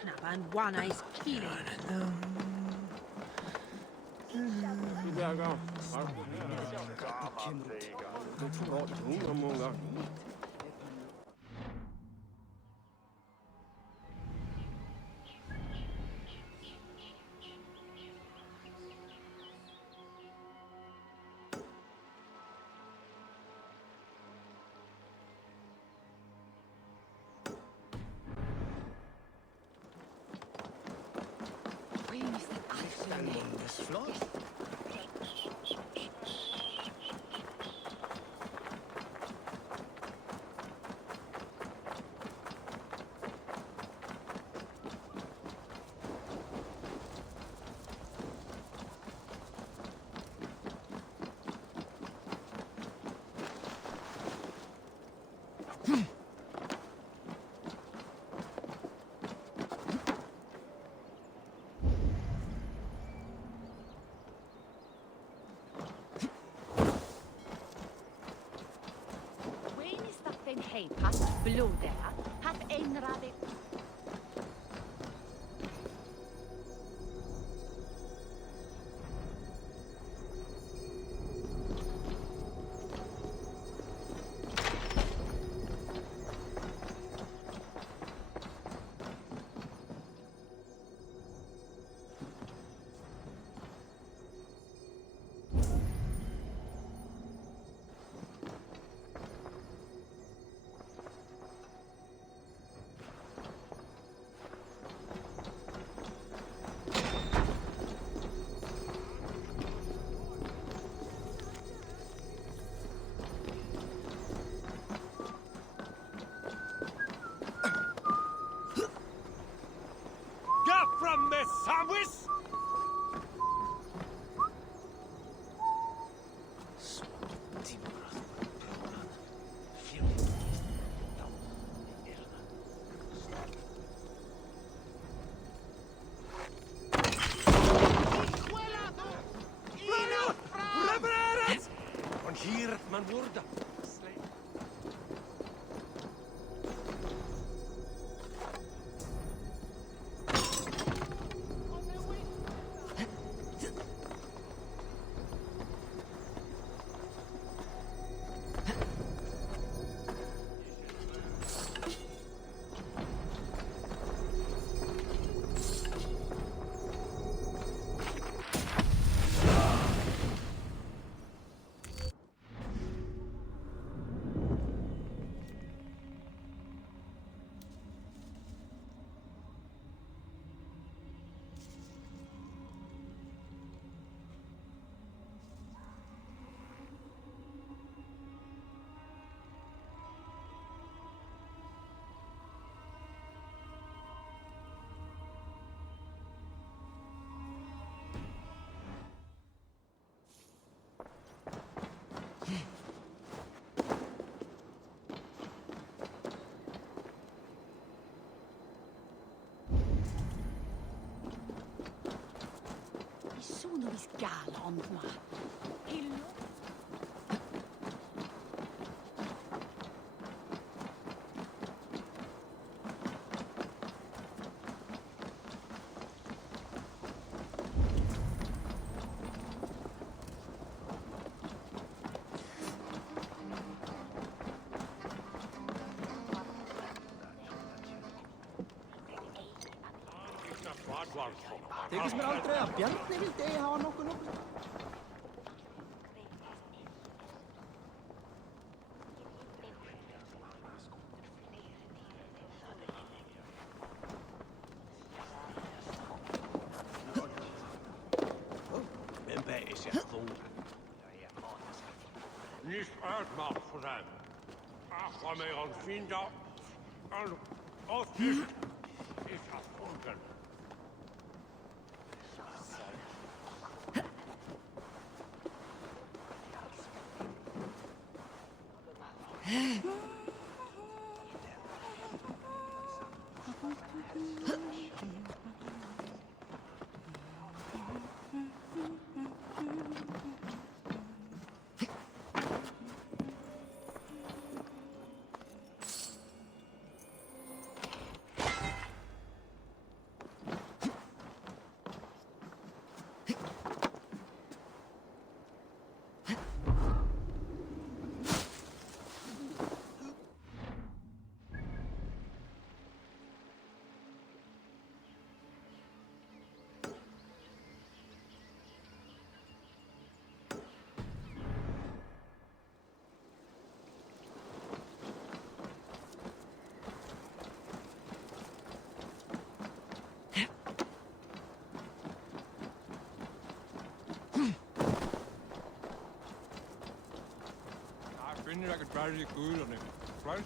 Knappen, one eyes killing. Hej, pass blodet. Hatt en rabbit. From the sandwich? Und hier man wurde. Sono vi skala om mig. Hillo. Tekist mér aldrei að Bjarni vildi eigi hafa nokkuð. Men hvad er jeg for? Nicht Erdmacht for dem. Ach, var mig en finder. Og ist erfunden. vind jeg et valg i guderne. Right?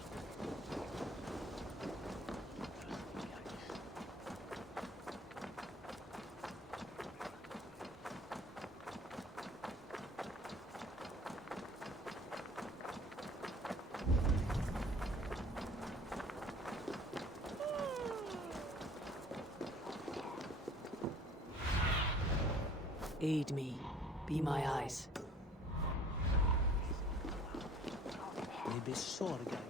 Aid me. Be my eyes. Ne besorgaj.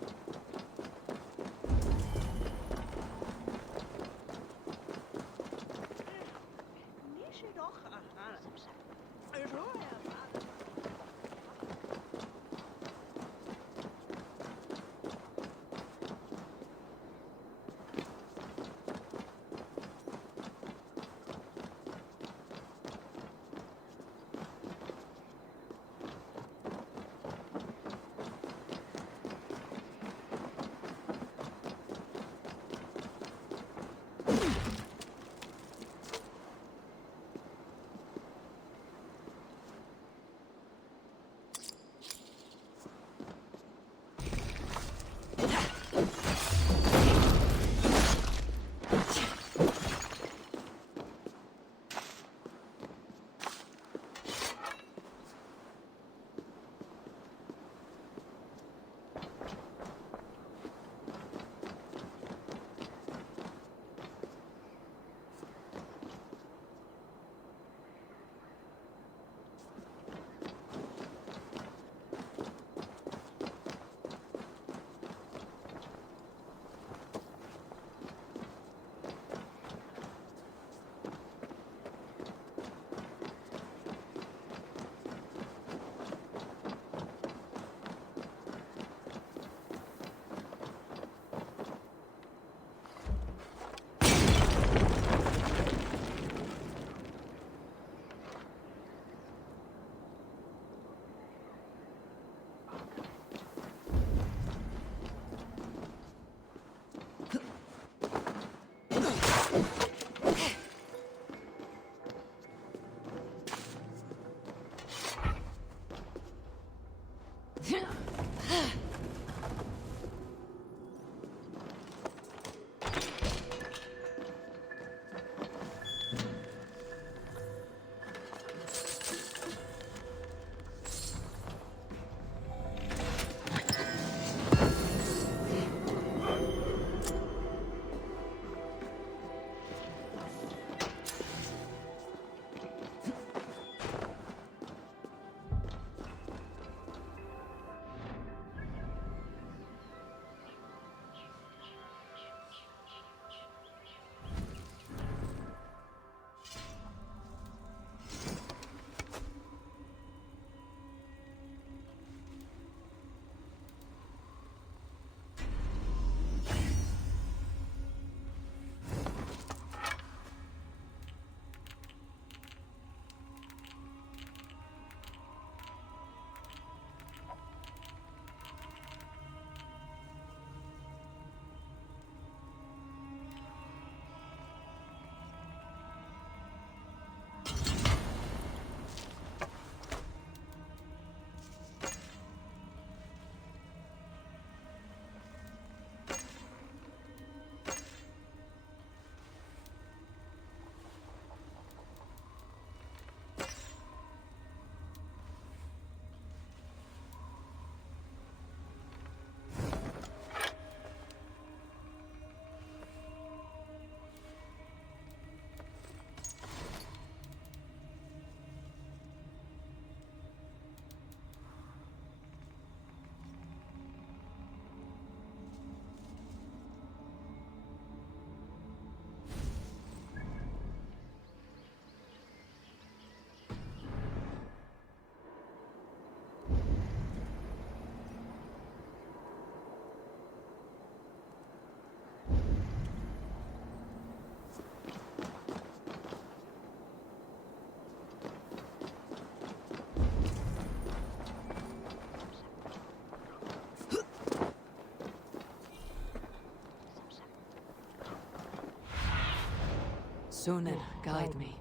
Sunan, guide me.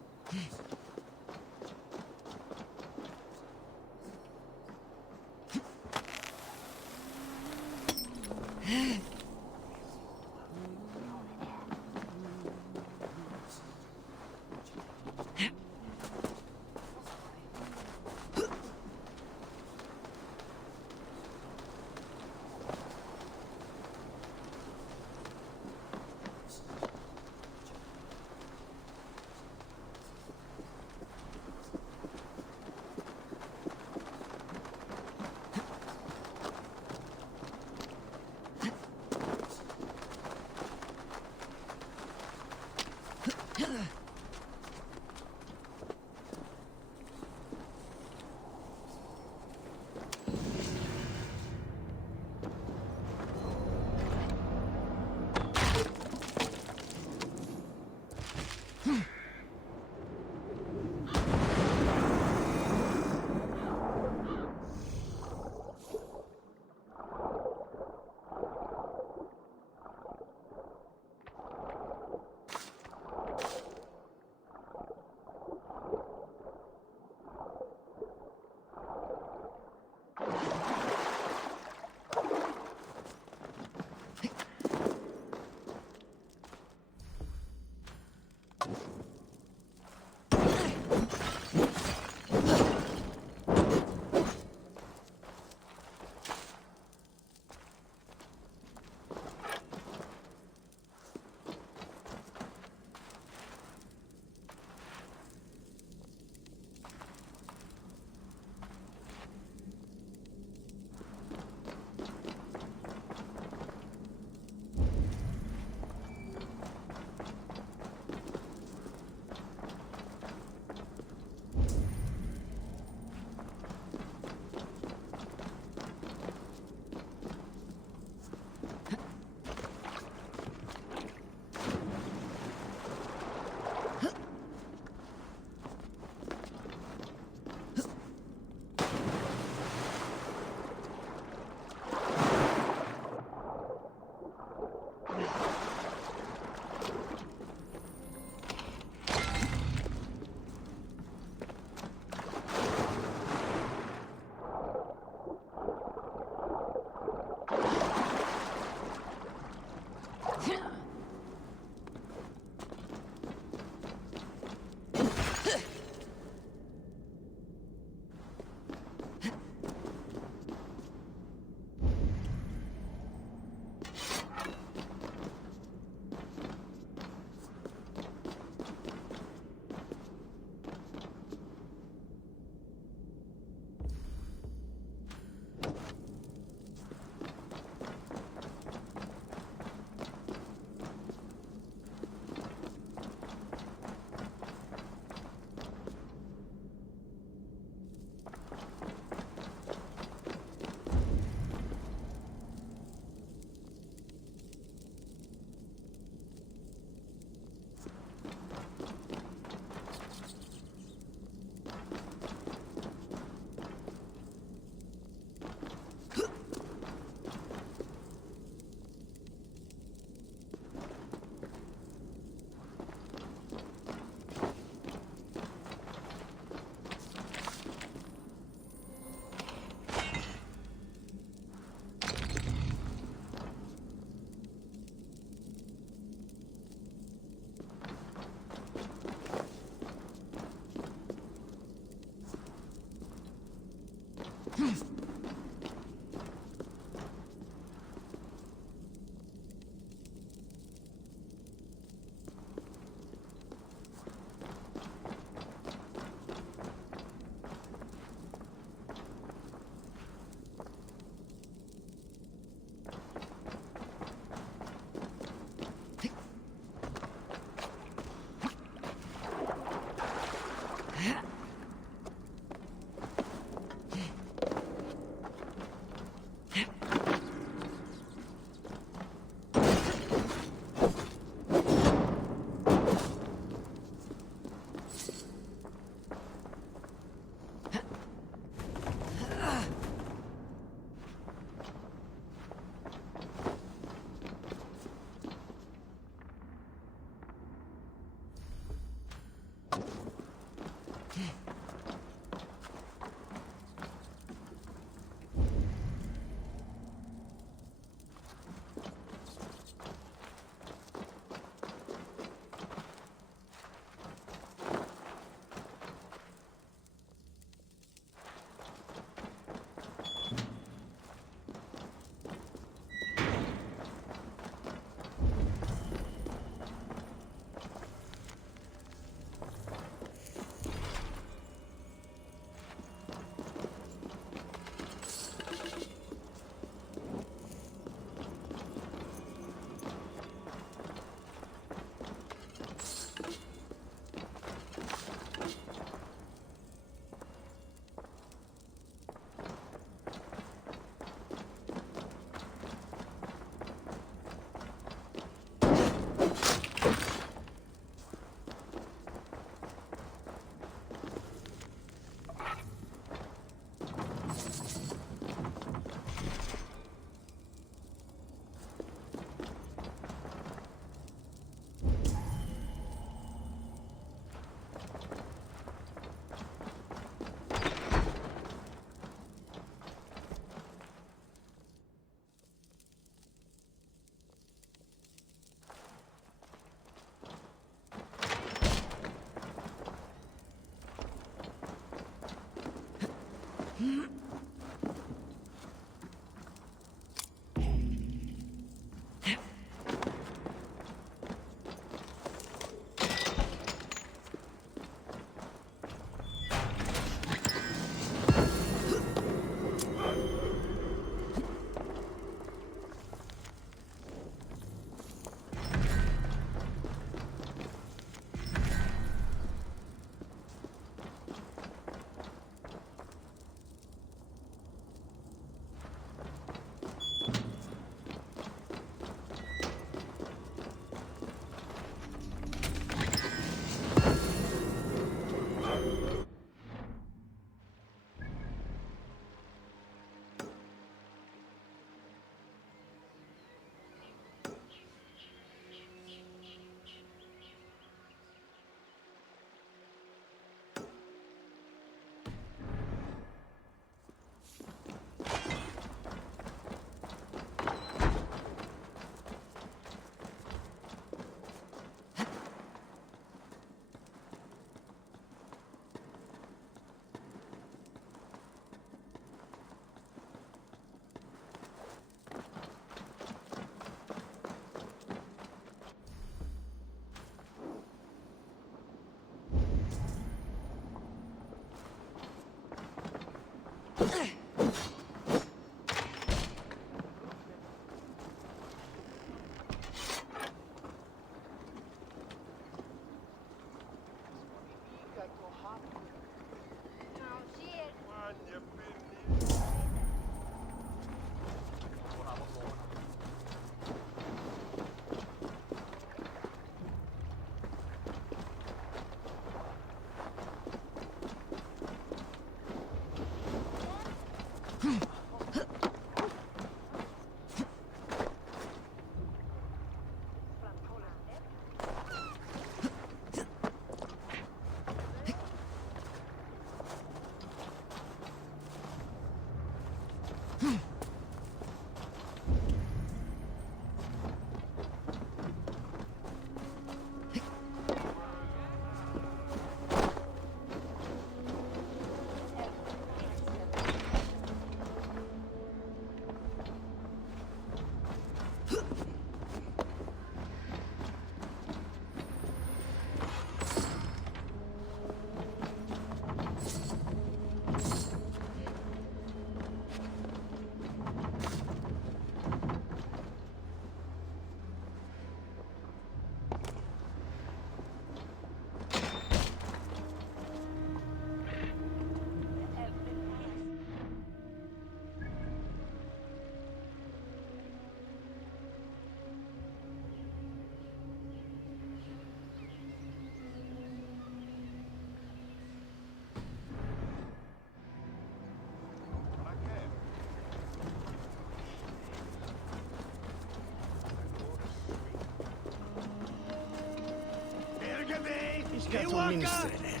Ska ta minst det där.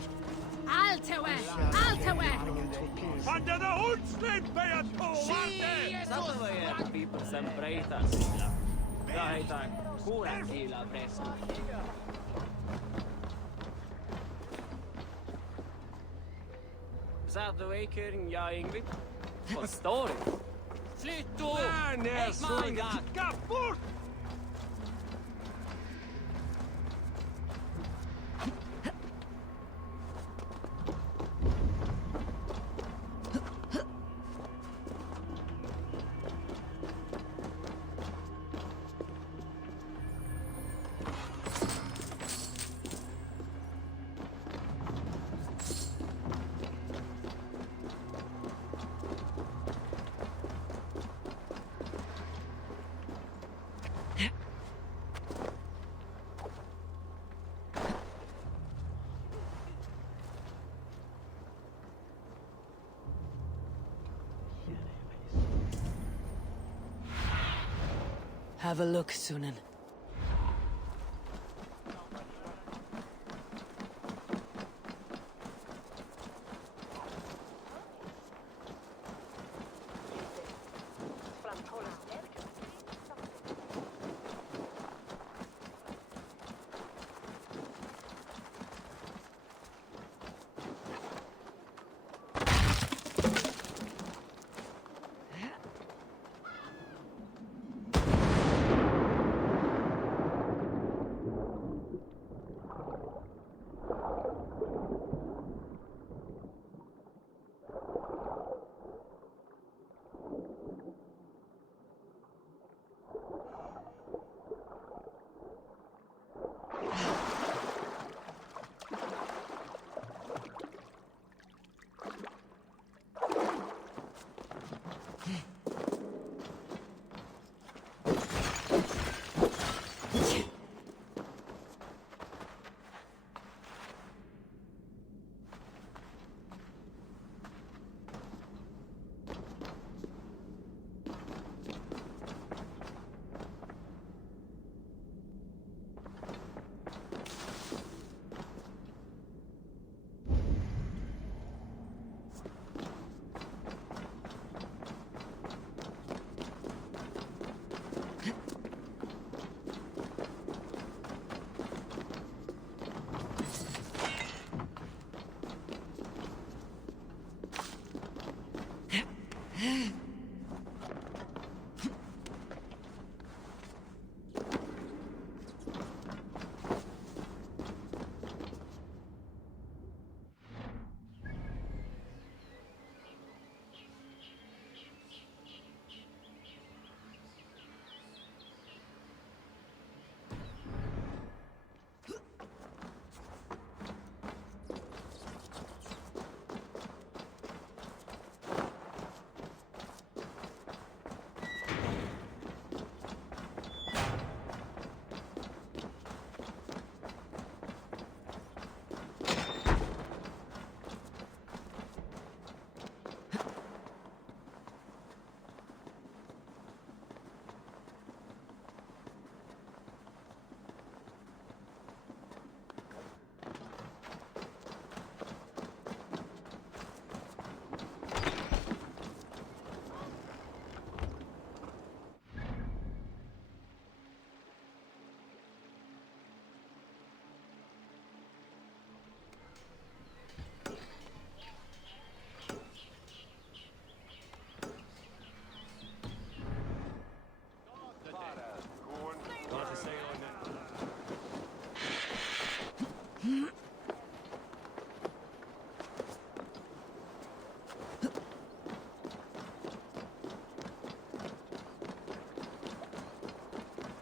Allt away! Allt away! Under the hood, sleep, Beato! Satovaja people sempreita sillä. Vähintään 6 kiilaa presku. Satovaikern ja Ingrid. Förstår du? Flytt då! Hey, my God! Kaput! Have a look, Sunan.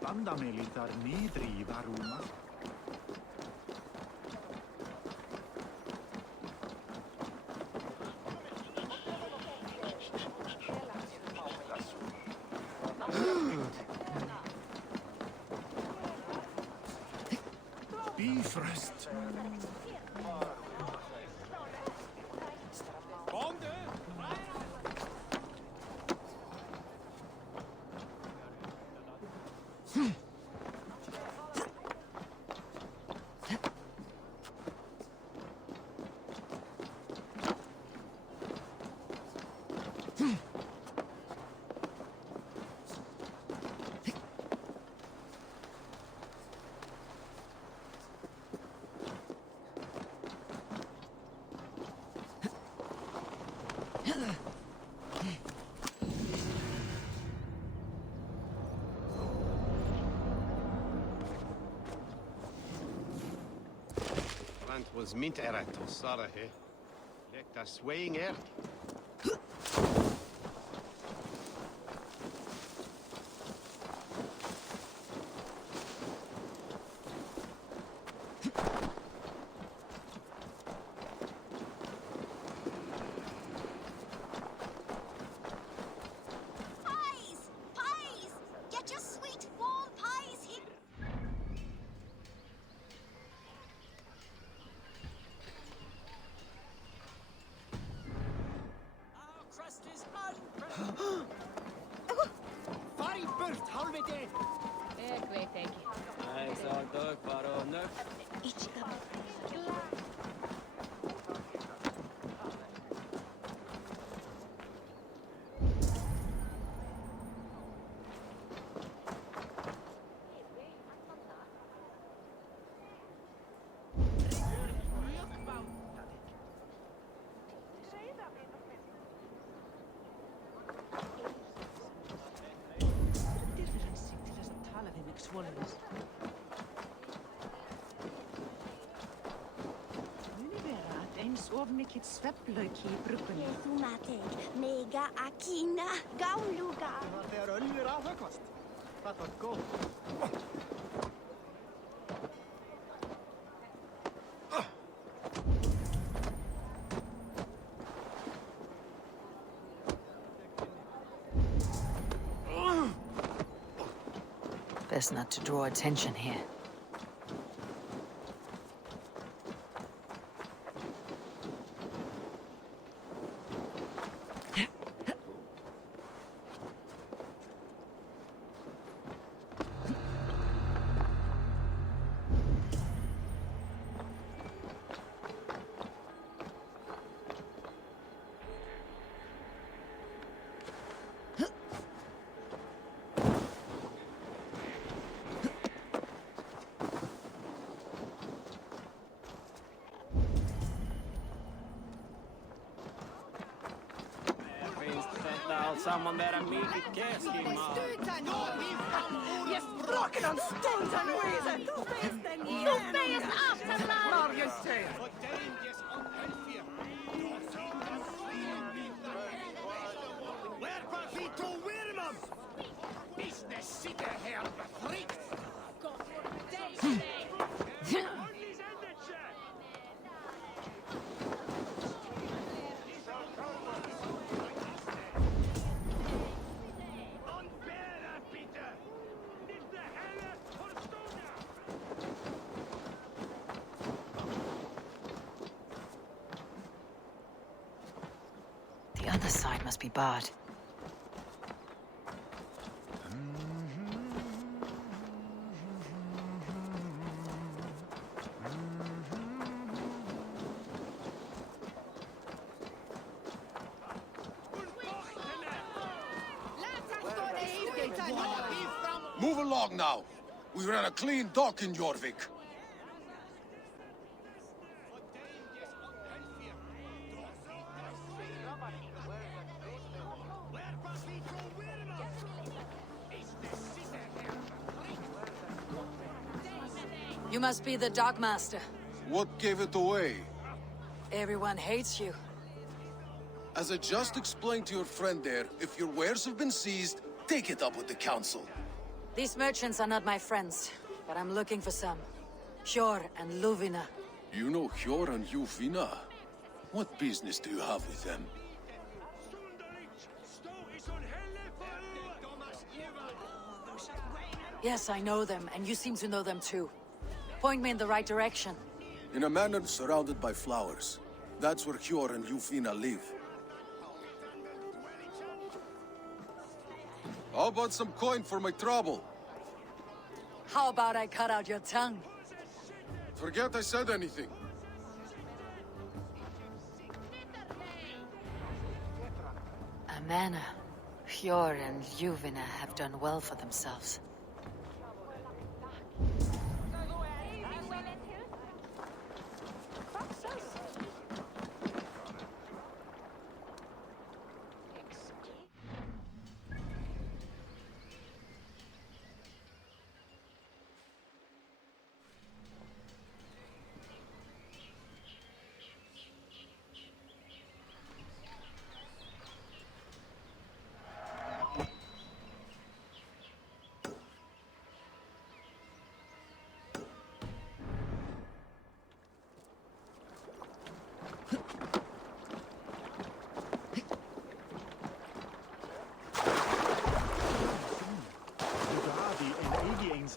Vandamelitar niidri varuma. Bifrost. Land was mint erat to Sarahe. Lekt a swaying air. Pies! Pies! Get your sweet warm pies here! Our crust is unprecedented. Fari burt, halvi dead! Great, thank you. Nej, så dög bara och nöck. Differenssikt tästä talvimiksi wallis. Muni vera att eins of mikið svefnlauki í bruggunni. Þú mateg, mega akina, gáluga. Það var þegar önnur aðhöggvast. Það var góð. Best not to draw attention here. Finns det allsamman bara mycket käskimaa? Yes, broken on stones and reason! Du bäst aftonbladet! Margit säger! The other side must be barred. Move along now. We ran a clean dock in Jorvik. You must be the Dockmaster. What gave it away? Everyone hates you. As I just explained to your friend there, if your wares have been seized, take it up with the council. These merchants are not my friends, but I'm looking for some. Hjor and Luvina. You know Hjor and Jufina? What business do you have with them? Yes, I know them, and you seem to know them too. Point me in the right direction. In a manor surrounded by flowers. That's where Hjor and Jufina live. How about some coin for my trouble? How about I cut out your tongue? Forget I said anything. A manor. Hjor and Juvina have done well for themselves.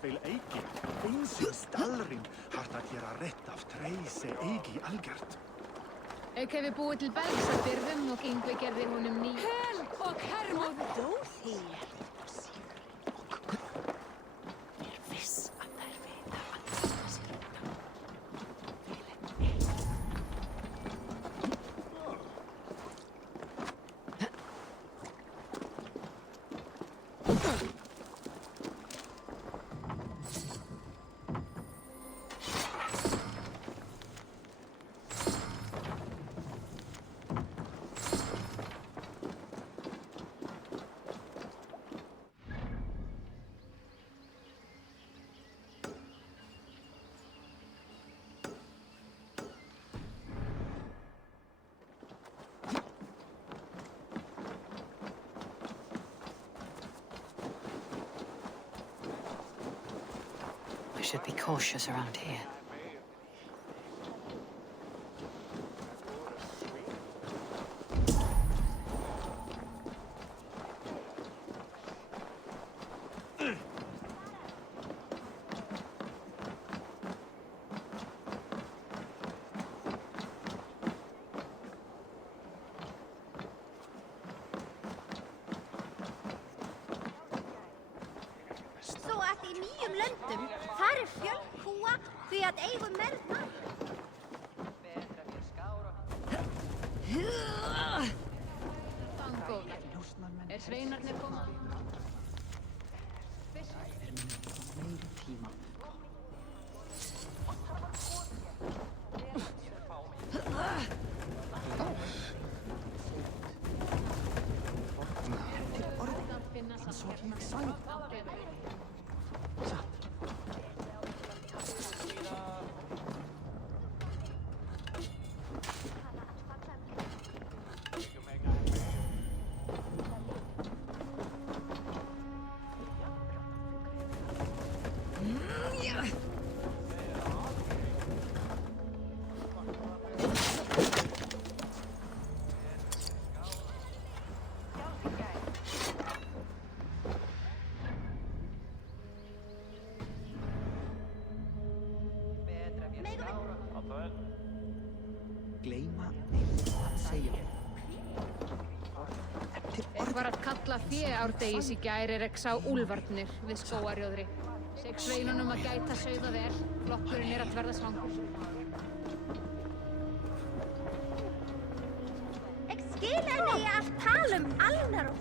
vil eigi, einsinn stalring hart að gera rétt af treysi eigi algjört. Auk hefur búið til belgs að byrðum og Yngvi gerði honum ný. Hel og Hermóð! Dóþýr. I should be cautious around here. Svo að í nýjum löndum, þar fjölg kúa því að eigum menn mark. Góða. Sveinarnir koma? Meiri tíma. Svo ég sagði. Satt. Gleyma að segja. Þeir var að kalla fé árdegis í gær sá úlfarnir við skógarjóðri. Seg sveinunum að gæta sauða vel. Flokkurinn að verða svangur. Ég skil henni í allt tal alnar og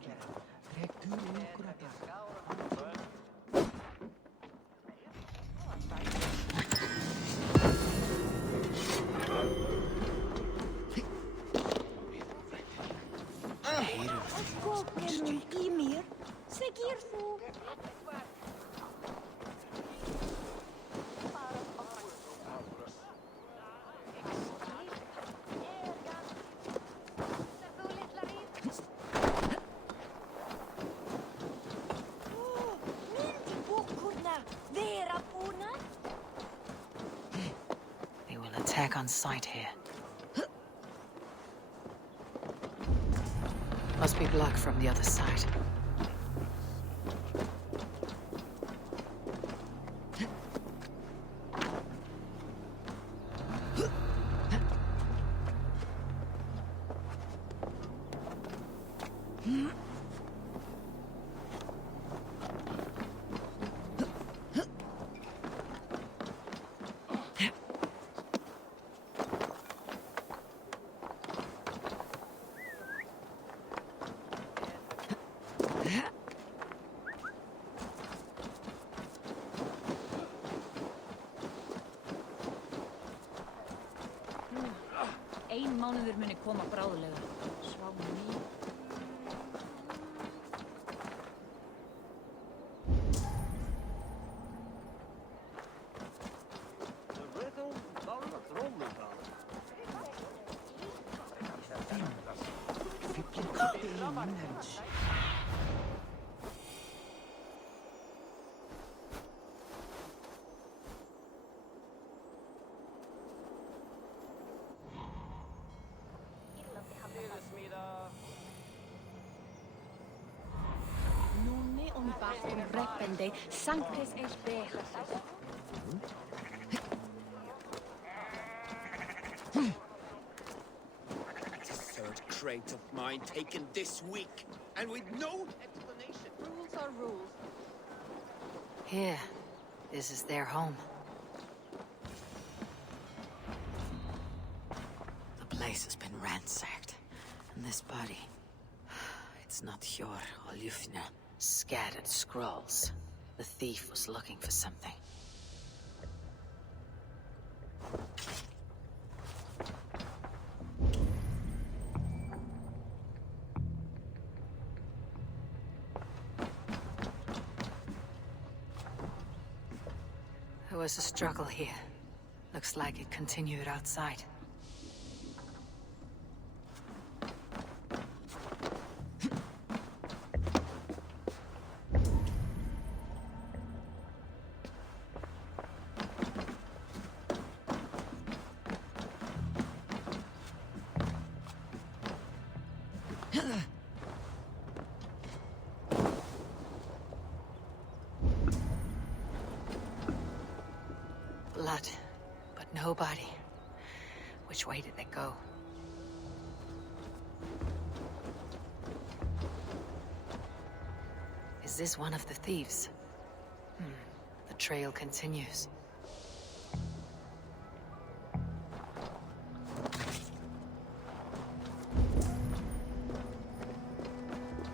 Ragnar. Rektur Ukrata. Kokenum Ymir, segir þú. Myndi búkurna vera búnar? They will attack on sight here. Must be blocked from the other side. Ein mánuður muni koma bráðlega. Svá mín. Nune on bachtum repende, sanctes es beatus. It's a third crate of mine taken this week, and with no explanation. Rules are rules. Here, this is their home. The place has been ransacked, and this body, it's not Hjor or Ljufna. Scattered scrolls. The thief was looking for something. There was a struggle here. Looks like it continued outside. Blood, but no body. Which way did they go? Is this one of the thieves? The trail continues.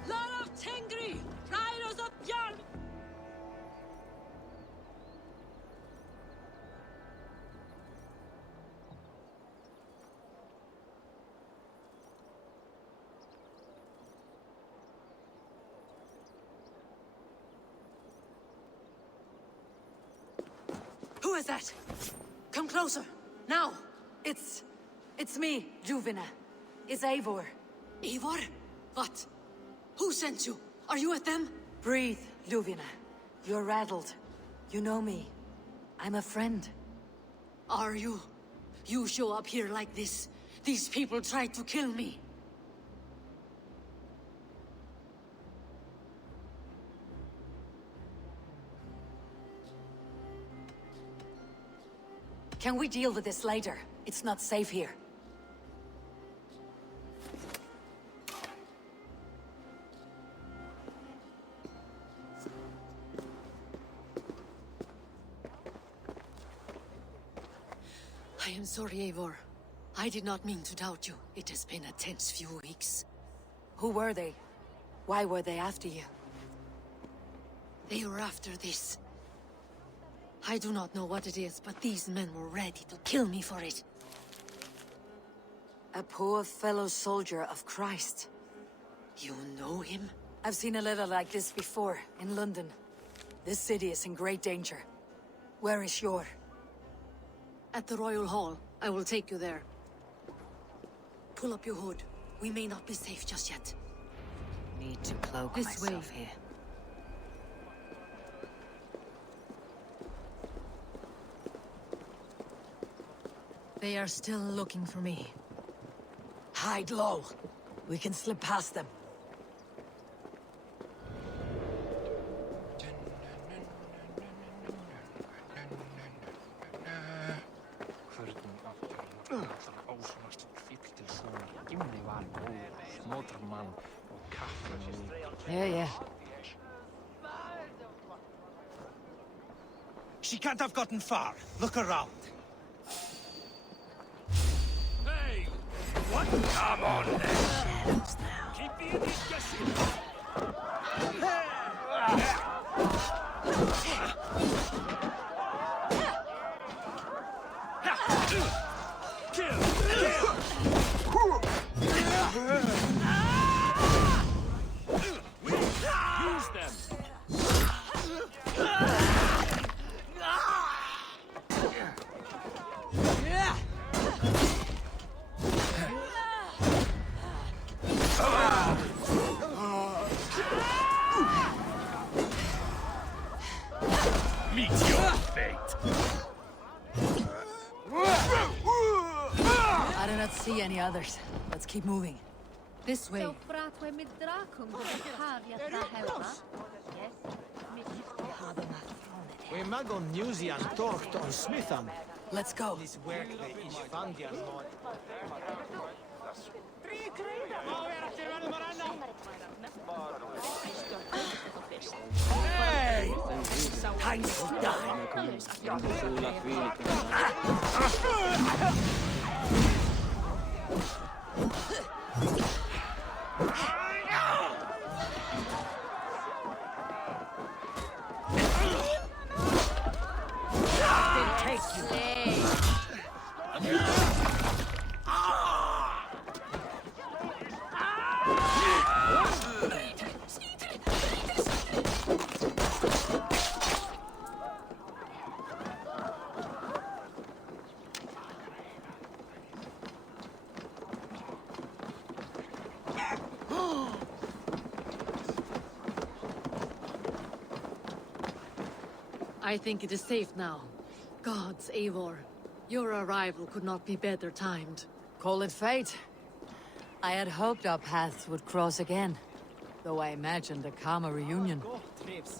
Lord of Tengri, riders of Bjarn! Who is that? Come closer. Now. It's me, Juvina. It's Eivor. Eivor? What? Who sent you? Are you with them? Breathe, Juvina. You're rattled. You know me. I'm a friend. Are you? You show up here like this. These people tried to kill me. Can we deal with this later? It's not safe here. I am sorry, Eivor. I did not mean to doubt you. It has been a tense few weeks. Who were they? Why were they after you? They were after this. I do not know what it is, but these men were ready to kill me for it. A poor fellow soldier of Christ. You know him? I've seen a letter like this before, in London. This city is in great danger. Where is Yor? At the Royal Hall. I will take you there. Pull up your hood. We may not be safe just yet. Need to cloak This myself way. here. They are still looking for me. Hide low. We can slip past them. Yeah. She can't have gotten far. Look around. Hey! What? Come on, then! Keep the discussion! Use them! Meet your fate! I do not see any others. Let's keep moving. This way. We mag on Newsian torcht on Smithan. Let's go. This work they is Vandian mod. Hey! Time to die. I think it is safe now. Gods, Eivor. Your arrival could not be better timed. Call it fate. I had hoped our paths would cross again. Though I imagined a calmer reunion.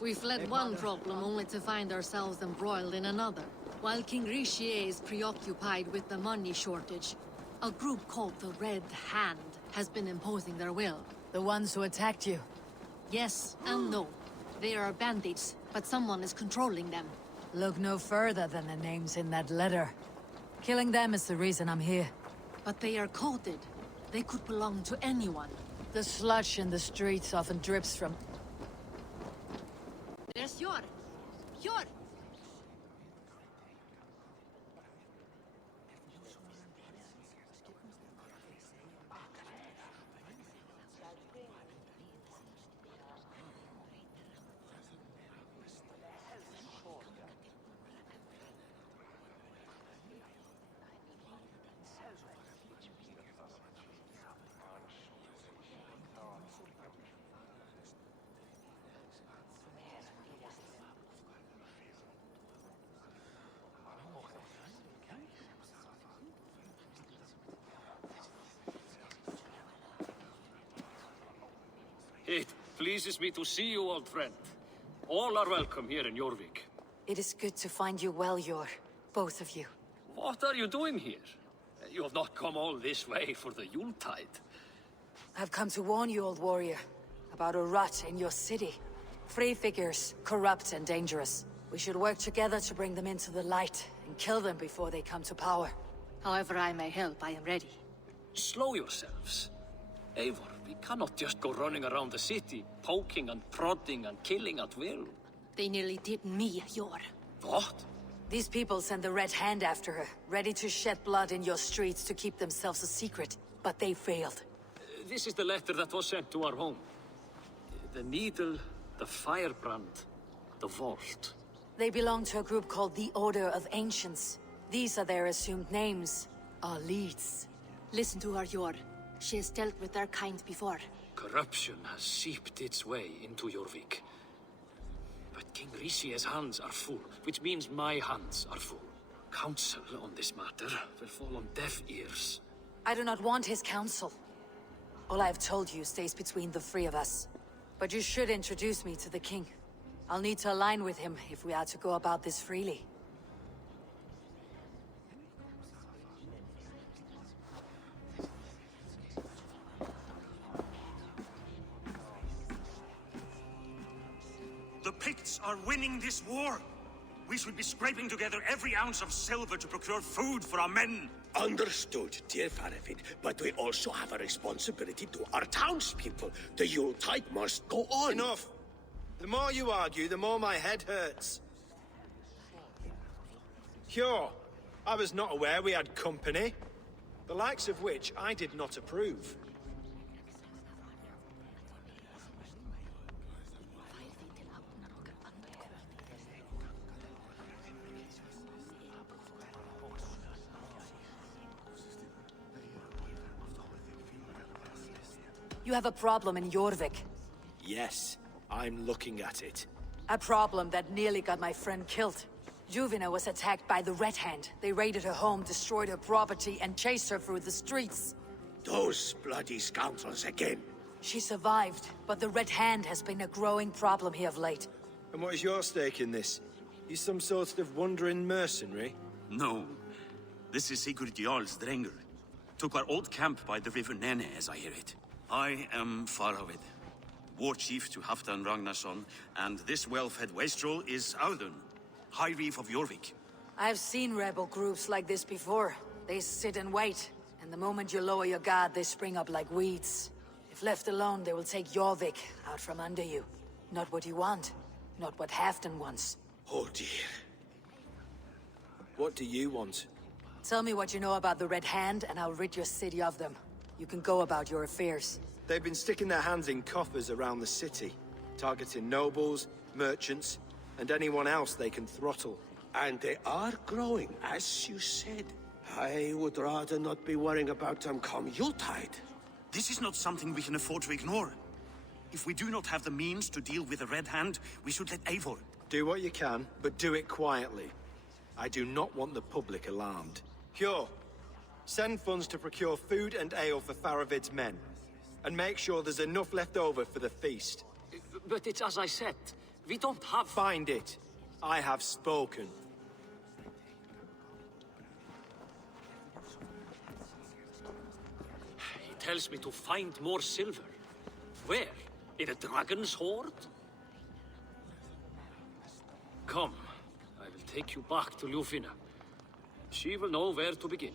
We fled one problem only to find ourselves embroiled in another. While King Richier is preoccupied with the money shortage, a group called the Red Hand has been imposing their will. The ones who attacked you. Yes and no. They are bandits, but someone is controlling them. Look no further than the names in that letter. Killing them is the reason I'm here. But they are coded. They could belong to anyone. The sludge in the streets often drips from... There's Yor! Yor! It pleases me to see you, old friend. All are welcome here in Jorvik. It is good to find you well, Yor. Both of you. What are you doing here? You have not come all this way for the Yuletide. I've come to warn you, old warrior, about a rot in your city. Free figures, corrupt and dangerous. We should work together to bring them into the light and kill them before they come to power. However I may help, I am ready. Slow yourselves. Eivor, We cannot just go running around the city, poking and prodding and killing at will. They nearly did me, Yor. What? These people sent the Red Hand after her, ready to shed blood in your streets to keep themselves a secret. But they failed. This is the letter that was sent to our home. The needle, the firebrand, the vault. They belong to a group called the Order of Ancients. These are their assumed names. Our leads. Listen to her, Yor. She has dealt with their kind before. Corruption has seeped its way into Jorvik. But King Rishie's hands are full, which means my hands are full. Counsel on this matter will fall on deaf ears. I do not want his counsel. All I have told you stays between the three of us. But you should introduce me to the king. I'll need to align with him if we are to go about this freely. The Picts are winning this war. We should be scraping together every ounce of silver to procure food for our men. Understood, dear Faravid, but we also have a responsibility to our townspeople. The Yuletide must go on. Enough! The more you argue, the more my head hurts. Sure, I was not aware we had company, the likes of which I did not approve. You have a problem in Jorvik. Yes, I'm looking at it. A problem that nearly got my friend killed. Juvina was attacked by the Red Hand. They raided her home, destroyed her property, and chased her through the streets. Those bloody scoundrels again. She survived, but the Red Hand has been a growing problem here of late. And what is your stake in this? You some sort of wandering mercenary? No. This is Sigurd Jarl's Drenger. Took our old camp by the river Nene, as I hear it. I am Faravid, war chief to Halfdan Ragnarsson, and this well-fed wastrel is Audun, High Reef of Jorvik. I've seen rebel groups like this before. They sit and wait, and the moment you lower your guard, they spring up like weeds. If left alone, they will take Jorvik out from under you. Not what you want, not what Halfdan wants. Oh dear. What do you want? Tell me what you know about the Red Hand, and I'll rid your city of them. You can go about your affairs. They've been sticking their hands in coffers around the city, targeting nobles, merchants, and anyone else they can throttle. And they are growing, as you said. I would rather not be worrying about them come Yuletide. This is not something we can afford to ignore. If we do not have the means to deal with the Red Hand, we should let Eivor. Do what you can, but do it quietly. I do not want the public alarmed. Cure. Send funds to procure food and ale for Faravid's men. And make sure there's enough left over for the feast. But it's as I said, we don't have... Find it. I have spoken. He tells me to find more silver. Where? In a dragon's hoard? Come, I will take you back to Ljufina. She will know where to begin.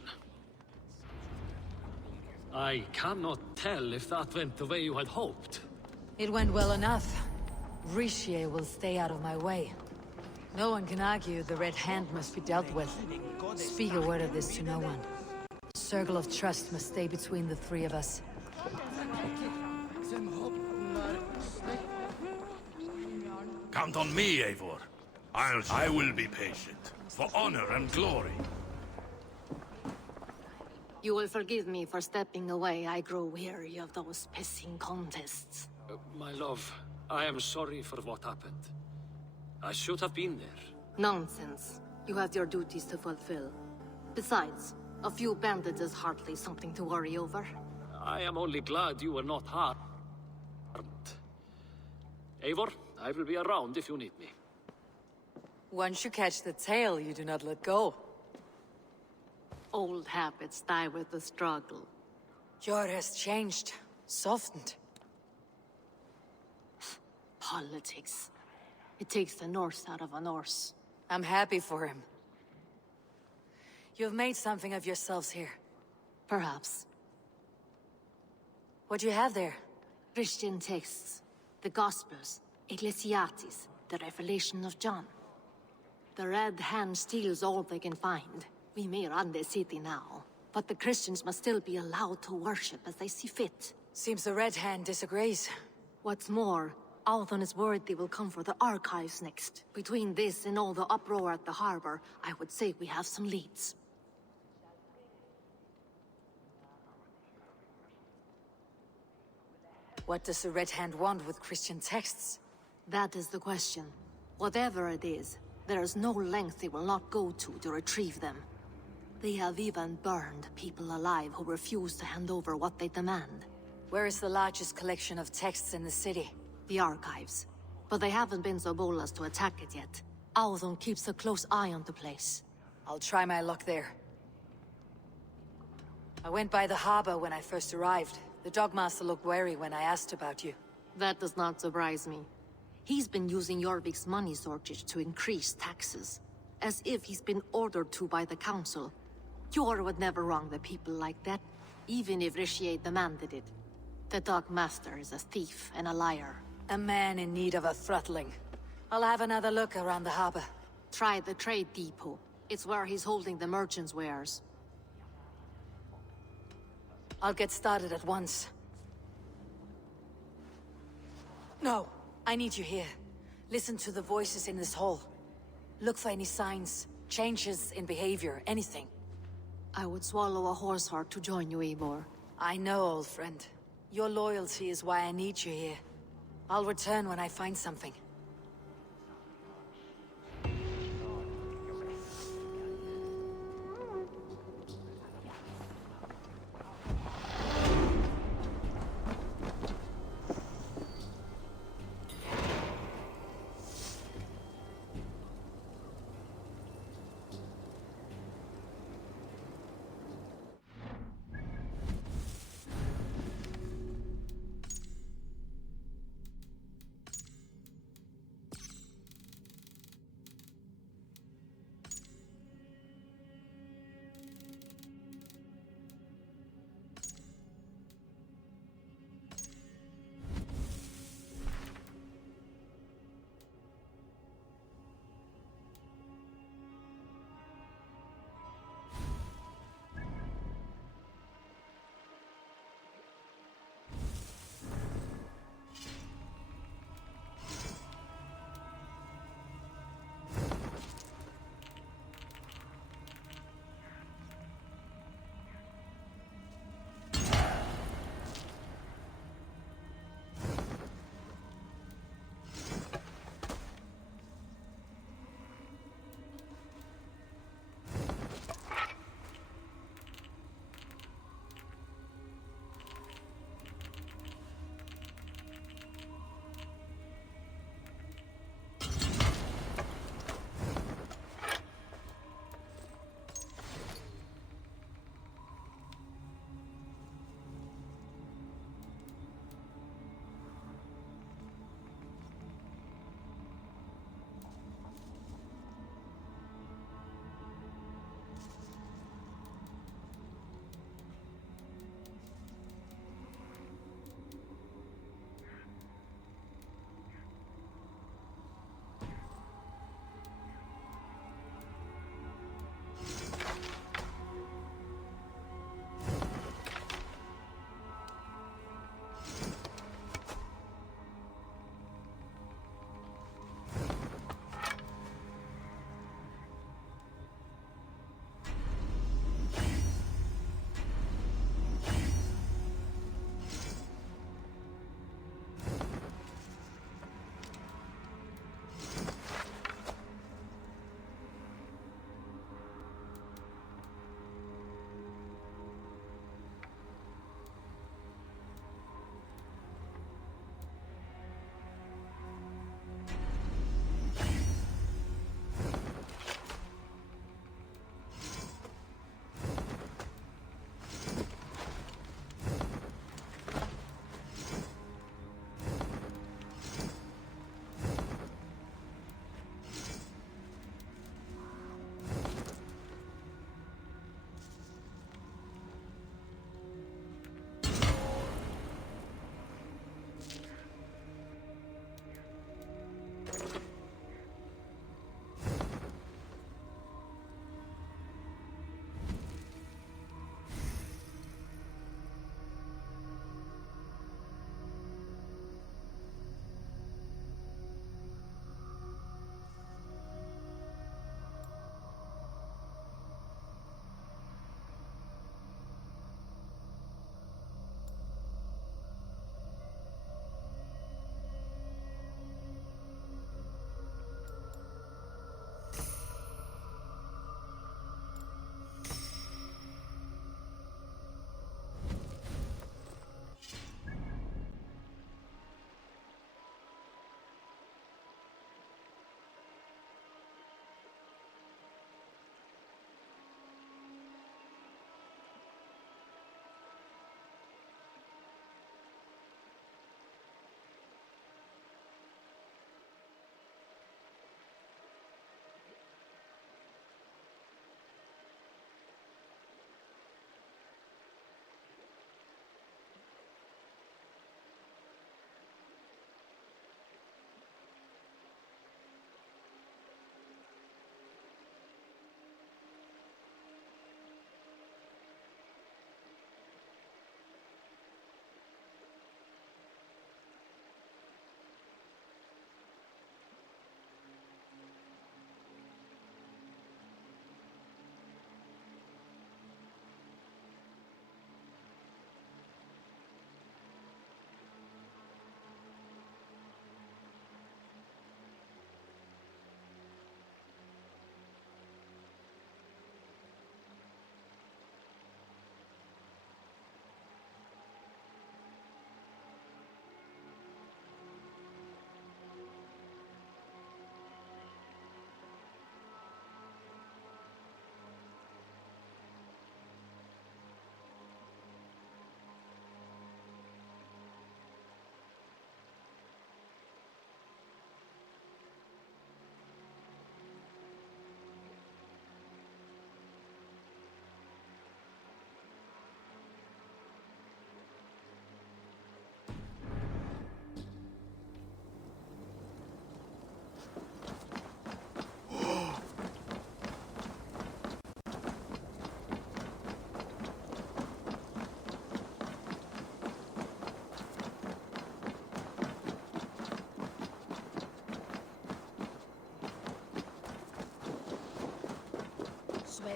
I cannot tell if that went the way you had hoped. It went well enough. Rishie will stay out of my way. No one can argue the Red Hand must be dealt with. Speak a word of this to no one. Circle of trust must stay between the three of us. Count on me, Eivor. I will be patient, for honor and glory. You will forgive me for stepping away. I grow weary of those pissing contests. My love, I am sorry for what happened. I should have been there. Nonsense. You have your duties to fulfill. Besides, a few bandits is hardly something to worry over. I am only glad you were not harmed. Eivor, I will be around if you need me. Once you catch the tail, you do not let go. Old habits die with the struggle. Jor has changed, softened. Politics. It takes the Norse out of a Norse. I'm happy for him. You've made something of yourselves here. Perhaps. What do you have there? Christian texts, the Gospels, Ecclesiastes, the Revelation of John. The Red Hand steals all they can find. We may run the city now, but the Christians must still be allowed to worship as they see fit. Seems the Red Hand disagrees. What's more, Althon is worried they will come for the archives next. Between this and all the uproar at the harbor, I would say we have some leads. What does the Red Hand want with Christian texts? That is the question. Whatever it is, there is no length they will not go to retrieve them. They have even burned people alive who refuse to hand over what they demand. Where is the largest collection of texts in the city? The archives. But they haven't been so bold as to attack it yet. Althon keeps a close eye on the place. I'll try my luck there. I went by the harbor when I first arrived. The Dogmaster looked wary when I asked about you. That does not surprise me. He's been using Jorvik's money shortage to increase taxes. As if he's been ordered to by the Council. Yor would never wrong the people like that, even if Rishi demanded it. The Dogmaster is a thief and a liar. A man in need of a throttling. I'll have another look around the harbor. Try the trade depot. It's where he's holding the merchants' wares. I'll get started at once. No, I need you here. Listen to the voices in this hall. Look for any signs, changes in behavior, anything. I would swallow a horse heart to join you, Eivor. I know, old friend. Your loyalty is why I need you here. I'll return when I find something.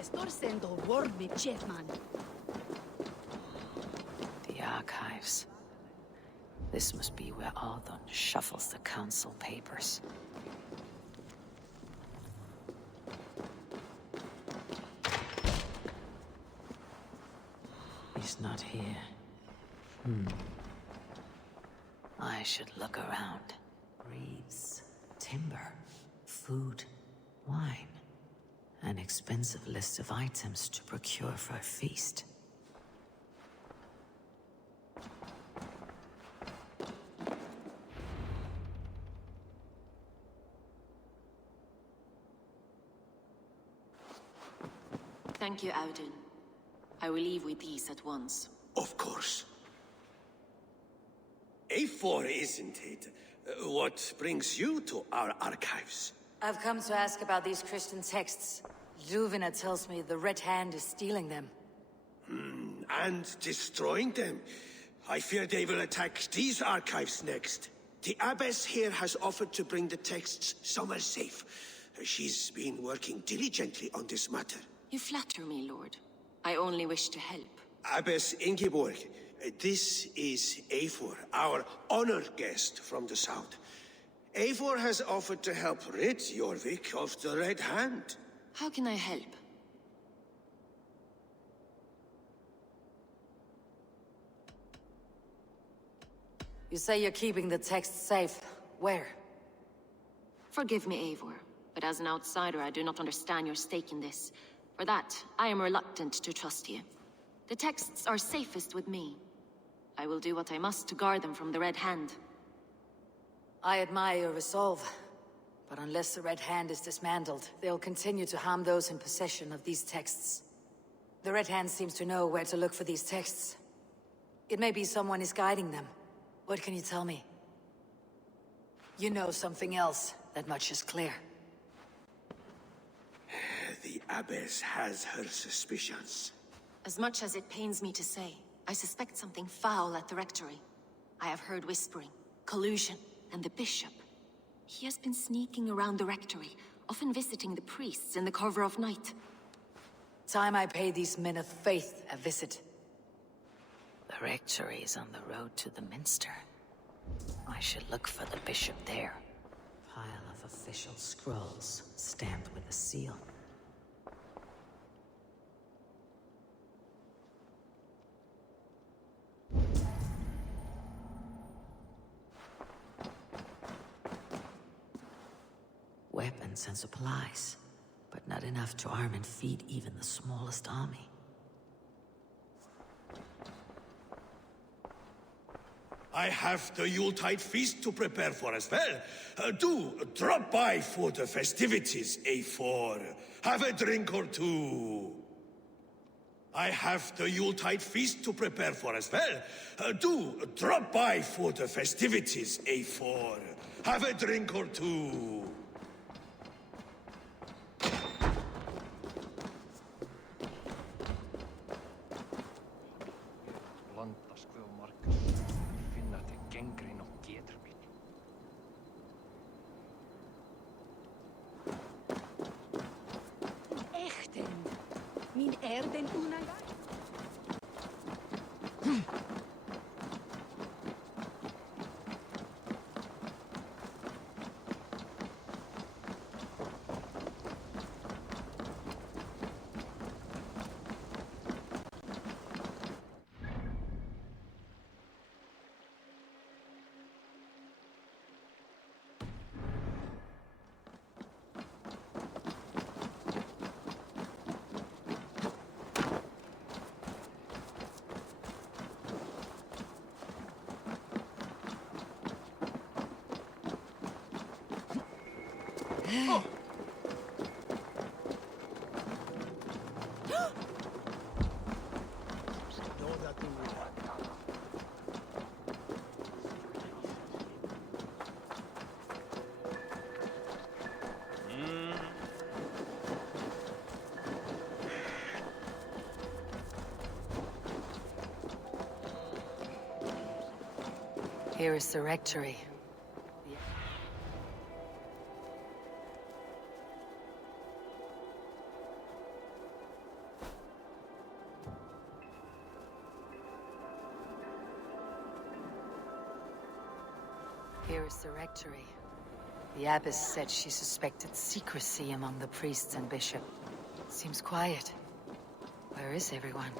Estor sendo wormi chefman. The archives. This must be where Ardon shuffles the council papers. He's not here. I should look around. Reeds, timber, food, wine. An expensive list of items to procure for a feast. Thank you, Audun. I will leave with these at once. Of course. A4, isn't it? What brings you to our archives? I've come to ask about these Christian texts. Juvina tells me the Red Hand is stealing them. And destroying them. I fear they will attack these archives next. The Abbess here has offered to bring the texts somewhere safe. She's been working diligently on this matter. You flatter me, Lord. I only wish to help. Abbess Ingeborg, this is Eivor, our honored guest from the south. Eivor has offered to help rid Jorvik of the Red Hand. How can I help? You say you're keeping the texts safe. Where? Forgive me, Eivor, but as an outsider, I do not understand your stake in this. For that, I am reluctant to trust you. The texts are safest with me. I will do what I must to guard them from the Red Hand. I admire your resolve. But unless the Red Hand is dismantled, they'll continue to harm those in possession of these texts. The Red Hand seems to know where to look for these texts. It may be someone is guiding them. What can you tell me? You know something else. That much is clear. The Abbess has her suspicions. As much as it pains me to say, I suspect something foul at the Rectory. I have heard whispering, collusion, and the Bishop. He has been sneaking around the Rectory, often visiting the priests in the cover of night. Time I pay these men of faith a visit. The Rectory is on the road to the Minster. I should look for the Bishop there. Pile of official scrolls, stamped with a seal. Weapons and supplies, but not enough to arm and feed even the smallest army. I have the Yuletide feast to prepare for as well. Do drop by for the festivities, A4. Have a drink or two. I have the Yuletide feast to prepare for as well. Do drop by for the festivities, A4. Have a drink or two. Echten. Min erden unaga. Oh. Here is the Rectory. Here is the rectory. The abbess said she suspected secrecy among the priests and bishop. Seems quiet. Where is everyone?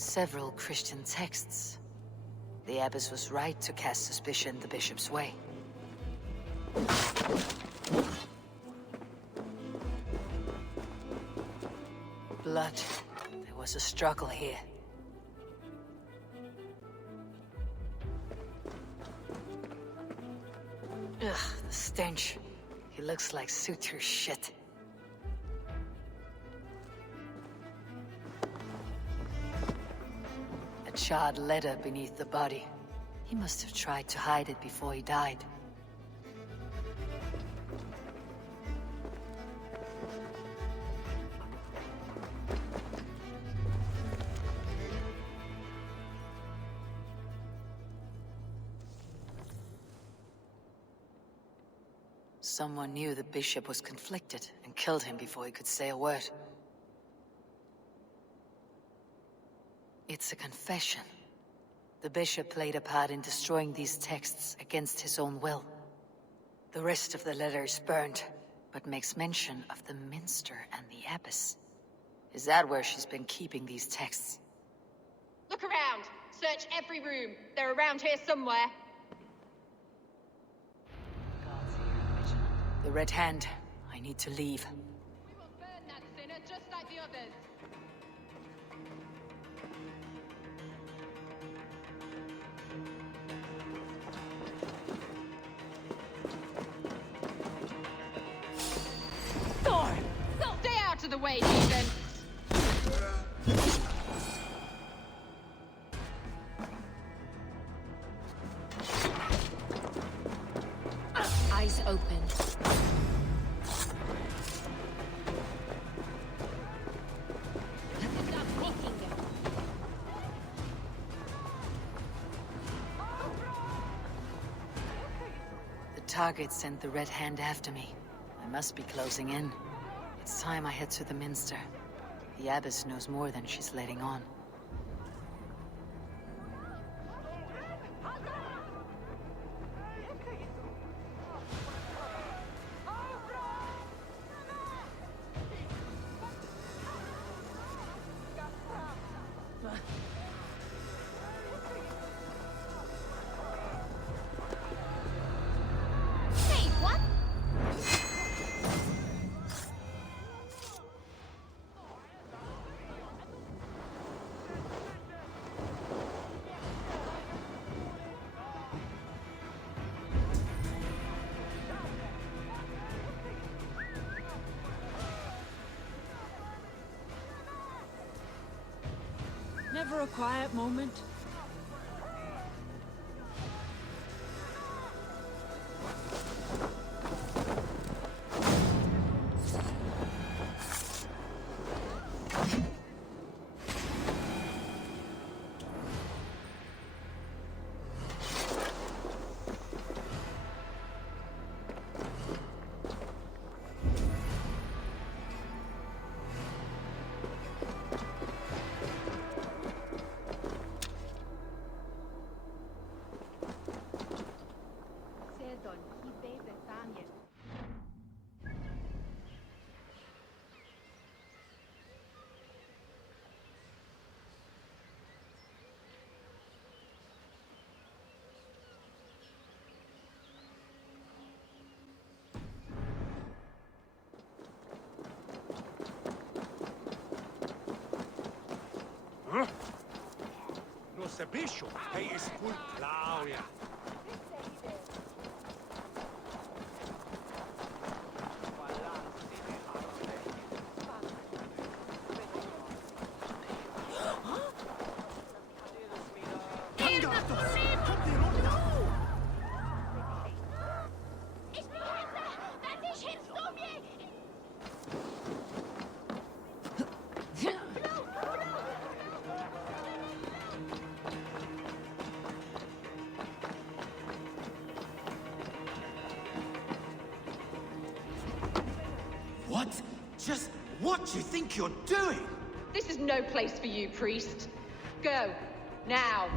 Several Christian texts. The abbess was right to cast suspicion the bishop's way. blood. There was a struggle here. Ugh, the stench. He looks like Sutur's shit. A charred letter beneath the body. He must have tried to hide it before he died. Someone knew the bishop was conflicted and killed him before he could say a word. It's a confession. The bishop played a part in destroying these texts against his own will. The rest of the letter is burned, but makes mention of the minster and the abbess. Is that where she's been keeping these texts? Look around! Search every room. They're around here somewhere. The Red Hand. I need to leave. We will burn that sinner just like the others. Thor! Stay out of the way, Ethan! Eyes open. The target sent the Red Hand after me. I must be closing in. It's time I head to the Minster. The abbess knows more than she's letting on. Hey, what? Never a quiet moment. No se bicho, he is full Claudia. What? Just what do you think you're doing? This is no place for you, priest. Go. Now.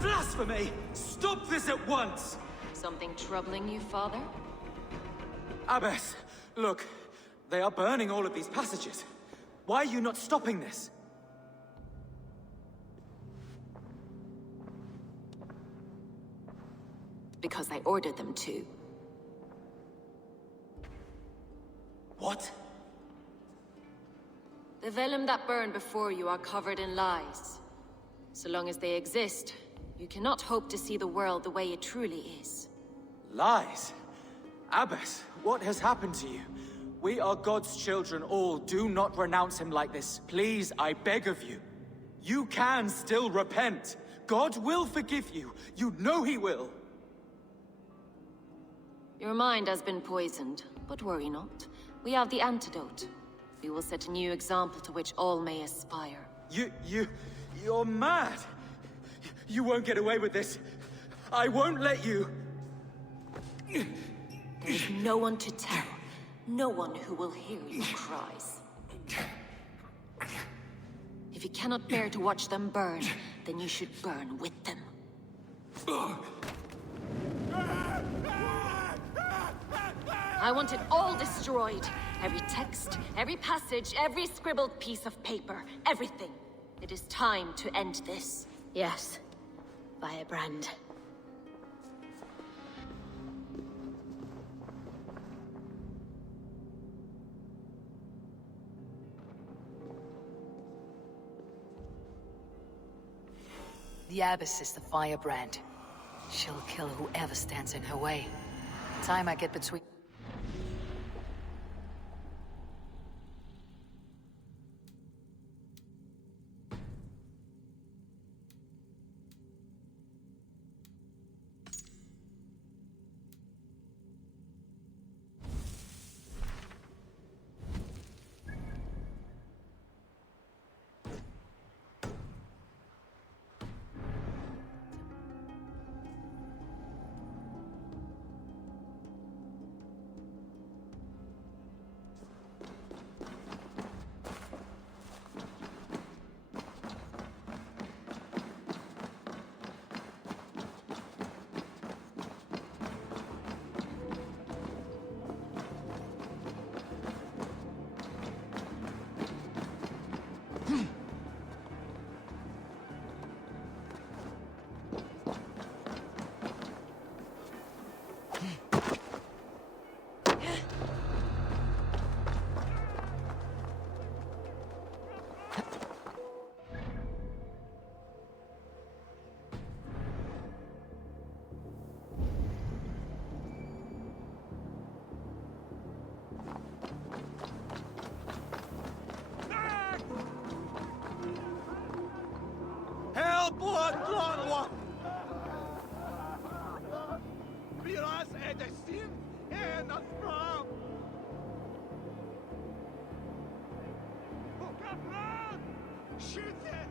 Blasphemy! Stop this at once! Something troubling you, father? Abbess, look. They are burning all of these passages. Why are you not stopping this? Because I ordered them to. What? The vellum that burned before you are covered in lies. So long as they exist, you cannot hope to see the world the way it truly is. Lies? Abbess, what has happened to you? We are God's children all. Do not renounce him like this. Please, I beg of you. You can still repent. God will forgive you. You know he will. Your mind has been poisoned, but worry not. We have the antidote. We will set a new example to which all may aspire. You're mad. You won't get away with this. I won't let you. There is no one to tell. No one who will hear your cries. If you cannot bear to watch them burn, then you should burn with them. I want it all destroyed. Every text, every passage, every scribbled piece of paper, everything. It is time to end this. Yes. Firebrand. The Abbess is the Firebrand. She'll kill whoever stands in her way. Time I get between... Blood, blood, Miras edestim en asfram. Kaplan! Shoot it!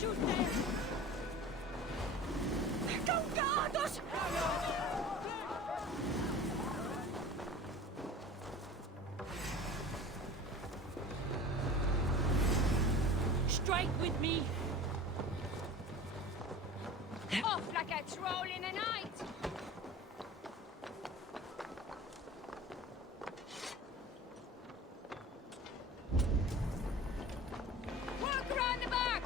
Shoot them! Gongados! Strike with me! Off like a troll in the night! Work around the back!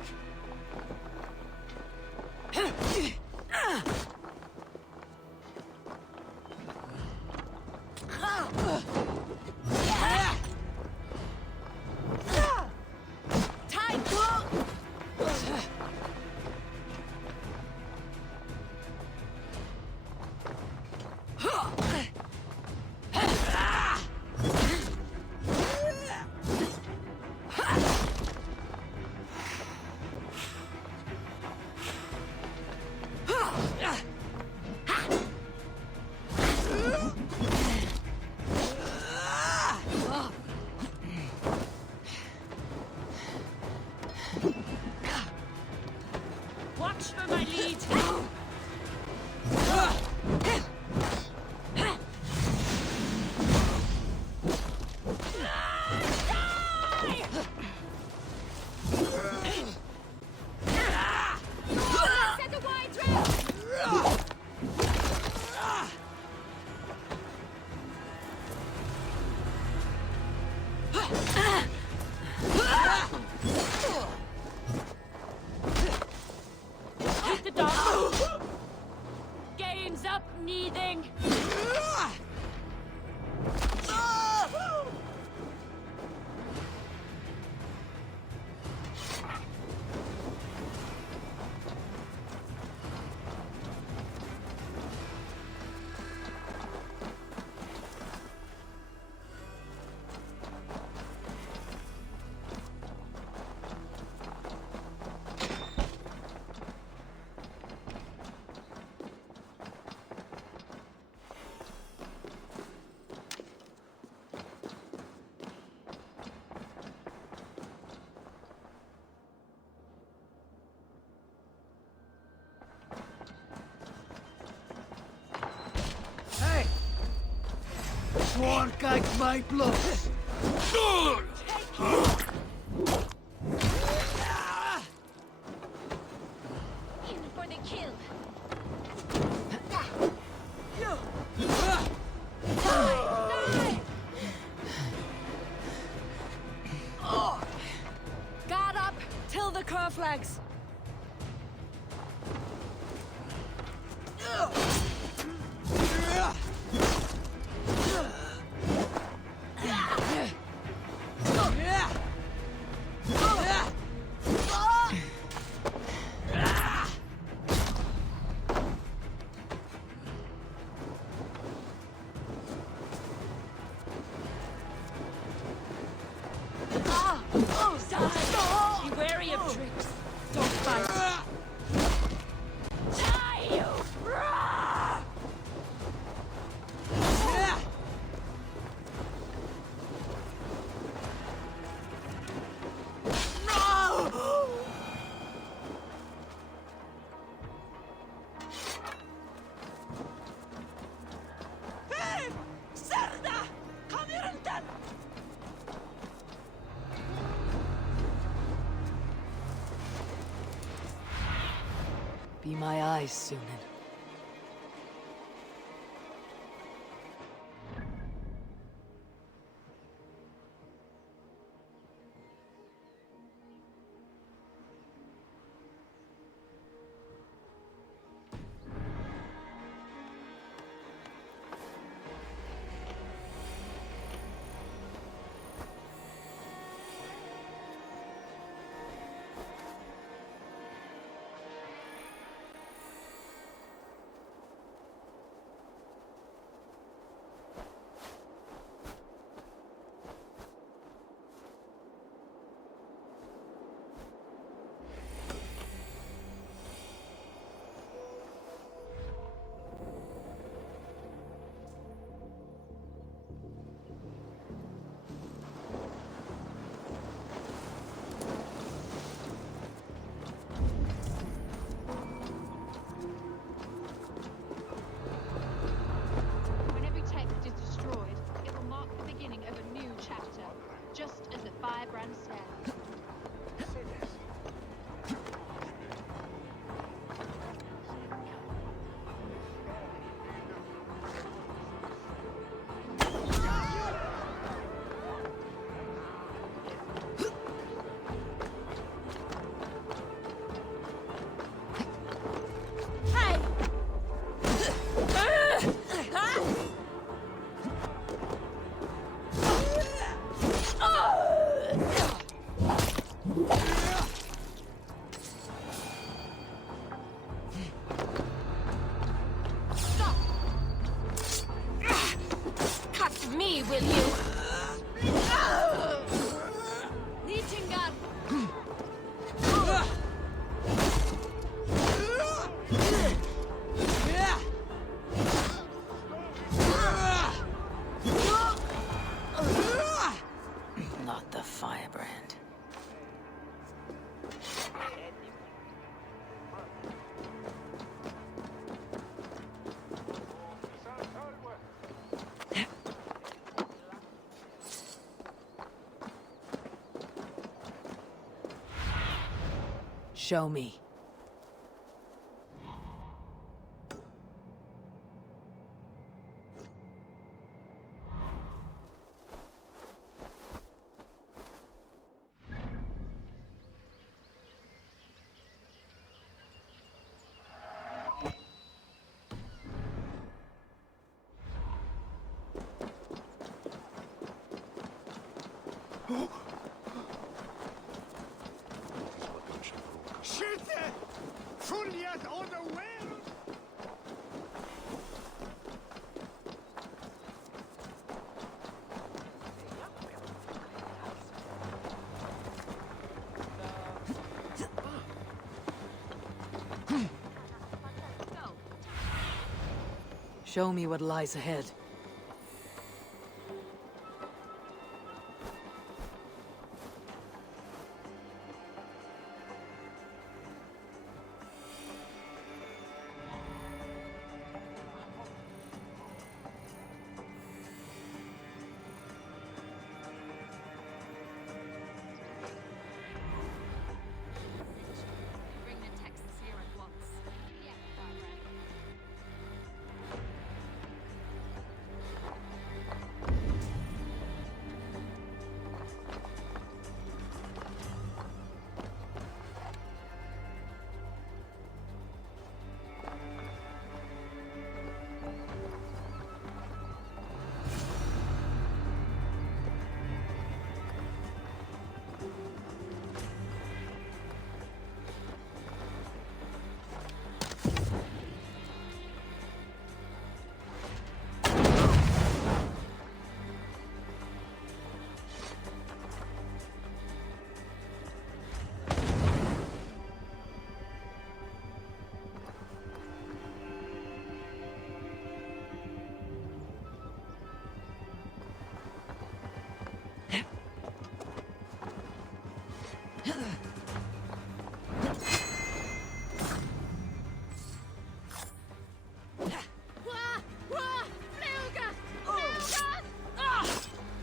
Watch for my lead! Set a wide rail! Hit the dog! Game's up, needing! Hey! Swarkite my blood! In for the kill. Guard up till the cur flags. Be wary of tricks. Don't fight. Die, you! Hey! Serda! Come here and done! Be my eyes, Sunan. Show me. Skytte! Följet underwear! Show me what lies ahead. Bring the texts here at once.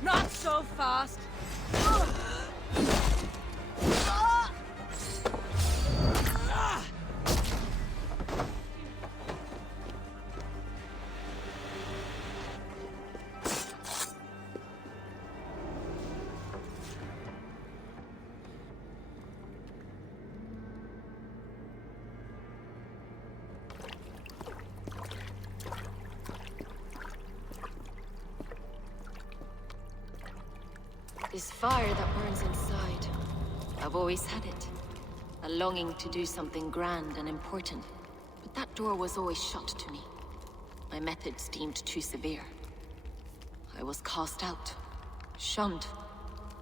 Not so fast. This fire that burns inside. I've always had it. A longing to do something grand and important. But that door was always shut to me. My methods deemed too severe. I was cast out, shunned,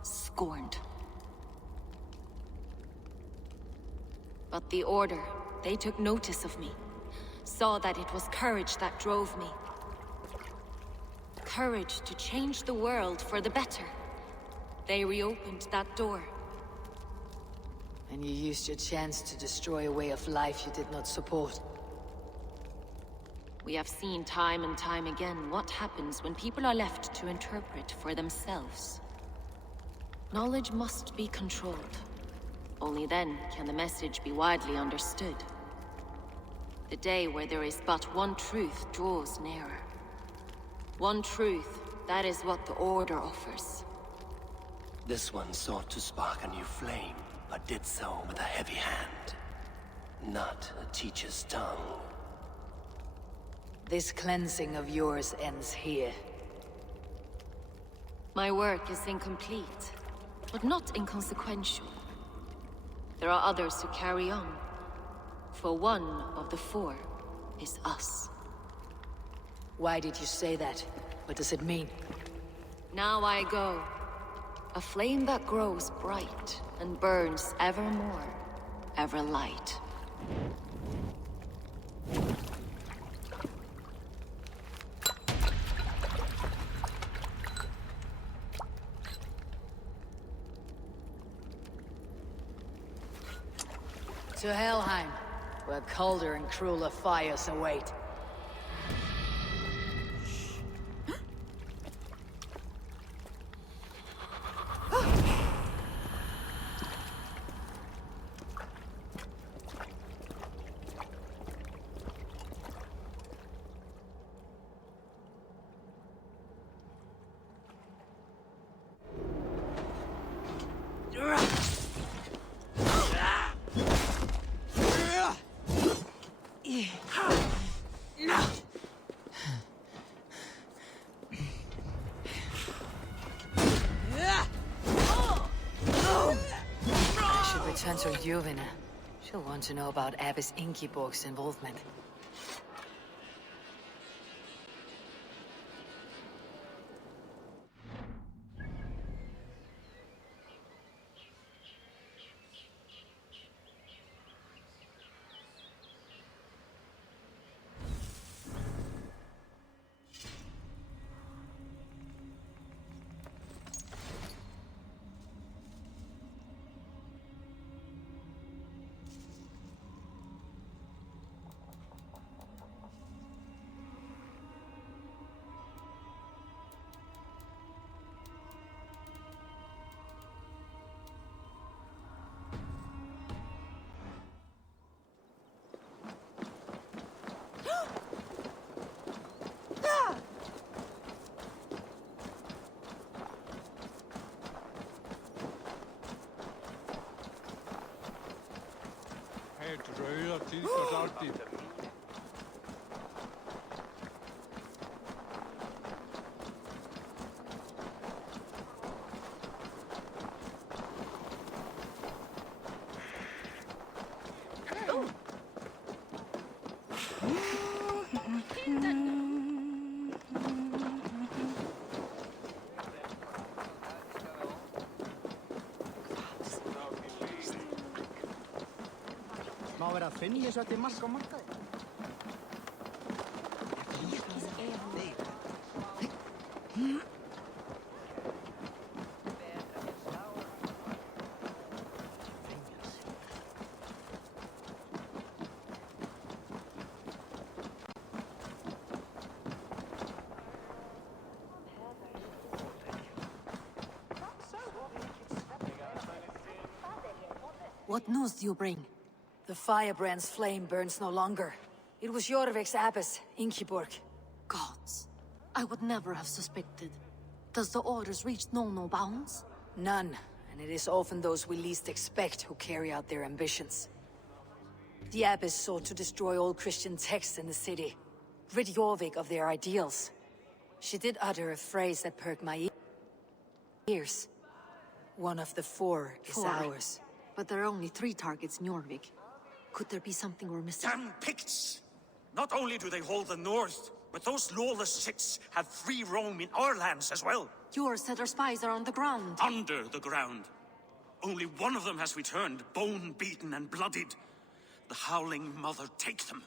scorned. But the Order, they took notice of me. Saw that it was courage that drove me. Courage to change the world for the better. They reopened that door. And you used your chance to destroy a way of life you did not support. We have seen time and time again what happens when people are left to interpret for themselves. Knowledge must be controlled. Only then can the message be widely understood. The day where there is but one truth draws nearer. One truth, that is what the Order offers. This one sought to spark a new flame, but did so with a heavy hand. Not a teacher's tongue. This cleansing of yours ends here. My work is incomplete, but not inconsequential. There are others who carry on. For one of the four is us. Why did you say that? What does it mean? Now I go. A flame that grows bright and burns ever more, ever light. To Helheim, where colder and crueler fires await. Juvena. She'll want to know about Abbess Ingeborg's involvement. Drøyer tid for alltid. Má vera að finna þessu til mark á markaði. What news do you bring? The firebrand's flame burns no longer. It was Jorvik's abbess, Ingeborg. Gods. I would never have suspected. Does the orders reach no bounds? None, and it is often those we least expect who carry out their ambitions. The abbess sought to destroy all Christian texts in the city, rid Jorvik of their ideals. She did utter a phrase that perked my ears. One of the four is ours. But there are only 3 targets in Jorvik. Could there be something we're missing? Damn Picts! Not only do they hold the north, but those lawless Siths have free roam in our lands as well. Yours said our spies are on the ground. Under the ground. Only one of them has returned, bone-beaten and bloodied. The Howling Mother take them.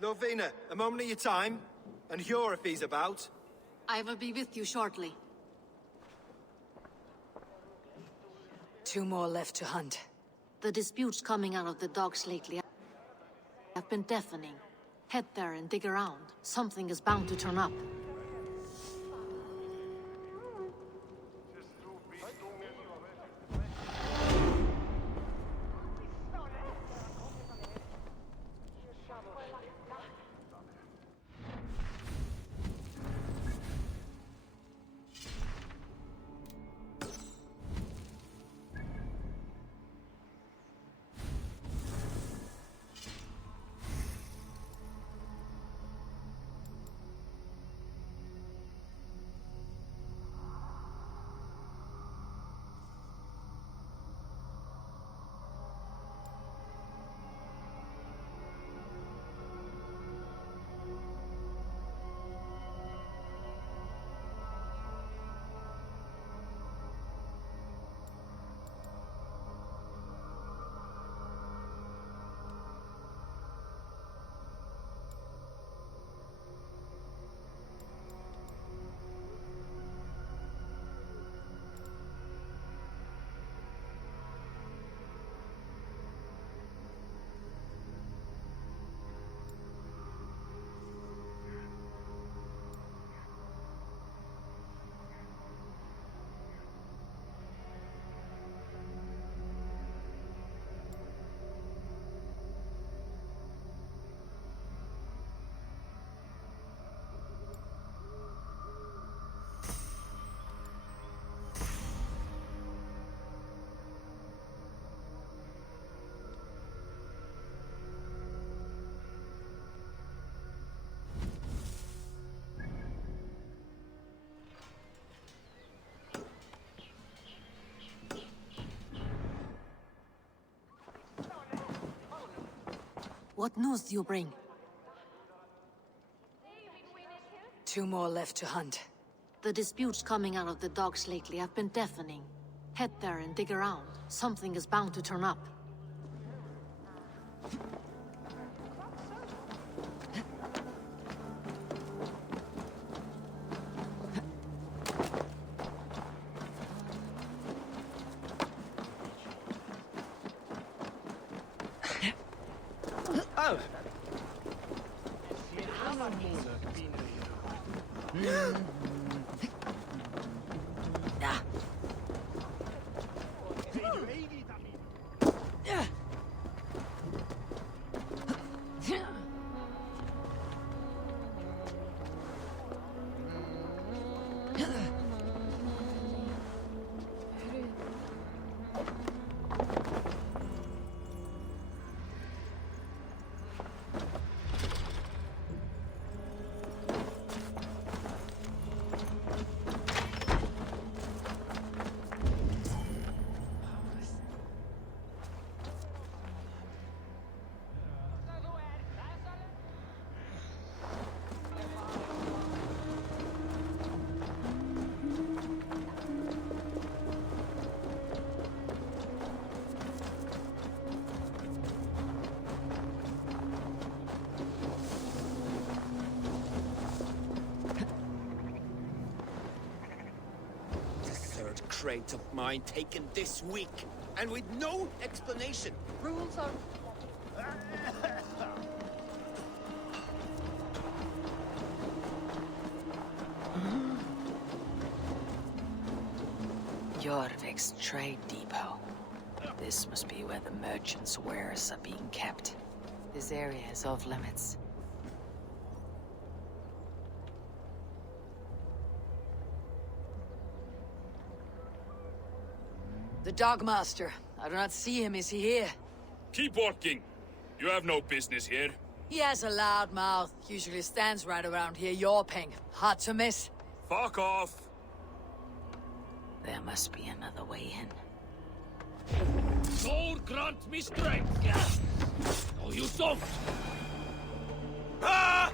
Lovina, a moment of your time, and Hjor if he's about. I will be with you shortly. 2 more left to hunt. The disputes coming out of the docks lately have been deafening. Head there and dig around. Something is bound to turn up. What news do you bring? 2 more left to hunt. The disputes coming out of the docks lately have been deafening. Head there and dig around. Something is bound to turn up. Oh! Crate of mine taken this week, and with no explanation. Rules are... Jorvik's trade depot. This must be where the merchants' wares are being kept. This area is off limits. The Dogmaster. I do not see him. Is he here? Keep working. You have no business here. He has a loud mouth. Usually stands right around here yawping. Hard to miss. Fuck off. There must be another way in. Lord grant me strength. No, you don't. Ah!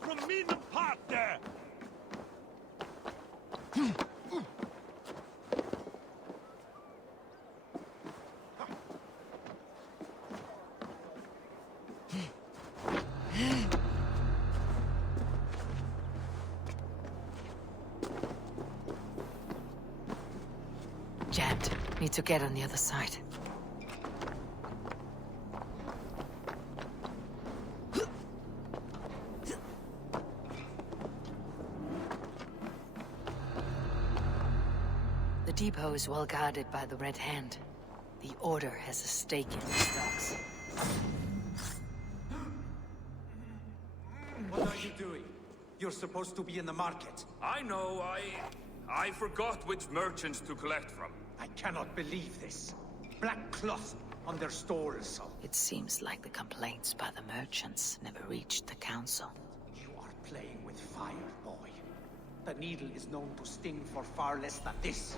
From me the part there! Jammed. Need to get on the other side. The depot is well guarded by the Red Hand. The Order has a stake in these docks. What are you doing? You're supposed to be in the market. I know, I forgot which merchants to collect from. I cannot believe this. Black cloth on their stalls. It seems like the complaints by the merchants never reached the council. You are playing with fire, boy. The needle is known to sting for far less than this.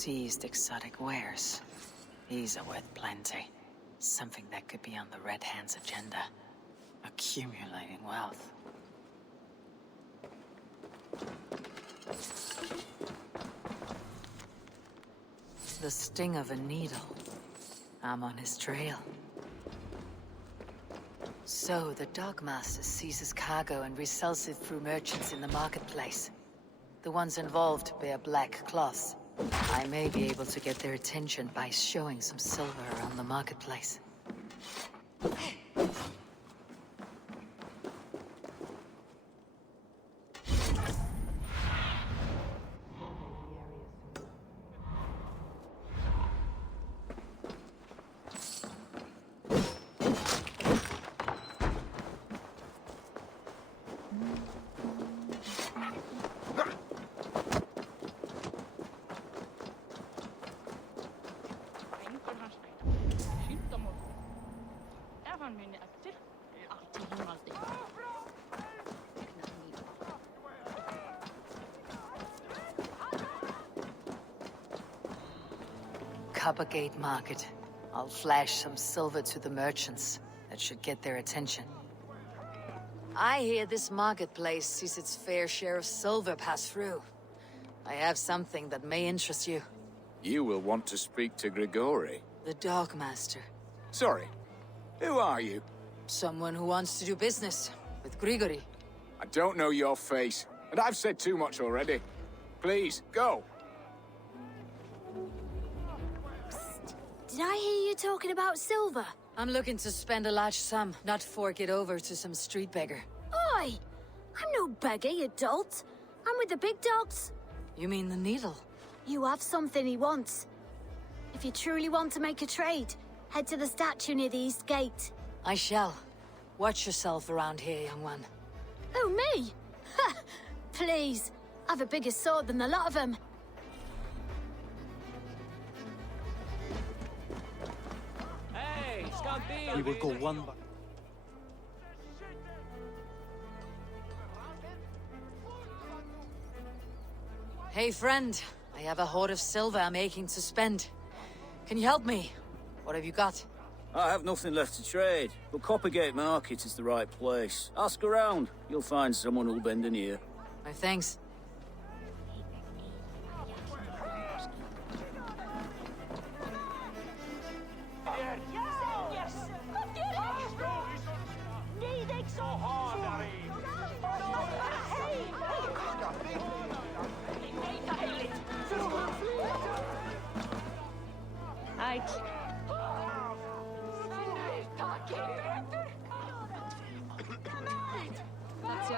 seized exotic wares. These are worth plenty. Something that could be on the Red Hand's agenda. Accumulating wealth. The sting of a needle. I'm on his trail. So, the Dogmaster seizes cargo and resells it through merchants in the marketplace. The ones involved bear black cloths. I may be able to get their attention by showing some silver around the marketplace. Coppergate Market. I'll flash some silver to the merchants. That should get their attention. I hear this marketplace sees its fair share of silver pass through. I have something that may interest you. You will want to speak to Grigori. The Dogmaster. Sorry, who are you? Someone who wants to do business with Grigori. I don't know your face, and I've said too much already. Please, go. Did I hear you talking about silver? I'm looking to spend a large sum, not fork it over to some street beggar. Oi! I'm no beggar, you dolt. I'm with the big dogs. You mean the needle? You have something he wants. If you truly want to make a trade, head to the statue near the east gate. I shall. Watch yourself around here, young one. Oh, me? Ha! Please. I've a bigger sword than the lot of them. We will go one by... Hey, friend. I have a hoard of silver I'm aching to spend. Can you help me? What have you got? I have nothing left to trade, but Coppergate Market is the right place. Ask around. You'll find someone who'll bend an ear. My thanks.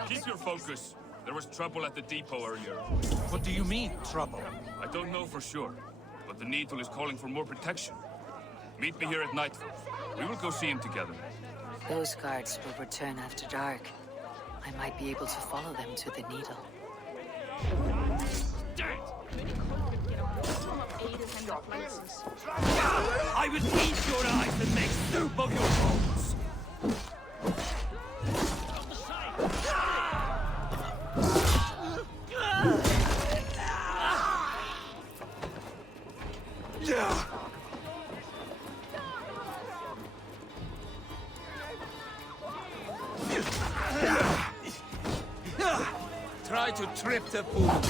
Keep your focus. There was trouble at the depot earlier. What do you mean, trouble? I don't know for sure, but the Needle is calling for more protection. Meet me here at nightfall. We will go see him together. Those guards will return after dark. I might be able to follow them to the Needle. I will eat your eyes and make soup of your bones! Try to trip the fool.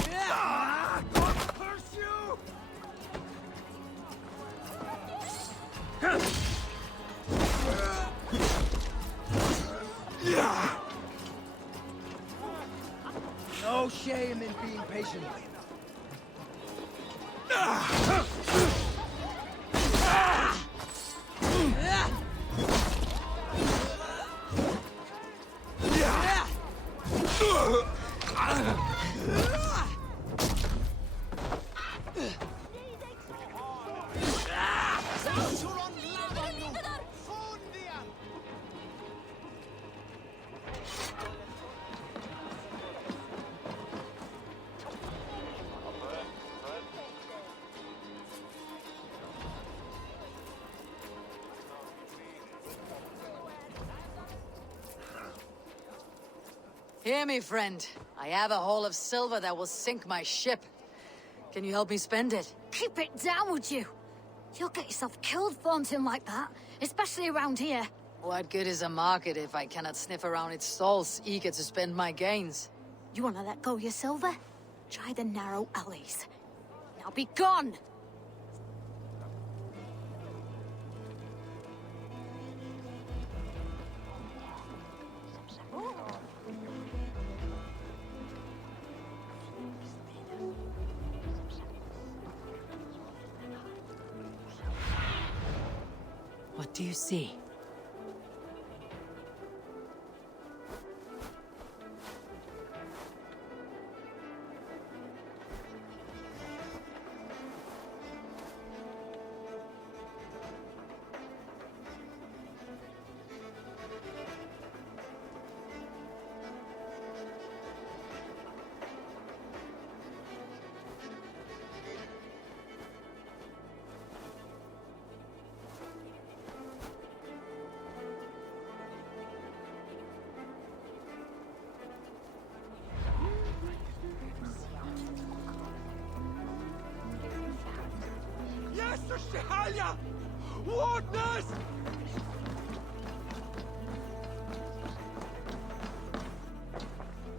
No shame in being patient. Hear me, friend. I have a haul of silver that will sink my ship. Can you help me spend it? Keep it down, would you? You'll get yourself killed flaunting like that, especially around here. What good is a market if I cannot sniff around its stalls, eager to spend my gains? You wanna let go your silver? Try the narrow alleys. Now be gone! What do you see? Jesus, Shehalia! Wardness!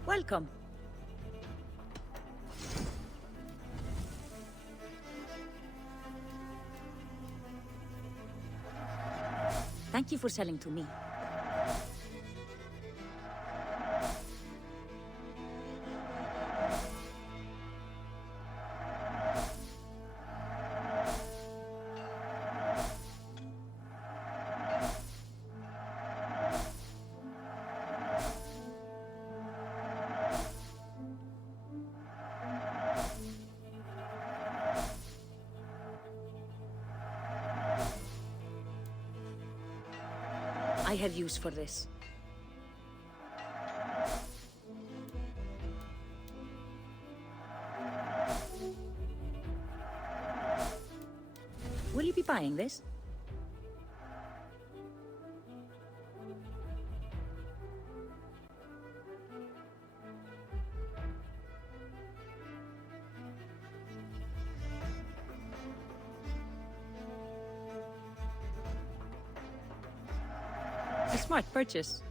Welcome. Thank you for selling to me. I have use for this. Will you be buying this? A smart purchase.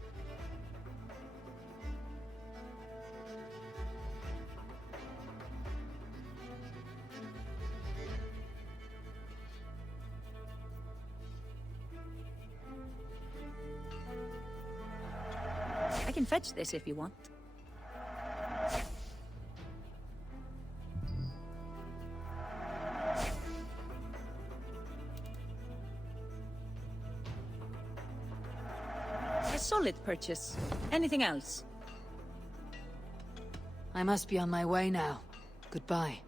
I can fetch this if you want. A solid purchase. Anything else? I must be on my way now. Goodbye.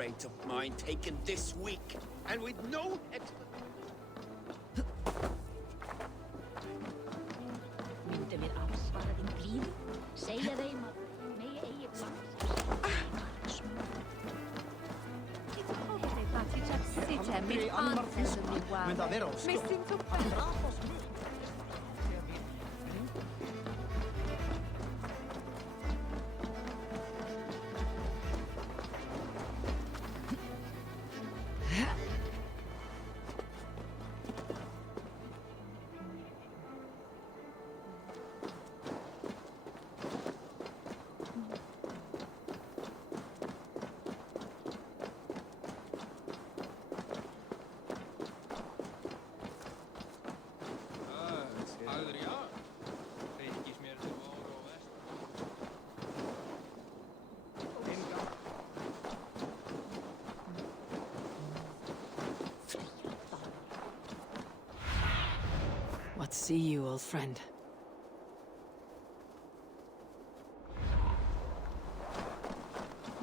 trade of mine taken this week, and with no Myndu mér afsvara þeim blíðu, segja þeim að megi eigi Mynd að vera á skjótt. What see you, old friend?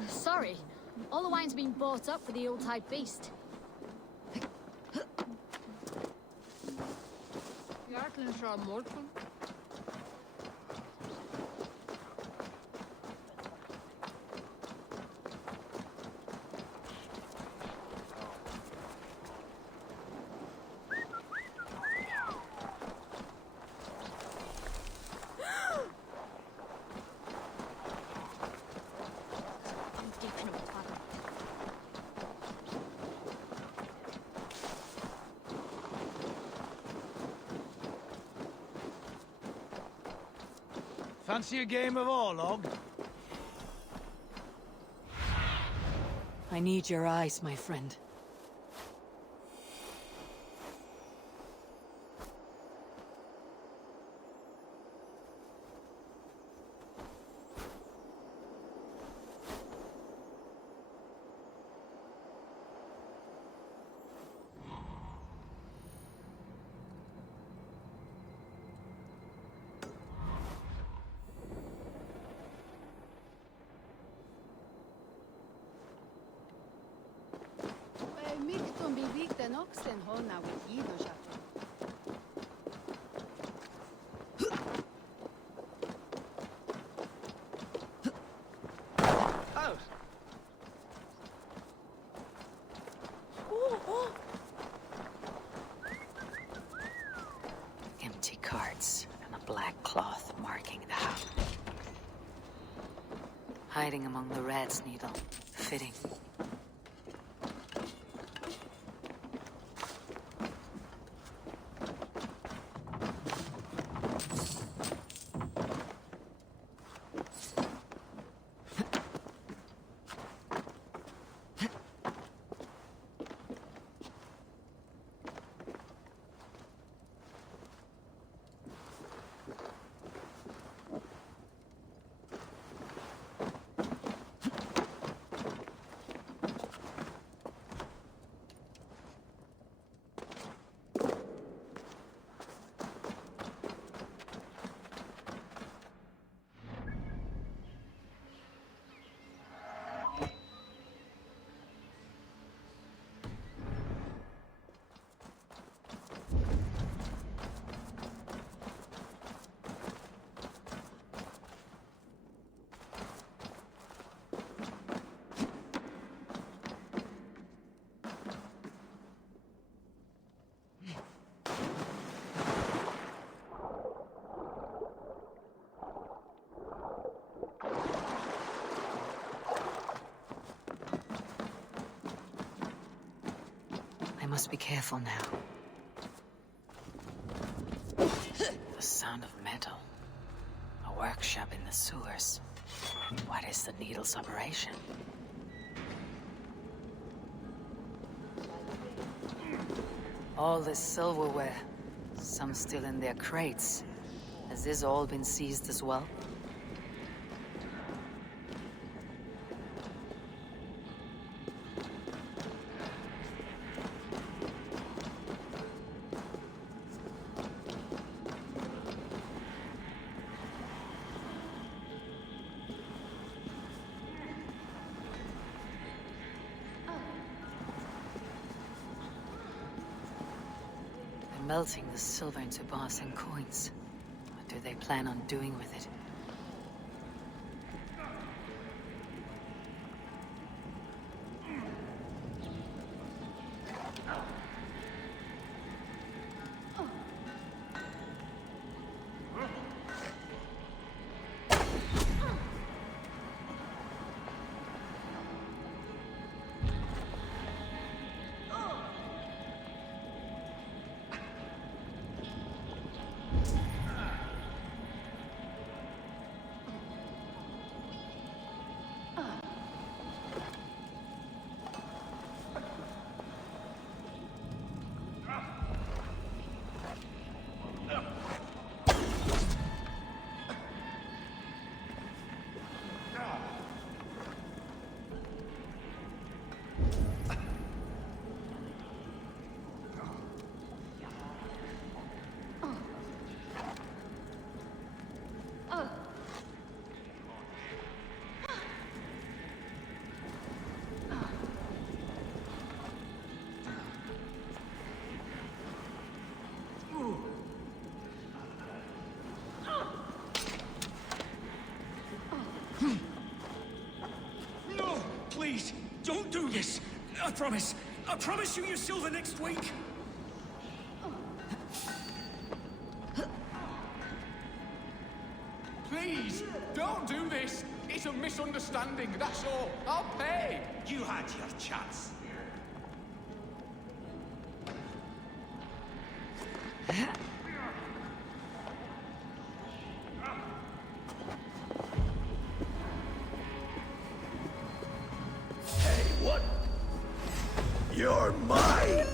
Sorry. All the wine's been bought up for the Yuletide feast. Fancy a game of Orlog? I need your eyes, my friend. Micton bibik den oxen honna with Ido Jato. Empty carts and a black cloth marking the house. Hiding among the rat's needle. Fitting. I must be careful now. The sound of metal. A workshop in the sewers. What is the needle's operation? All this silverware. Some still in their crates. Has this all been seized as well? melting the silver into bars and coins. What do they plan on doing with it? No! Please, don't do this! I promise you your silver next week! Please, don't do this! It's a misunderstanding, that's all. I'll pay! You had your chance. Hey, what? You're mine!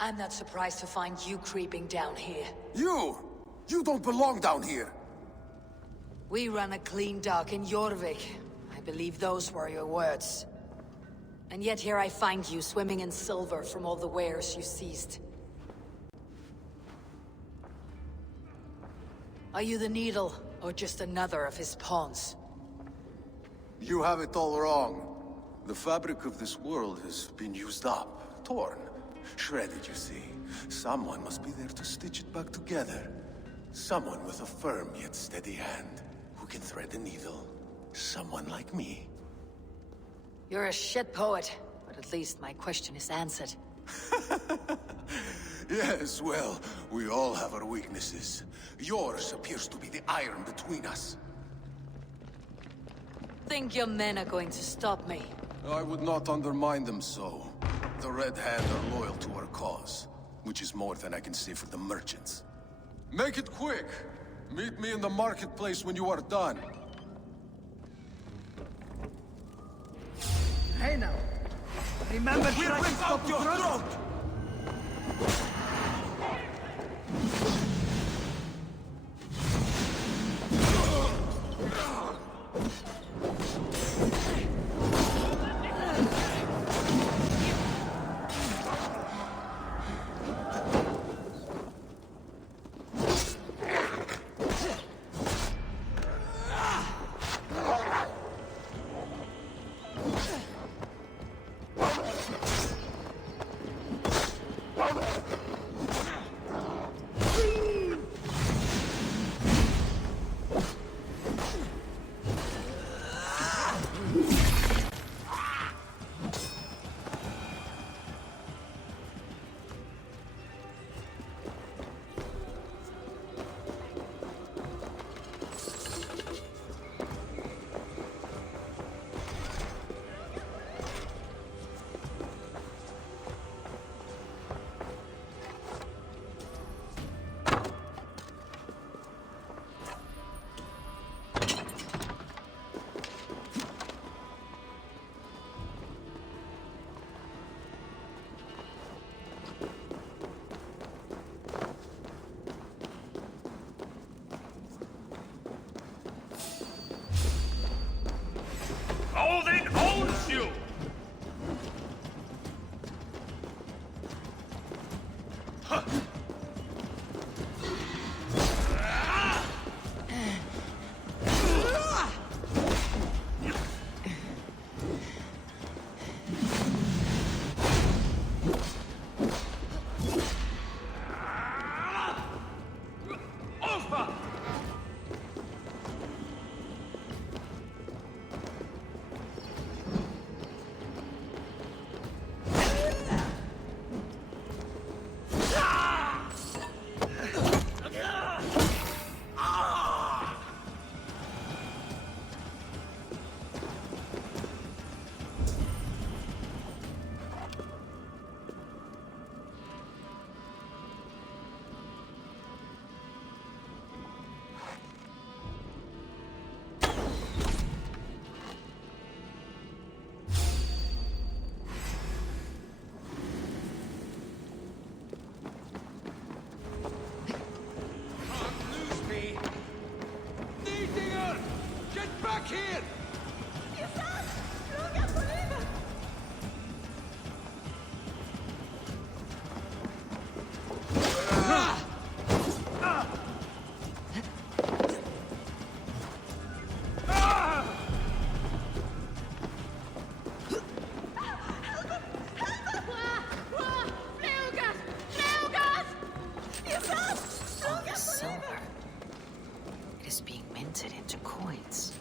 I'm not surprised to find you creeping down here. You don't belong down here! We run a clean dock in Jorvik. I believe those were your words. And yet here I find you swimming in silver from all the wares you seized. Are you the Needle, or just another of his pawns? You have it all wrong. The fabric of this world has been used up, torn, shredded, you see. Someone must be there to stitch it back together. Someone with a firm yet steady hand, who can thread the needle. Someone like me. You're a shit poet, but at least my question is answered. Yes, well, we all have our weaknesses. Yours appears to be the iron between us. Think your men are going to stop me? I would not undermine them so. The Red Hand are loyal to our cause, which is more than I can say for the merchants. Make it quick! Meet me in the marketplace when you are done. Hey now. Remember We'll rip out your throat! Back here! All this silver. It is being minted into coins.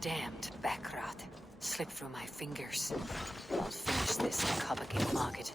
Damned backrot slipped through my fingers. I'll finish this in Coppergate Market.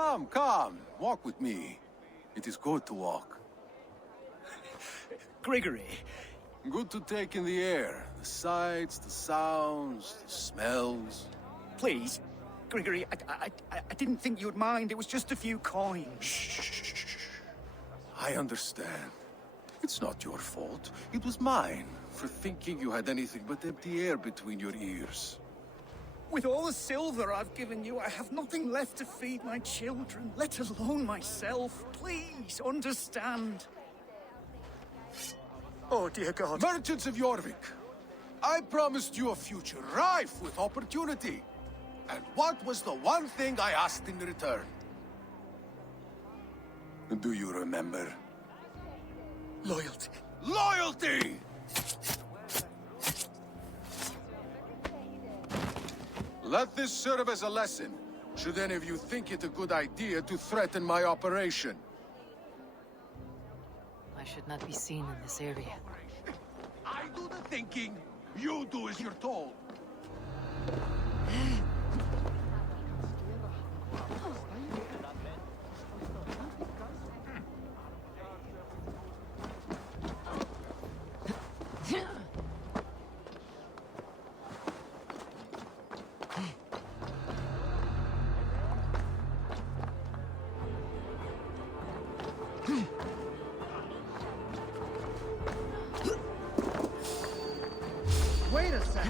Come, come. Walk with me. It is good to walk. Grigory. Good to take in the air. The sights, the sounds, the smells. Please, Grigory, I didn't think you'd mind. It was just a few coins. Shh. I understand. It's not your fault. It was mine, for thinking you had anything but empty air between your ears. With all the silver I've given you, I have nothing left to feed my children, let alone myself. Please, understand. Oh, dear God. Merchants of Jorvik, I promised you a future rife with opportunity. And what was the one thing I asked in return? Do you remember? Loyalty. Loyalty! Let this serve as a lesson, should any of you think it a good idea to threaten my operation. I should not be seen in this area. I do the thinking, you do as you're told. Wait a sec!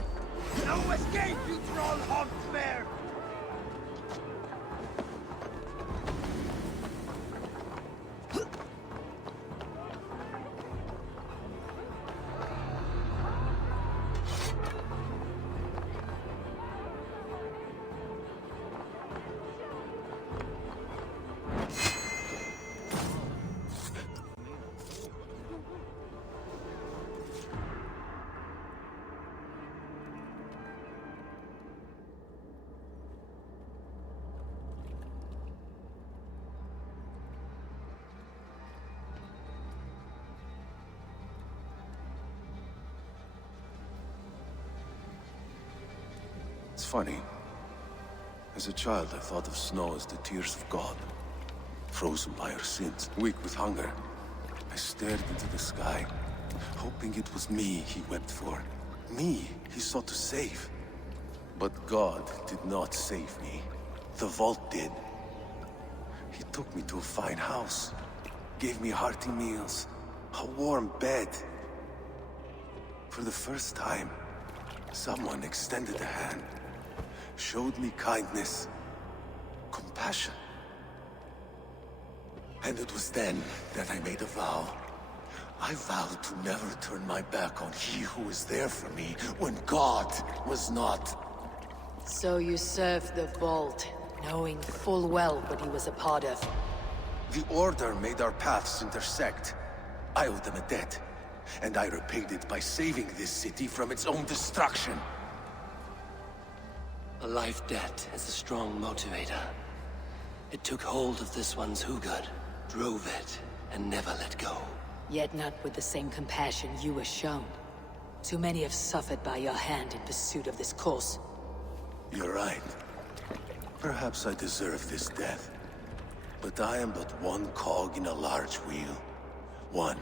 No escape, you troll hogbear! It's funny. As a child, I thought of snow as the tears of God. Frozen by our sins, weak with hunger. I stared into the sky, hoping it was me he wept for. Me he sought to save. But God did not save me. The vault did. He took me to a fine house, gave me hearty meals, a warm bed. For the first time, someone extended a hand. Showed me kindness, compassion. And it was then that I made a vow. I vowed to never turn my back on he who was there for me when God was not. So you served the Vault, knowing full well what he was a part of. The Order made our paths intersect. I owed them a debt, and I repaid it by saving this city from its own destruction. A life debt is a strong motivator. It took hold of this one's Hugad, drove it, and never let go. Yet not with the same compassion you were shown. Too many have suffered by your hand in pursuit of this cause. You're right. Perhaps I deserve this death. But I am but one cog in a large wheel. One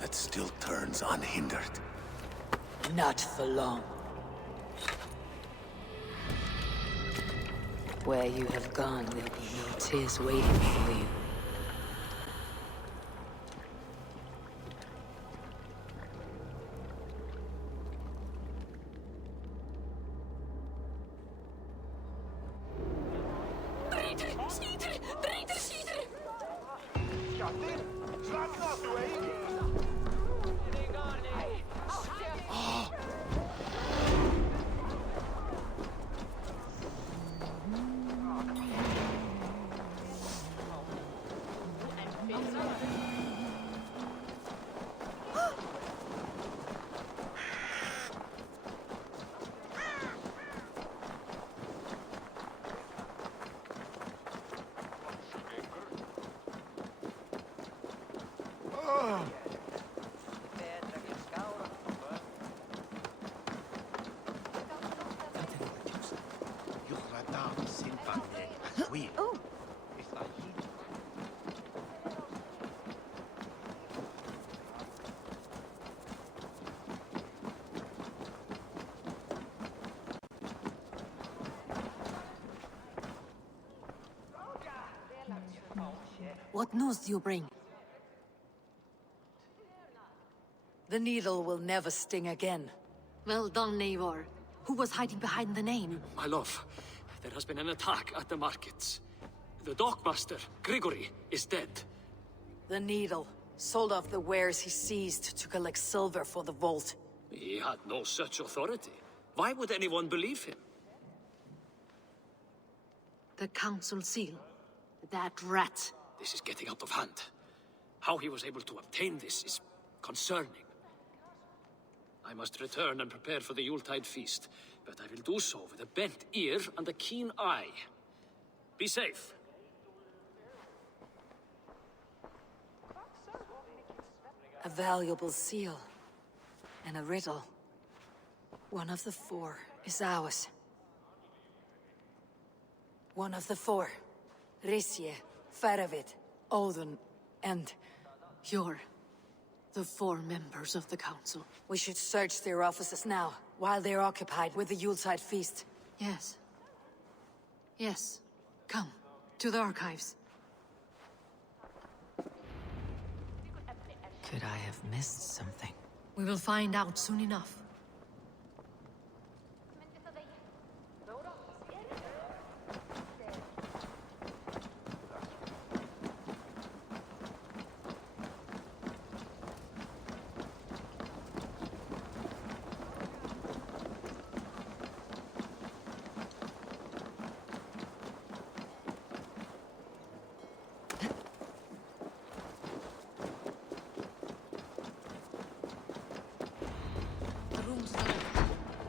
that still turns unhindered. Not for long. Where you have gone, there'll be no tears waiting for you. What news do you bring? The needle will never sting again. Well done, Eivor. Who was hiding behind the name? My love, there has been an attack at the markets. The dockmaster, Grigory, is dead. The needle sold off the wares he seized to collect silver for the vault. He had no such authority. Why would anyone believe him? The council seal. That rat. This is getting out of hand. How he was able to obtain this is concerning. I must return and prepare for the Yuletide feast, but I will do so with a bent ear and a keen eye. Be safe. A valuable seal. And a riddle. One of the four is ours. One of the four. Risje, Faravid, Odin, and... You're the four members of the council. We should search their offices now, while they're occupied with the Yuletide feast. Yes. Yes. Come, to the archives. Could I have missed something? We will find out soon enough.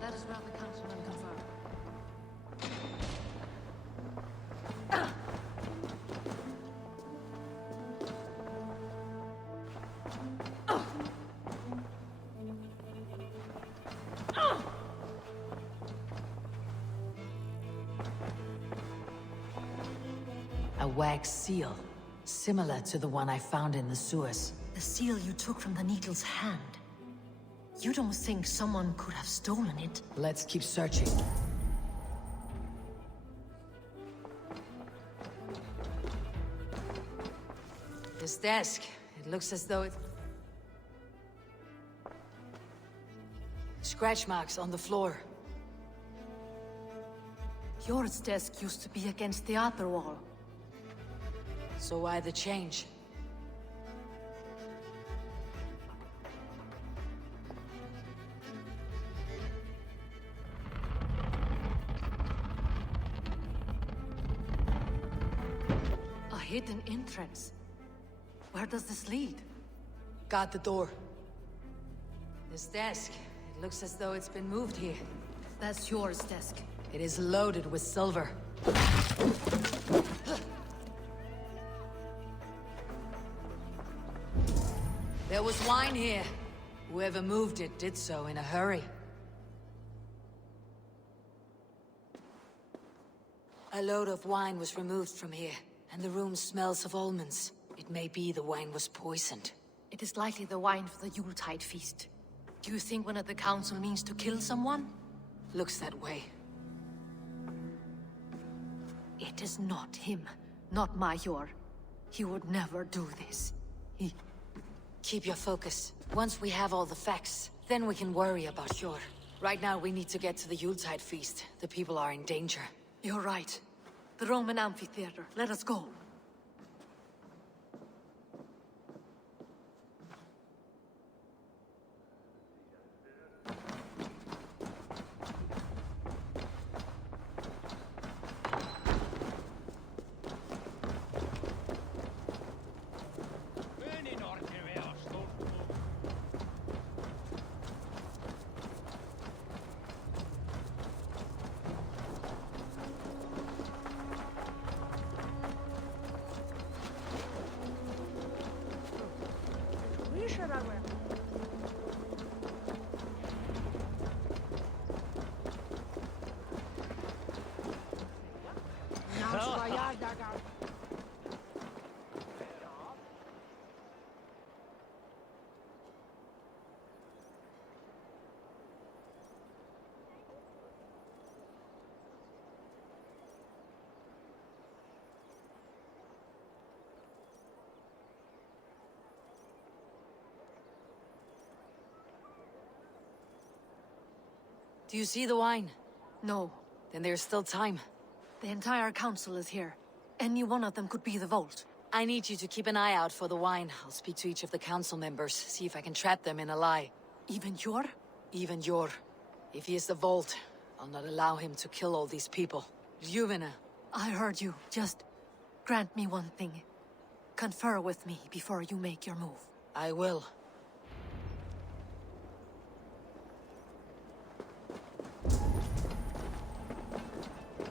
That is where the councilman confirmed. A wax seal, similar to the one I found in the sewers. The seal you took from the needle's hand. You don't think someone could have stolen it? Let's keep searching. This desk, it looks as though it... Scratch marks on the floor. Yours desk used to be against the other wall. So why the change? A hidden entrance. Where does this lead? Guard the door. This desk, it looks as though it's been moved here. That's yours desk. It is loaded with silver. There was wine here. Whoever moved it did so in a hurry. A load of wine was removed from here, and the room smells of almonds. It may be the wine was poisoned. It is likely the wine for the Yuletide feast. Do you think one of the council means to kill someone? Looks that way. It is not him, not Major. He would never do this. Keep your focus. Once we have all the facts, then we can worry about Jor. Right now, we need to get to the Yuletide feast. The people are in danger. You're right. The Roman amphitheater. Let us go. Do you see the wine? No. Then there's still time. The entire council is here. Any one of them could be the vault. I need you to keep an eye out for the wine. I'll speak to each of the council members, see if I can trap them in a lie. Even Yor? Even Yor. If he is the vault, I'll not allow him to kill all these people. Juvena. I heard you. Just grant me one thing. Confer with me before you make your move. I will.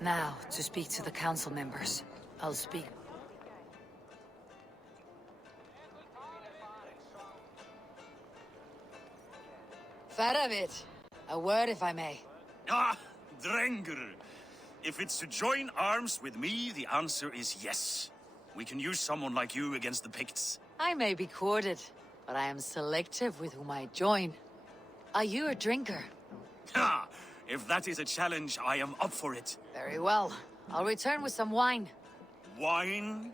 Now, to speak to the council members. I'll speak. Faravid, a word if I may. Ah, Drengr. If it's to join arms with me, the answer is yes. We can use someone like you against the Picts. I may be courted, but I am selective with whom I join. Are you a drinker? Ha! If that is a challenge, I am up for it. Very well. I'll return with some wine. Wine?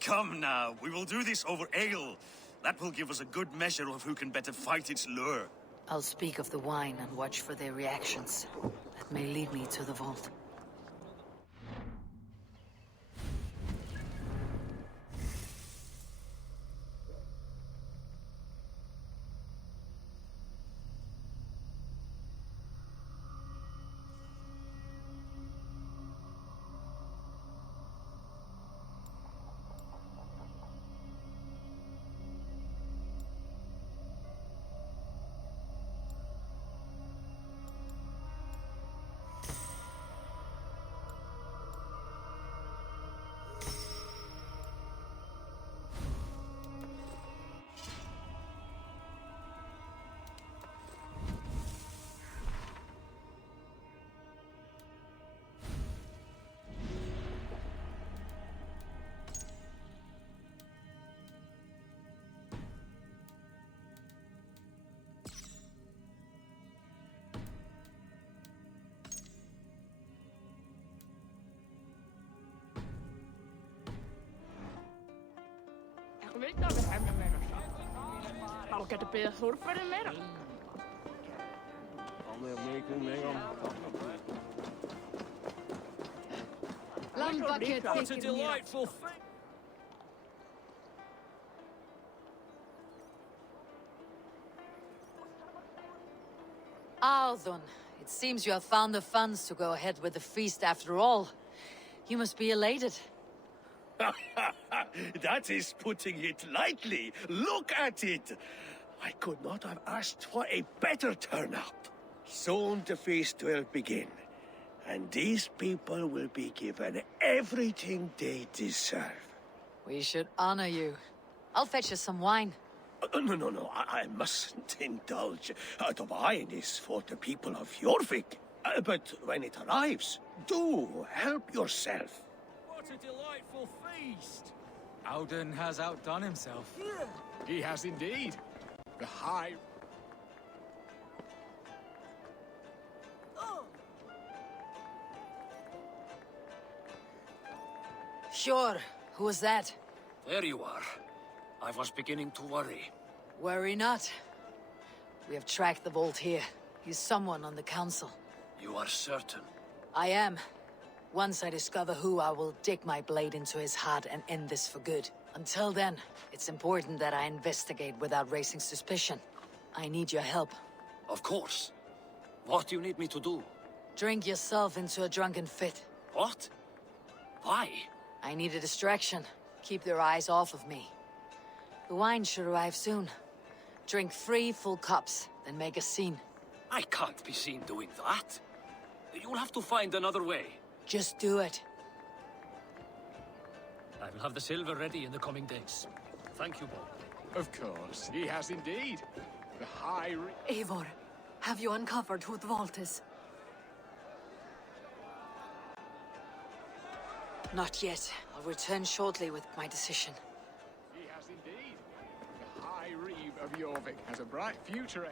Come now, we will do this over ale. That will give us a good measure of who can better fight its lure. I'll speak of the wine and watch for their reactions. That may lead me to the vault. Jeg ved ikke, hvad han med dig. Har du det bedre solfælde med dig? What a delightful thing! Althun, it seems you have found the funds to go ahead with the feast after all. You must be elated. That is putting it lightly. Look at it. I could not have asked for a better turnout. Soon the feast will begin, and these people will be given everything they deserve. We should honor you. I'll fetch us some wine. No, I mustn't indulge. The wine is for the people of Jorvik. But when it arrives, do help yourself. What a delightful feast! Auden has outdone himself. He has indeed. The High... Sure. Who was that? There you are. I was beginning to worry. Worry not. We have tracked the vault here. He's someone on the council. You are certain? I am. Once I discover who, I will dig my blade into his heart and end this for good. Until then, it's important that I investigate without raising suspicion. I need your help. Of course. What do you need me to do? Drink yourself into a drunken fit. What? Why? I need a distraction. Keep their eyes off of me. The wine should arrive soon. Drink 3 full cups, then make a scene. I can't be seen doing that. You'll have to find another way. Just do it. I will have the silver ready in the coming days. Thank you, Bo. Of course, he has indeed. The High... Eivor, have you uncovered who the vault is? Not yet. I'll return shortly with my decision. He has indeed. The High Reeve of Jorvik has a bright future.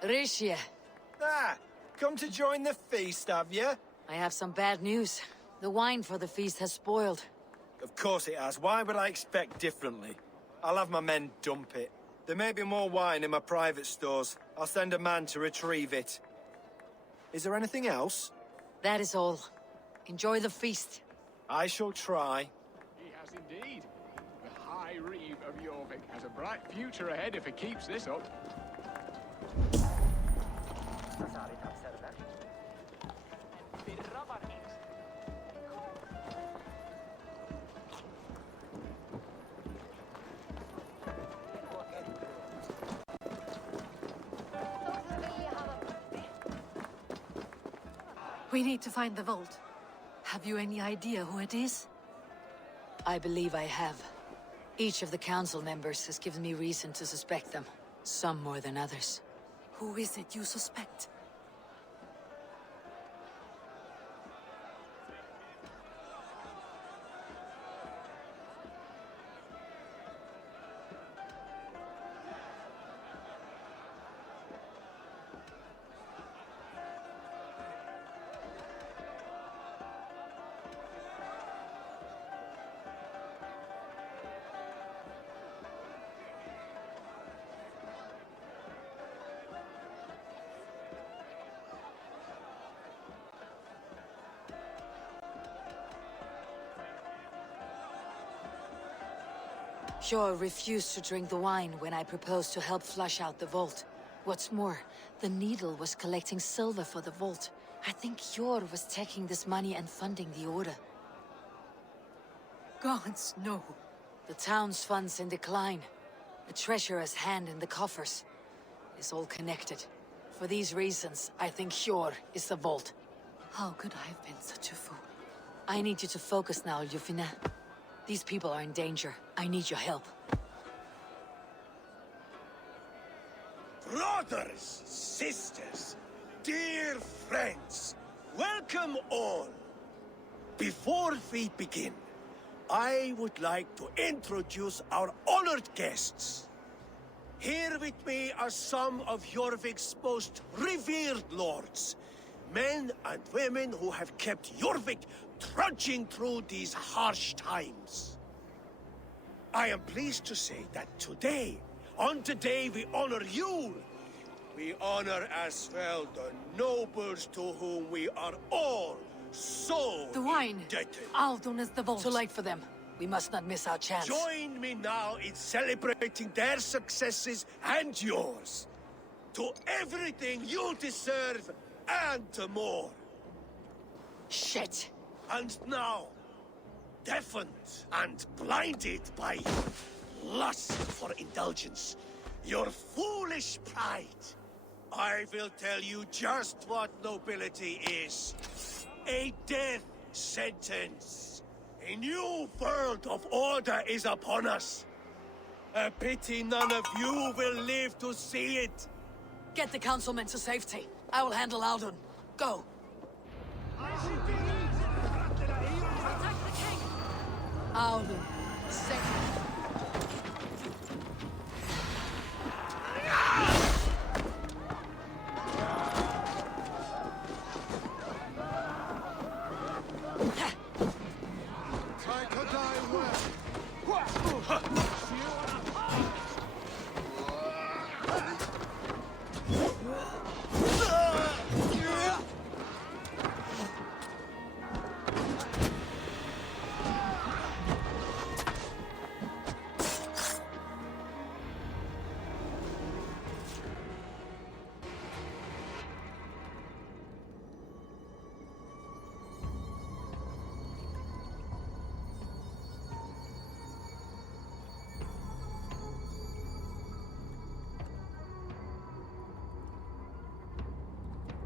Rishia. Ah, come to join the feast, have you? I have some bad news. The wine for the feast has spoiled. Of course it has. Why would I expect differently? I'll have my men dump it. There may be more wine in my private stores. I'll send a man to retrieve it. Is there anything else? That is all. Enjoy the feast. I shall try. He has indeed. The High Reeve of Jorvik has a bright future ahead if he keeps this up. We need to find the vault. Have you any idea who it is? I believe I have. Each of the council members has given me reason to suspect them. Some more than others. Who is it you suspect? Hjor refused to drink the wine when I proposed to help flush out the vault. What's more, the Needle was collecting silver for the vault. I think Hjor was taking this money and funding the Order. Gods, no. The town's funds in decline. The treasurer's hand in the coffers. It's all connected. For these reasons, I think Hjor is the vault. How could I have been such a fool? I need you to focus now, Yufina. These people are in danger. I need your help. Brothers, sisters, dear friends, welcome all. Before we begin, I would like to introduce our honored guests. Here with me are some of Jorvik's most revered lords, men and women who have kept Jorvik trudging through these harsh times. I am pleased to say that today, on the day we honor you, we honor as well the nobles to whom we are all so The wine. indebted. Aldon is the vault. Too late for them. We must not miss our chance. Join me now in celebrating their successes and yours. To everything you deserve and more. Shit. And now, deafened and blinded by lust for indulgence, your foolish pride, I will tell you just what nobility is. A death sentence. A new world of order is upon us. A pity none of you will live to see it. Get the councilmen to safety. I will handle Aldon. Go. Aldon, safe. Try to die well.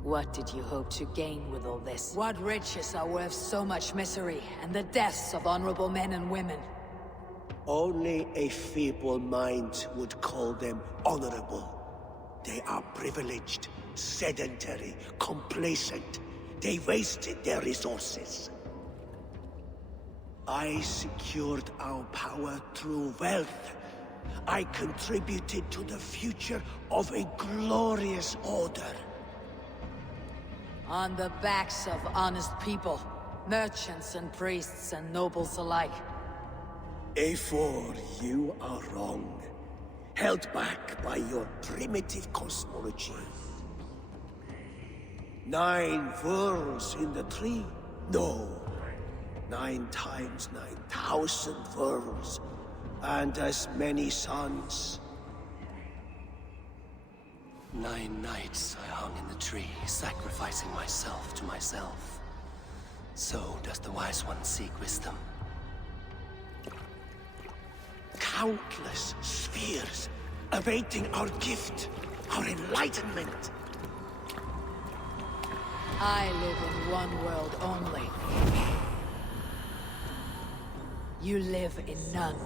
What did you hope to gain with all this? What riches are worth so much misery and the deaths of honorable men and women? Only a feeble mind would call them honorable. They are privileged, sedentary, complacent. They wasted their resources. I secured our power through wealth. I contributed to the future of a glorious order. On the backs of honest people, merchants and priests and nobles alike. Eivor, you are wrong. Held back by your primitive cosmology. 9 worlds in the tree? No. 9 times 9,000 worlds. And as many suns. 9 nights I hung in the tree, sacrificing myself to myself. So does the Wise One seek wisdom. Countless spheres awaiting our gift, our enlightenment. I live in one world only. You live in none.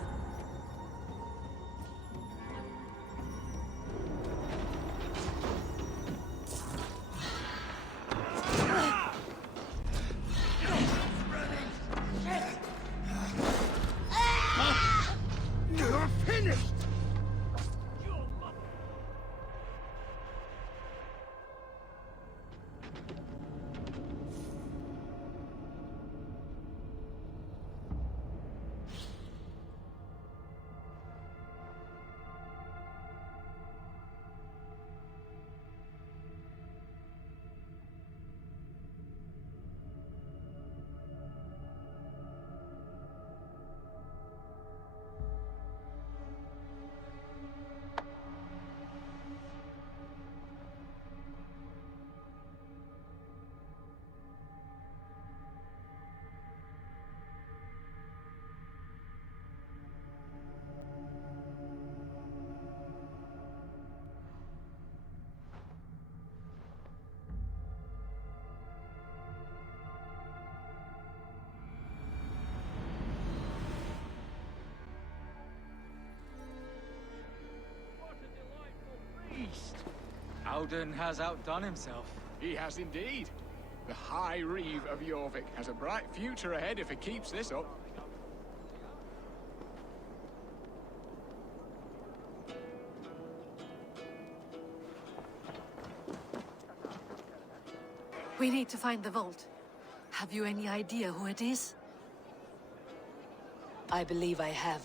You're finished! Audun has outdone himself. He has indeed. The High Reeve of Jorvik has a bright future ahead if he keeps this up. We need to find the vault. Have you any idea who it is? I believe I have.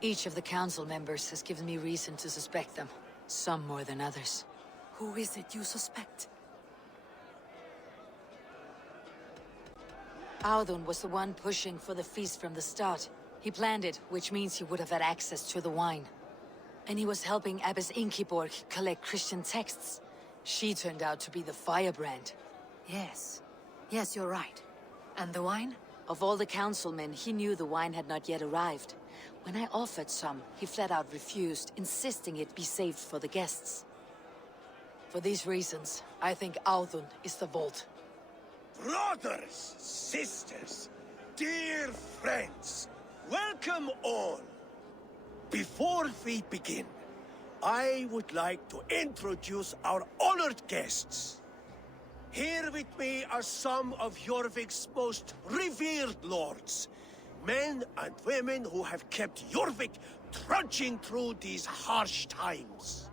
Each of the council members has given me reason to suspect them. Some more than others. Who is it you suspect? Audun was the one pushing for the feast from the start. He planned it, which means he would have had access to the wine. And he was helping Abbess Inkiborg collect Christian texts. She turned out to be the firebrand. Yes. Yes, you're right. And the wine? Of all the councilmen, he knew the wine had not yet arrived. When I offered some, he flat out refused, insisting it be saved for the guests. For these reasons, I think Audun is the vault. Brothers, sisters, dear friends, welcome all. Before we begin, I would like to introduce our honored guests. Here with me are some of Jorvik's most revered lords. Men and women who have kept Jorvik trudging through these harsh times.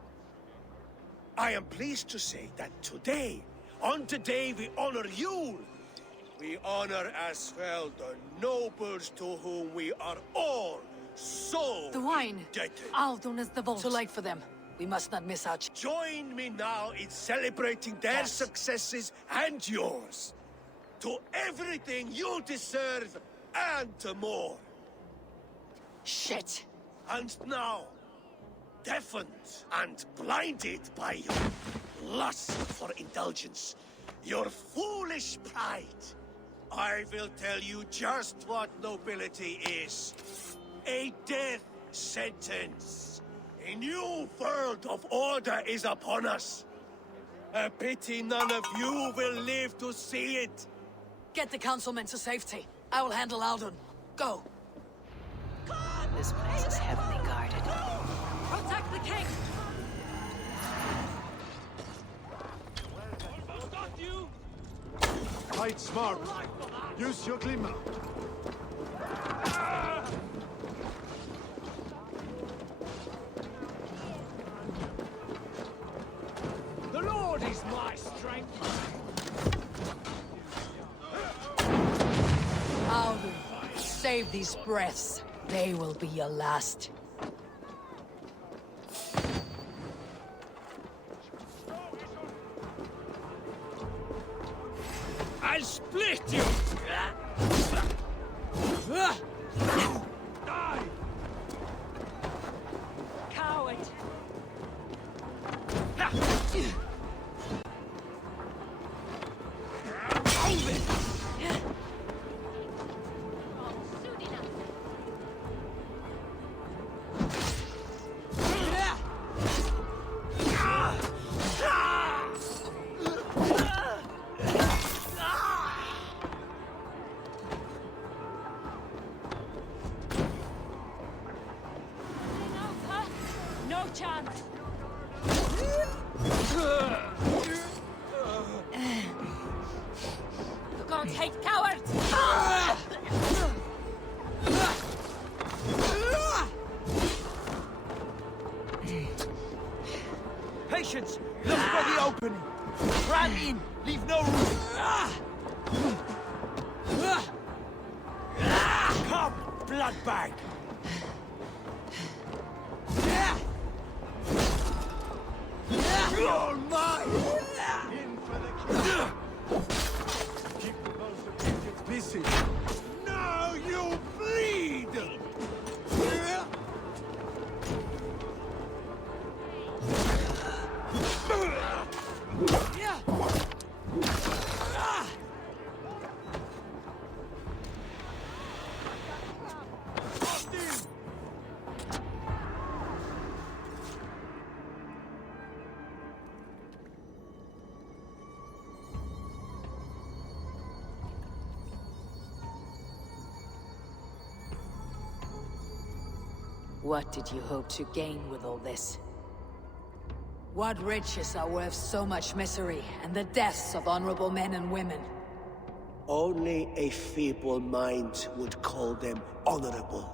I am pleased to say that today, on the day we honor Yule, we honor as well the nobles to whom we are all so the wine. indebted. Audun is the vault. Too late for them. We must not miss out. Join me now in celebrating their successes and yours. To everything you deserve and more. Shit. And now, deafened and blinded by your lust for indulgence, your foolish pride, I will tell you just what nobility is. A death sentence. A new world of order is upon us. A pity none of you will live to see it. Get the councilmen to safety. I will handle Audun. Go. This place is heavily guarded. Protect the king! Fight smart. Use your glimmer. The Lord is my strength. Audun, save these breaths. They will be your last. I'll split you! Die! Coward! No chance! The gods hate cowards! Patience! Look for the opening! Ram in! Leave no room! Come, bloodbag! You're mine! In for the kill! Keep those objectives busy. Now you bleed! What did you hope to gain with all this? What riches are worth so much misery and the deaths of honorable men and women? Only a feeble mind would call them honorable.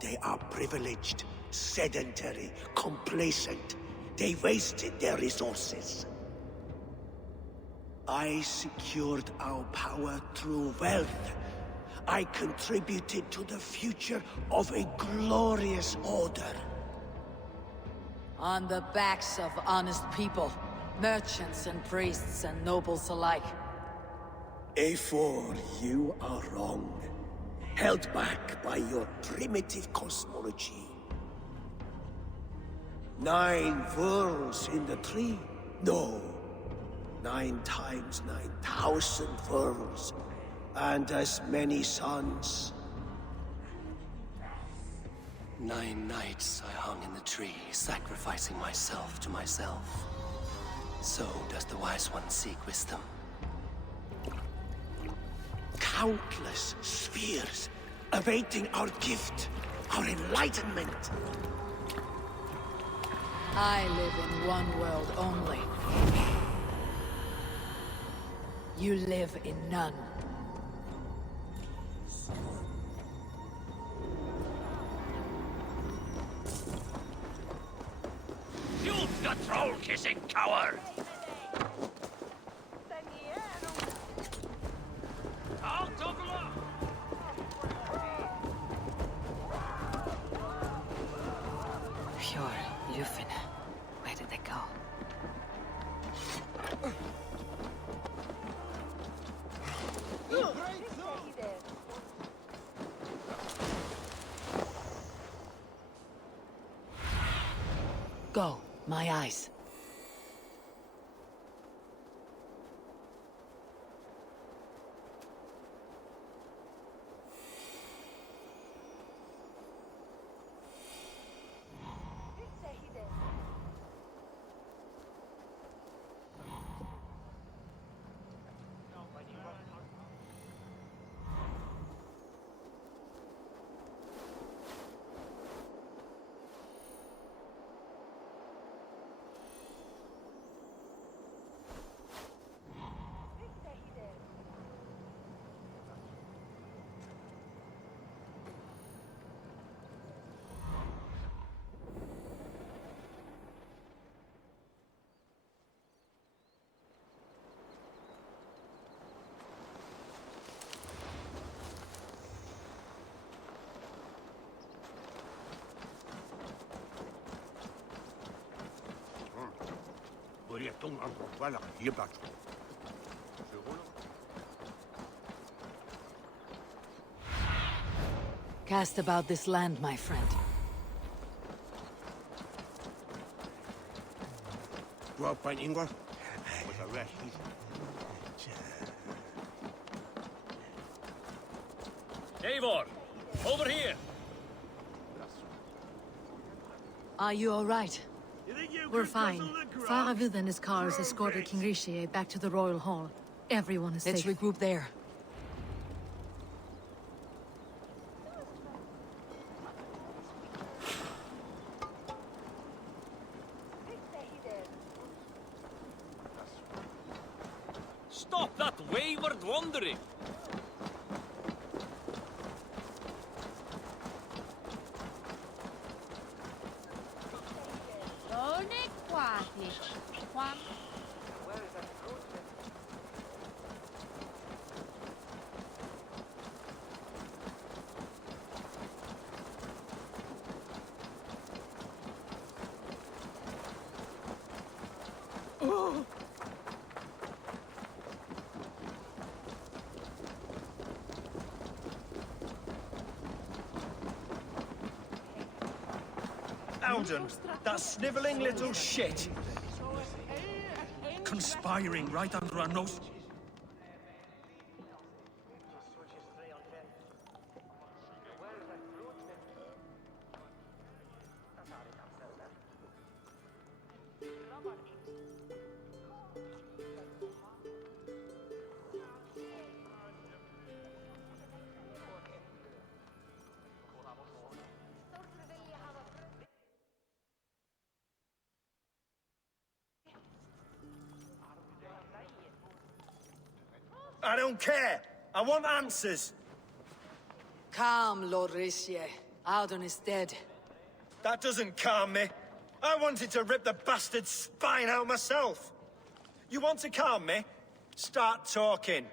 They are privileged, sedentary, complacent. They wasted their resources. I secured our power through wealth. I contributed to the future of a glorious order. On the backs of honest people, merchants and priests and nobles alike. A4, you are wrong. Held back by your primitive cosmology. 9 worlds in the tree? No. 9 times 9,000 worlds. And as many suns. 9 nights I hung in the tree, sacrificing myself to myself. So does the wise one seek wisdom. Countless spheres awaiting our gift, our enlightenment. I live in one world only. You live in none. You the troll-kissing coward! Out of luck! Pure Lufin. Where did they go? Go, my eyes. tombe entre toi la riba. Cast about this land, my friend. Drop by Ingvar. With the rest, Eivor, over here! Are you all right? We're fine. Faravid and his cars escorted King Rishi back to the Royal Hall. Everyone is Let's safe. regroup there. Stop that wayward wandering! Sono quasi. Qua. Oh! Alden, that sniveling little shit. Conspiring right under our nose. I don't care. I want answers. Calm, Lord Rishi. Audun is dead. That doesn't calm me. I wanted to rip the bastard's spine out myself. You want to calm me? Start talking.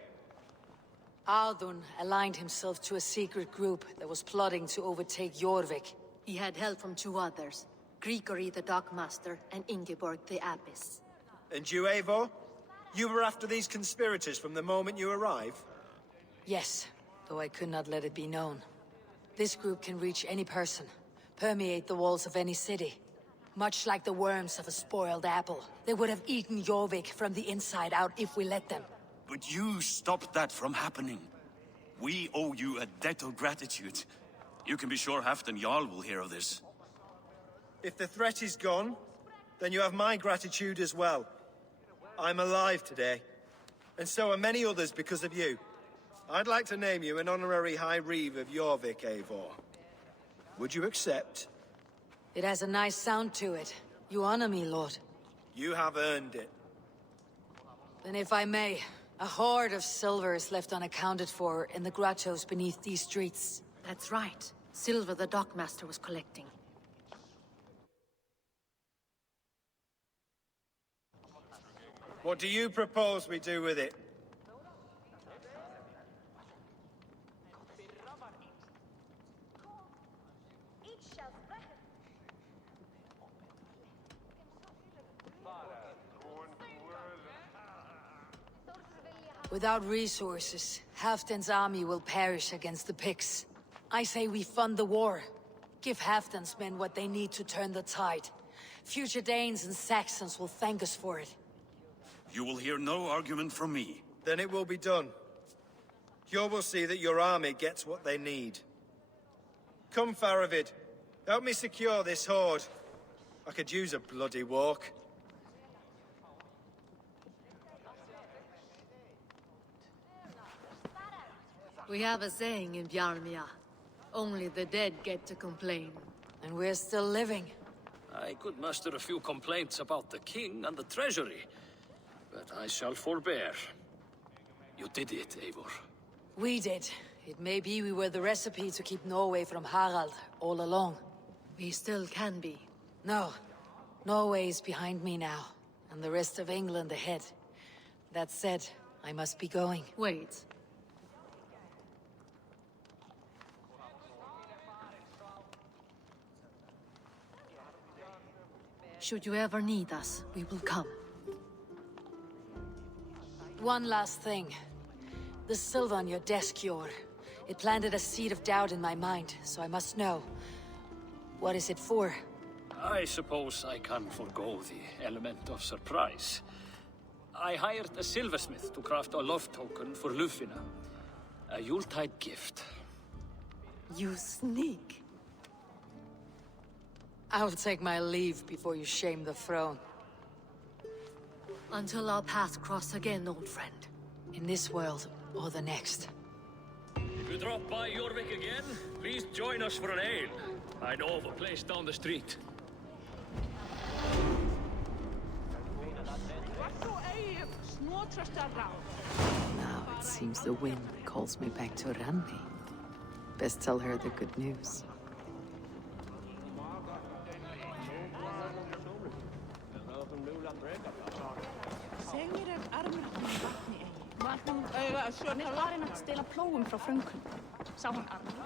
Audun aligned himself to a secret group that was plotting to overtake Jorvik. He had help from two others. Grigory the Dockmaster and Ingeborg the Abbess. And you, Eivor? You were after these conspirators from the moment you arrived? Yes, though I could not let it be known. This group can reach any person, permeate the walls of any city. Much like the worms of a spoiled apple, they would have eaten Jorvik from the inside out if we let them. But you stopped that from happening. We owe you a debt of gratitude. You can be sure Halfdan Jarl will hear of this. If the threat is gone, then you have my gratitude as well. I'm alive today, and so are many others because of you. I'd like to name you an honorary High Reeve of Jorvik, Eivor. Would you accept? It has a nice sound to it. You honor me, Lord. You have earned it. Then if I may, a hoard of silver is left unaccounted for in the grottos beneath these streets. That's right. Silver the Dockmaster was collecting. What do you propose we do with it? Without resources, Halfdan's army will perish against the Picts. I say we fund the war. Give Halfdan's men what they need to turn the tide. Future Danes and Saxons will thank us for it. You will hear no argument from me. Then it will be done. You will see that your army gets what they need. Come, Faravid. Help me secure this hoard. I could use a bloody walk. We have a saying in Bjarmia. Only the dead get to complain. And we're still living. I could muster a few complaints about the king and the treasury, but I shall forbear. You did it, Eivor. We did. It may be we were the recipe to keep Norway from Harald all along. We still can be. No. Norway is behind me now, and the rest of England ahead. That said, I must be going. Wait. Should you ever need us, we will come. One last thing. The silver on your desk, Yor. It planted a seed of doubt in my mind, so I must know. What is it for? I suppose I can forgo the element of surprise. I hired a silversmith to craft a love token for Lufina. A Yuletide gift. You sneak. I'll take my leave before you shame the throne. Until our paths cross again, old friend. In this world, or the next. If you drop by Jorvik again, please join us for an ale. I know of a place down the street. Now it seems the wind calls me back to Randi. Best tell her the good news. Segir armur hún í vatni eigi. Var hún, með farin að stela plógum frá frönkun. Sá hún armur.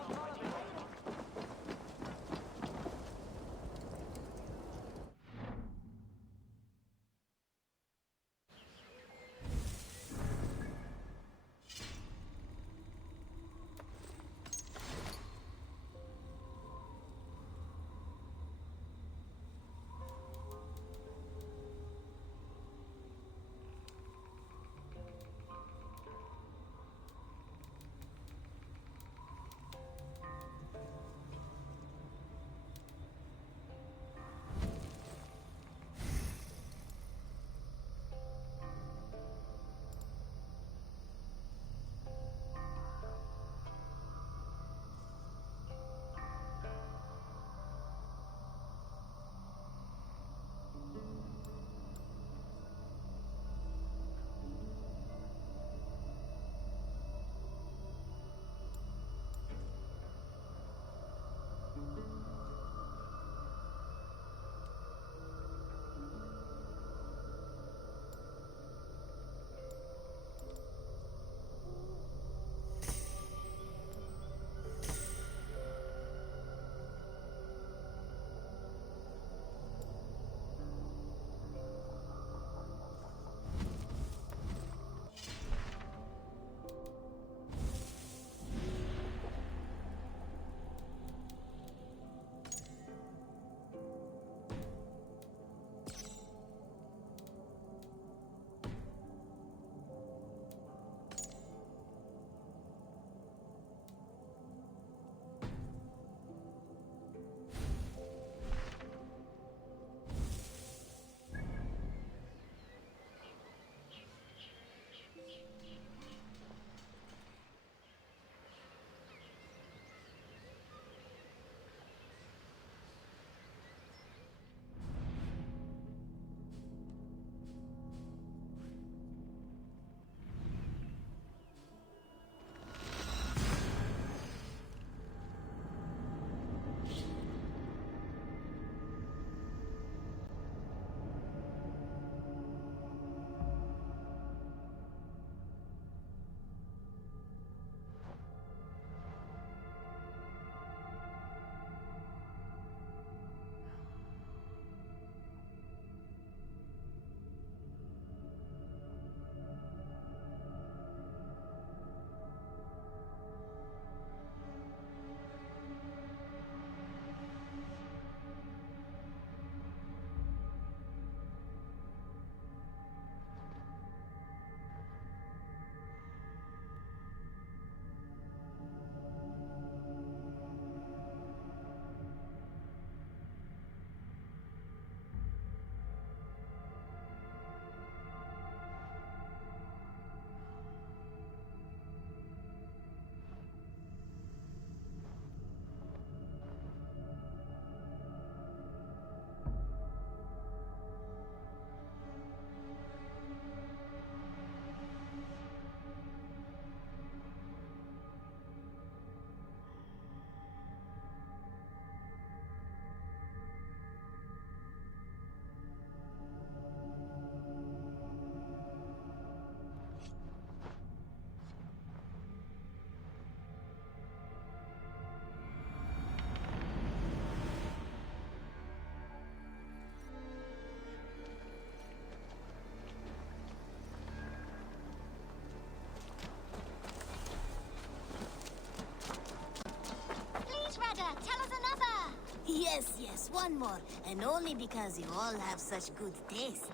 Yes, one more. And only because you all have such good taste.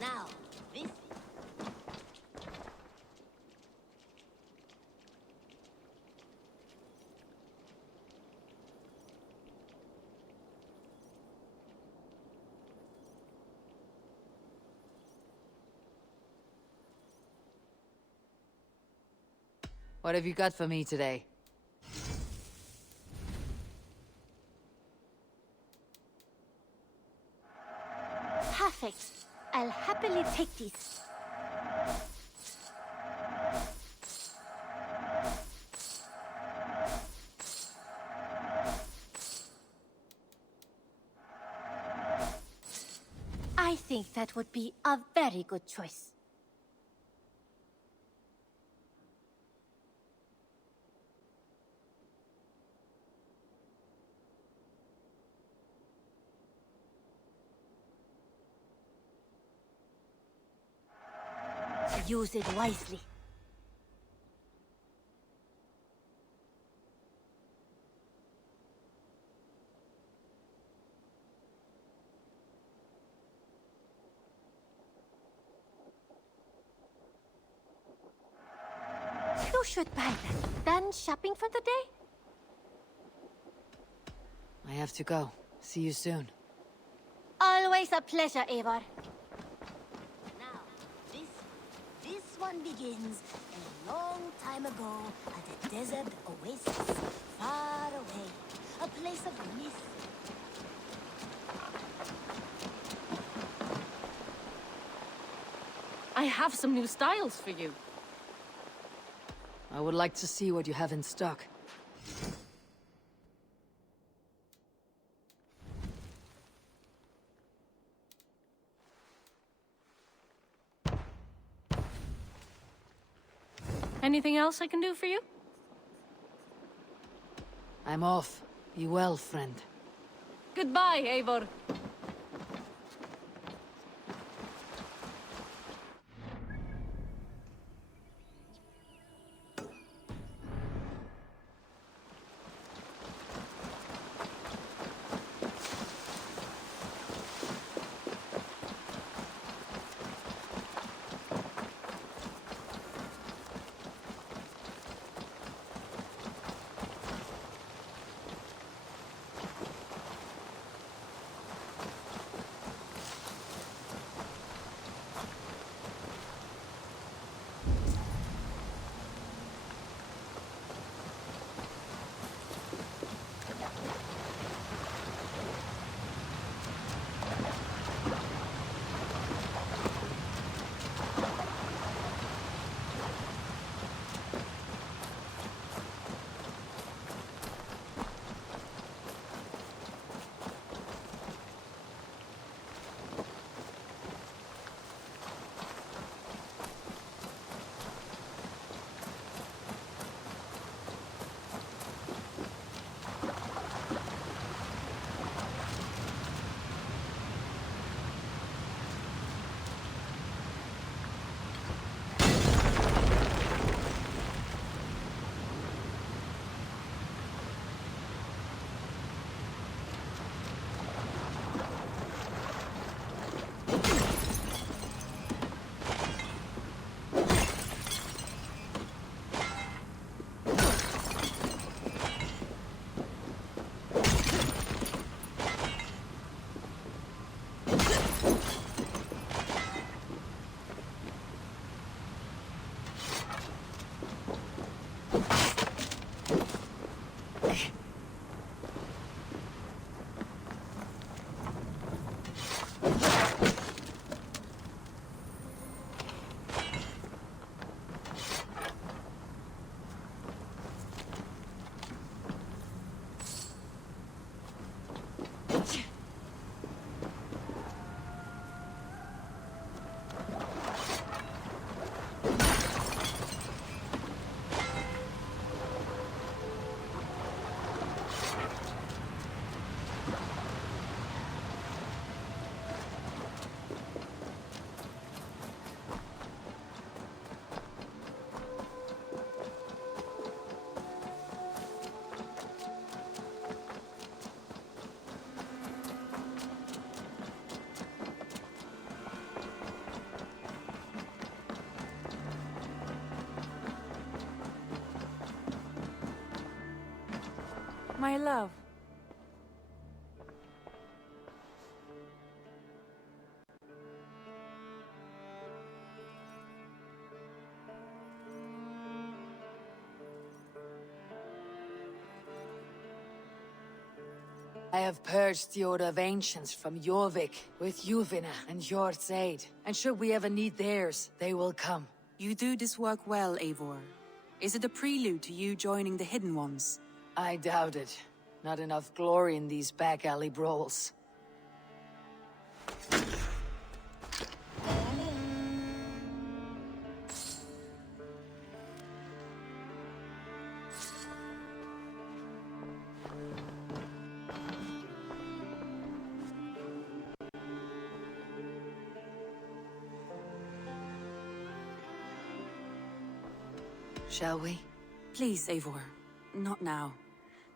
Now, this... What have you got for me today? Perfect. I'll happily take these. I think that would be a very good choice. Use it wisely. You should buy that. Done shopping for the day? I have to go. See you soon. Always a pleasure, Eivor. This one begins a long time ago at a desert oasis, far away. A place of myth. I have some new styles for you. I would like to see what you have in stock. Anything else I can do for you? I'm off. Be well, friend. Goodbye, Eivor. My love. I have purged the Order of Ancients from Jorvik with Yuvina and Hjort's aid. And should we ever need theirs, they will come. You do this work well, Eivor. Is it a prelude to you joining the Hidden Ones? I doubt it. Not enough glory in these back alley brawls. Shall we? Please, Eivor. Not now.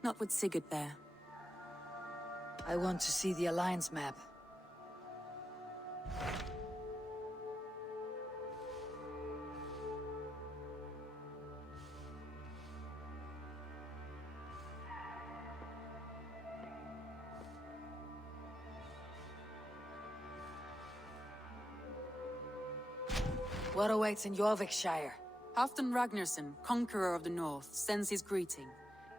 Not with Sigurd there. I want to see the Alliance map. What awaits in Jorvikshire? Halfdan Ragnarsson, Conqueror of the North, sends his greeting.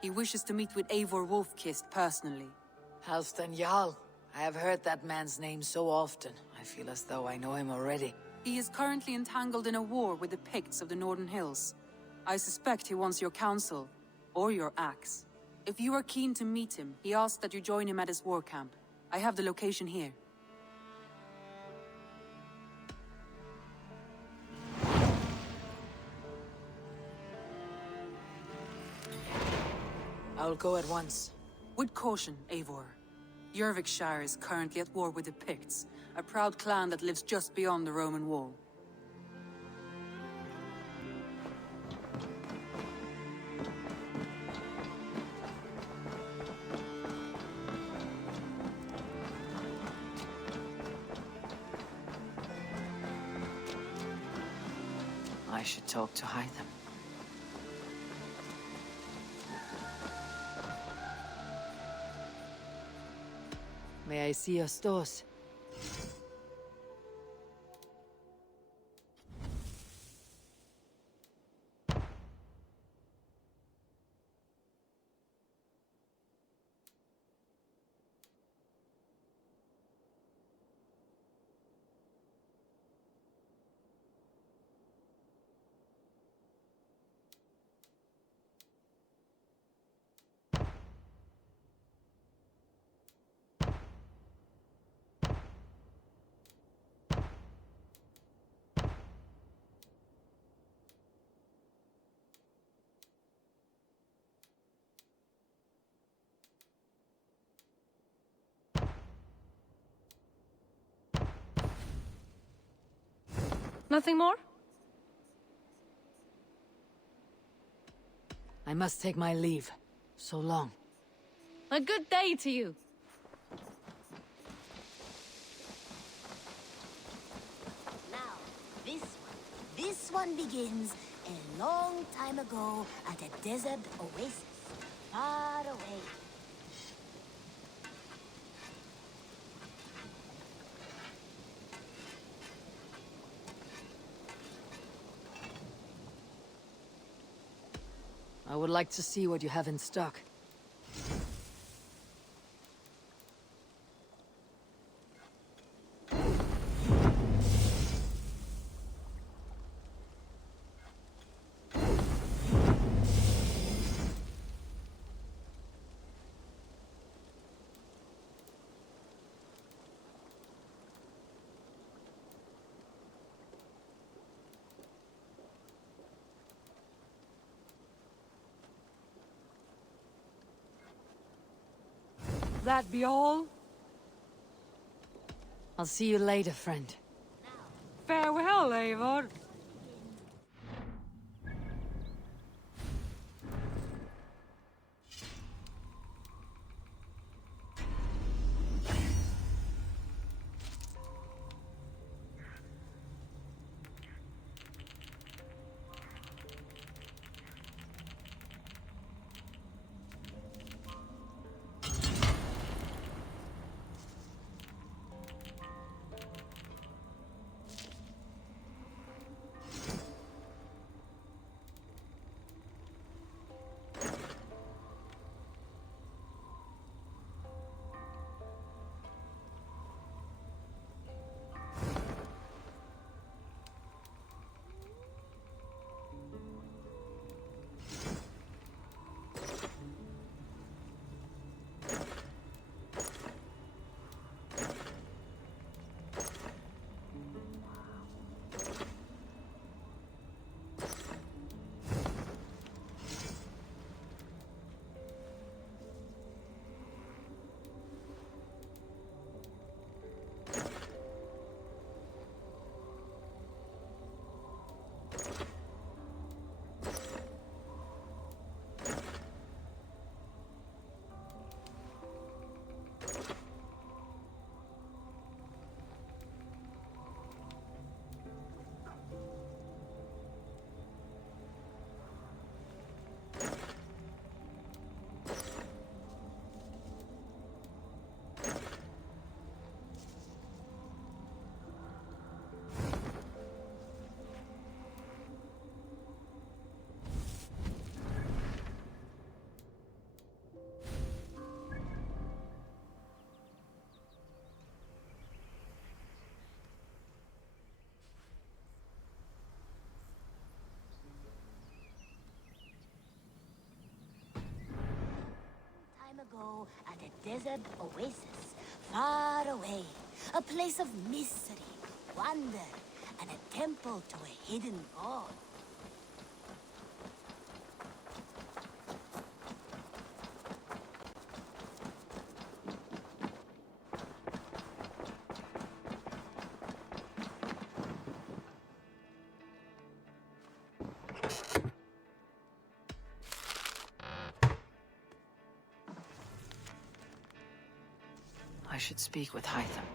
He wishes to meet with Eivor Wolfkist personally. Halfdan Jarl. I have heard that man's name so often. I feel as though I know him already. He is currently entangled in a war with the Picts of the Northern Hills. I suspect he wants your counsel, or your axe. If you are keen to meet him, he asks that you join him at his war camp. I have the location here. I'll go at once. With caution, Eivor. Jorvikshire is currently at war with the Picts, a proud clan that lives just beyond the Roman wall. I should talk to Hytham. May I see your stores? Nothing more? I must take my leave. So long. A good day to you. Now, this one begins a long time ago at a desert oasis, far away. I would like to see what you have in stock. That be all? I'll see you later, friend. Farewell, Eivor. desert oasis, far away. A place of mystery, wonder, and a temple to a hidden god. I should speak with Hytham.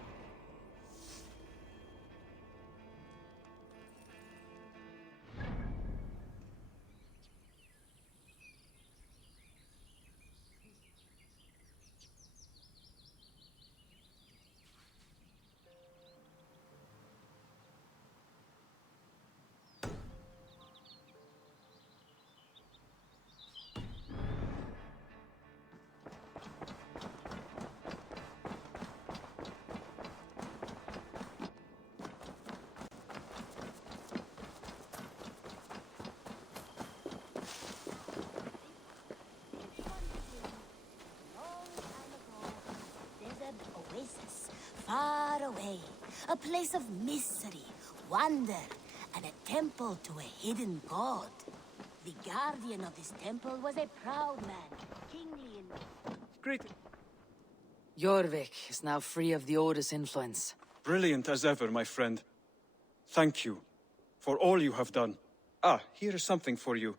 Oasis, far away. A place of mystery, wonder, and a temple to a hidden god. The guardian of this temple was a proud man, kingly in... Great. Jorvik is now free of the Order's influence. Brilliant as ever, my friend. Thank you for all you have done. Ah, here is something for you.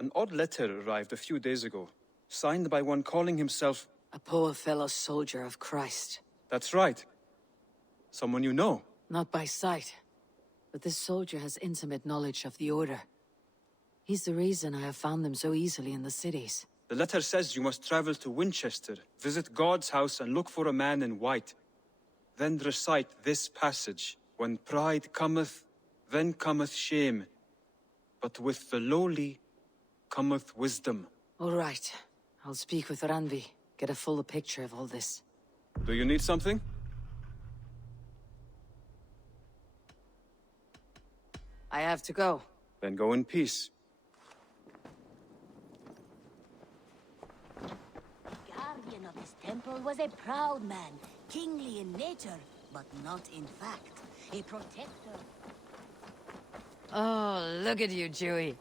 An odd letter arrived a few days ago, signed by one calling himself... A poor fellow soldier of Christ. That's right. Someone you know. Not by sight, but this soldier has intimate knowledge of the Order. He's the reason I have found them so easily in the cities. The letter says you must travel to Winchester, visit God's house and look for a man in white. Then recite this passage. When pride cometh, then cometh shame. But with the lowly cometh wisdom. All right. I'll speak with Randvi. Get a fuller picture of all this. Do you need something? I have to go. Then go in peace. The guardian of this temple was a proud man, kingly in nature, but not in fact. A protector. Oh, look at you, Chewie.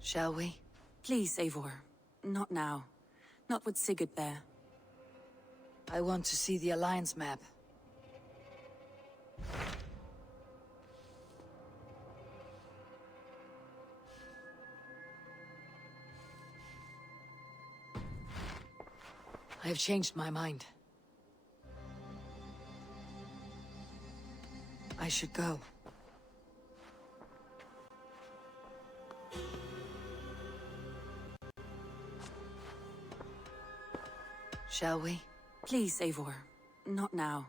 Shall we? Please, Eivor. Not now. Not with Sigurd there. I want to see the Alliance map. I have changed my mind. I should go. Shall we? Please, Eivor. Not now.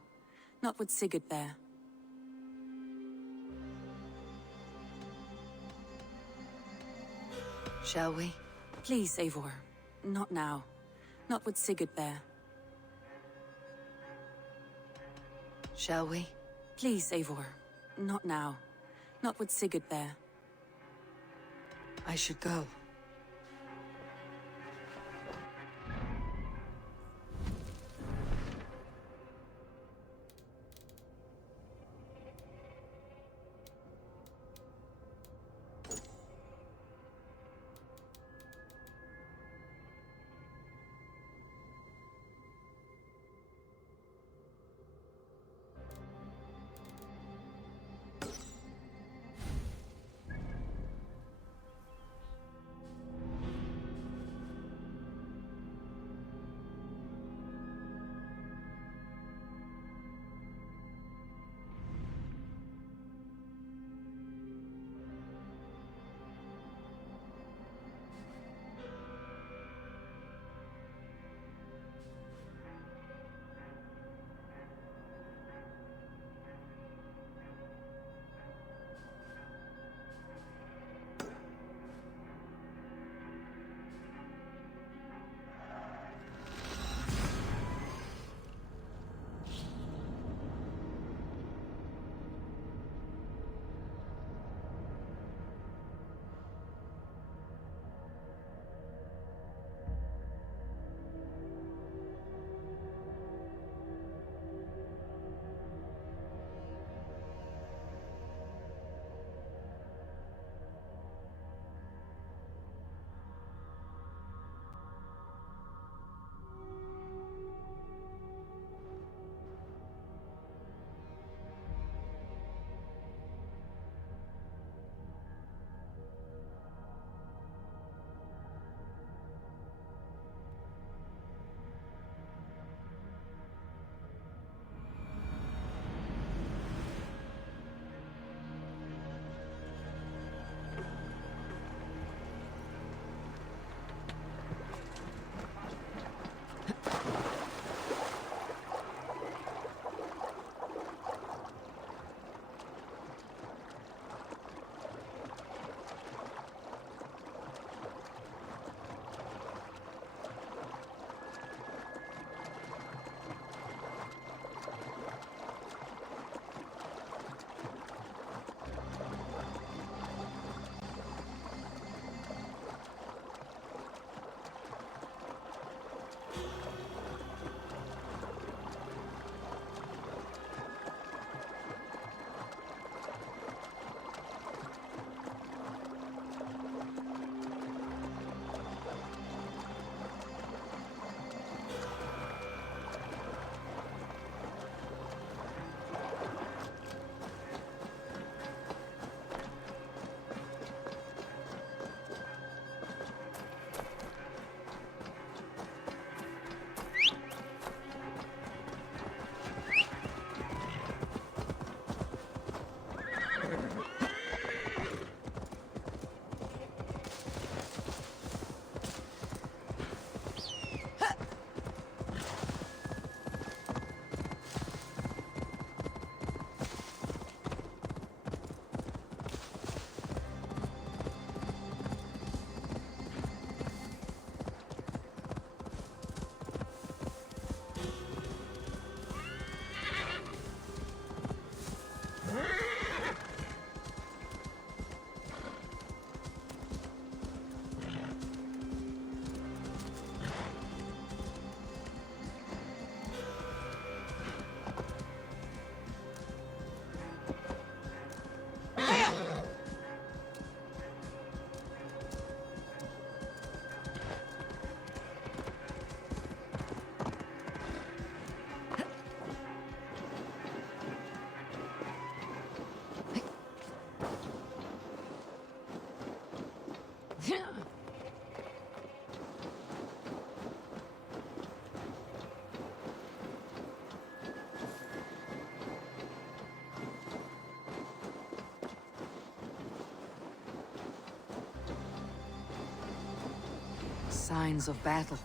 Not with Sigurd there. Shall we? Please, Eivor. Not now. Not with Sigurd there. Shall we? Please, Eivor. Not now. Not with Sigurd there. I should go. Signs of battle.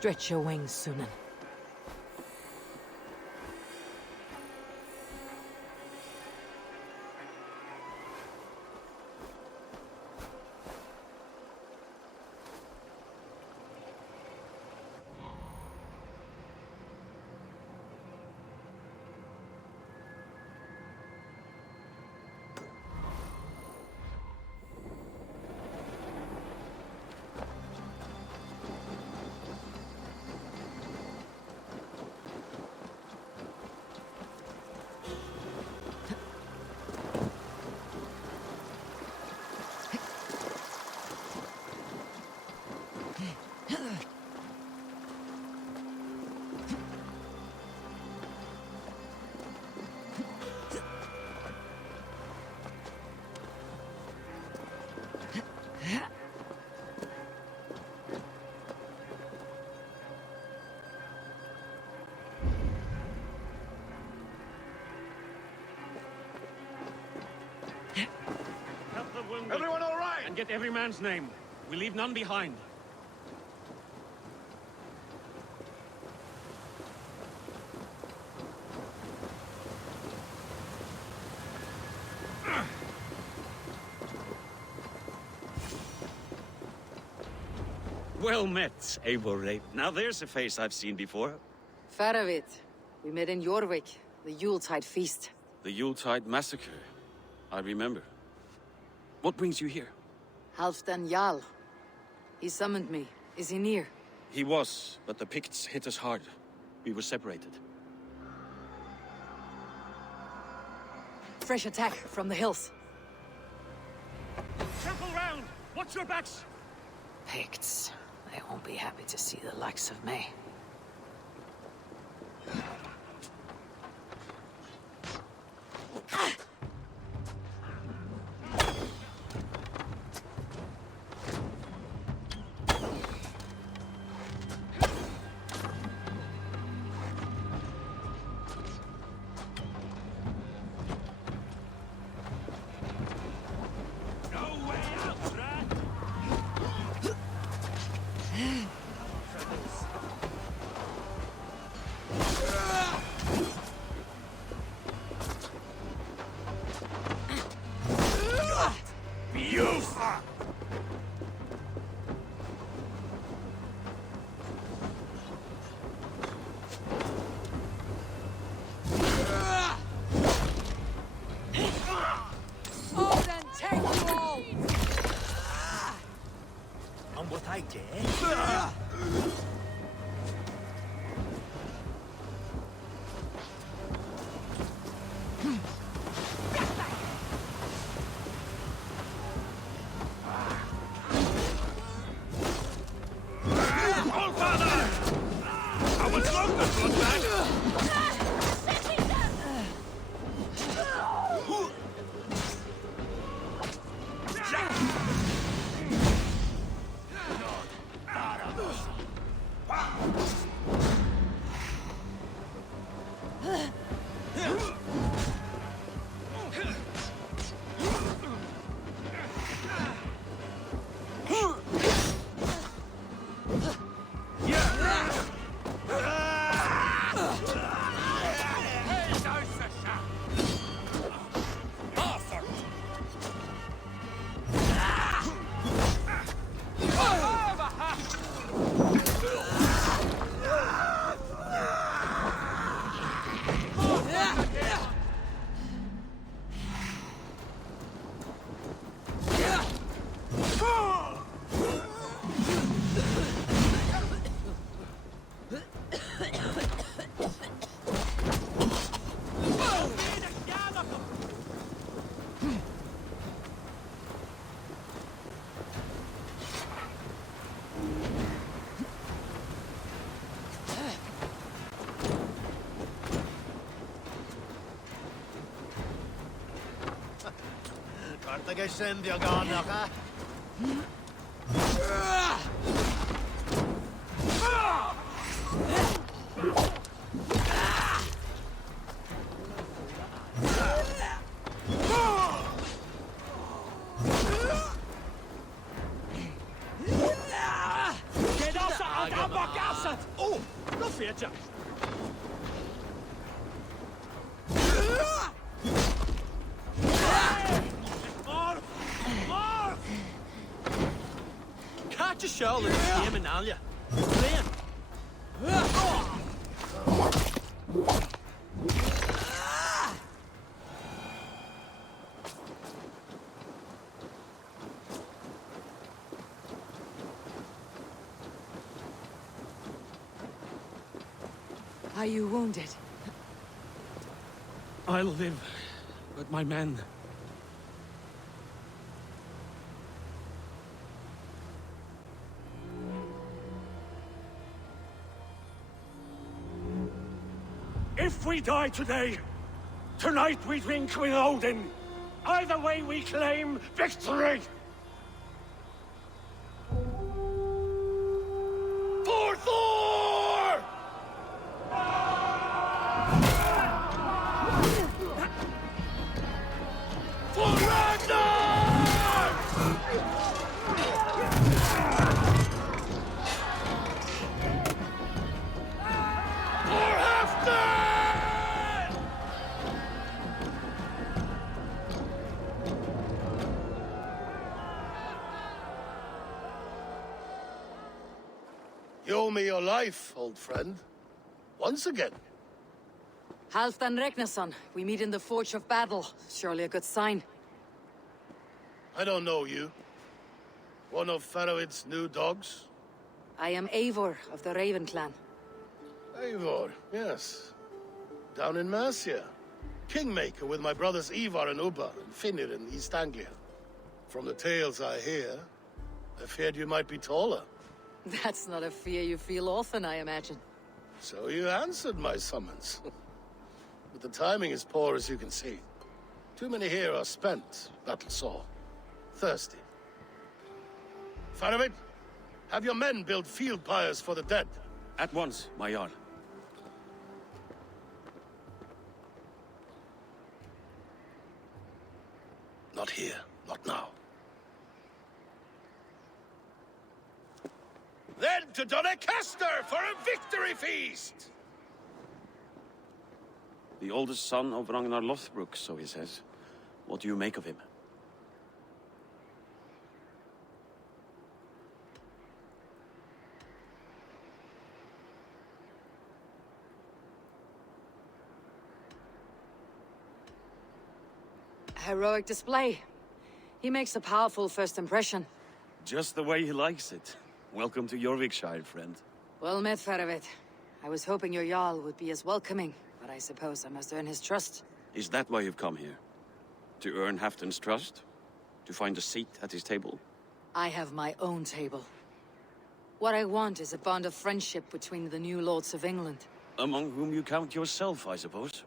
Stretch your wings, Sunan. assembled. Everyone all right? And get every man's name. We leave none behind. Well met, Eivor Reip. Now there's a face I've seen before. Faravid. We met in Jorvik, the Yuletide feast. The Yuletide massacre. I remember. What brings you here? Halfdan Jarl. He summoned me. Is he near? He was, but the Picts hit us hard. We were separated. Fresh attack from the hills. Circle round! Watch your backs! Picts. They won't be happy to see the likes of me. Cartagesendio Ganaka. Oh, då vet jag. Catch a shoal and game in Alia. Playing. Are you wounded? I'll live, but my men... If we die today, tonight we drink with Odin. Either way we claim victory! For Thor! For Ragnar! You owe me your life, old friend. Once again. Halfdan Ragnarsson, we meet in the Forge of Battle. Surely a good sign. I don't know you. One of Faroid's new dogs? I am Eivor of the Raven Clan. Eivor, yes. Down in Mercia. Kingmaker with my brothers Ivar and Ubba and Finnr in East Anglia. From the tales I hear, I feared you might be taller. That's not a fear you feel often, I imagine. So you answered my summons. But the timing is poor, as you can see. Too many here are spent, battle-sore. Thirsty. Faramir, have your men build field pyres for the dead. At once, my Jarl. Not here, not now. Then to Doncaster for a victory feast! The oldest son of Ragnar Lothbrok, so he says. What do you make of him? Heroic display. He makes a powerful first impression. Just the way he likes it. Welcome to Jorvikshire, friend. Well met, Faravid. I was hoping your Jarl would be as welcoming, but I suppose I must earn his trust. Is that why you've come here? To earn Halfdan's trust? To find a seat at his table? I have my own table. What I want is a bond of friendship between the new lords of England. Among whom you count yourself, I suppose?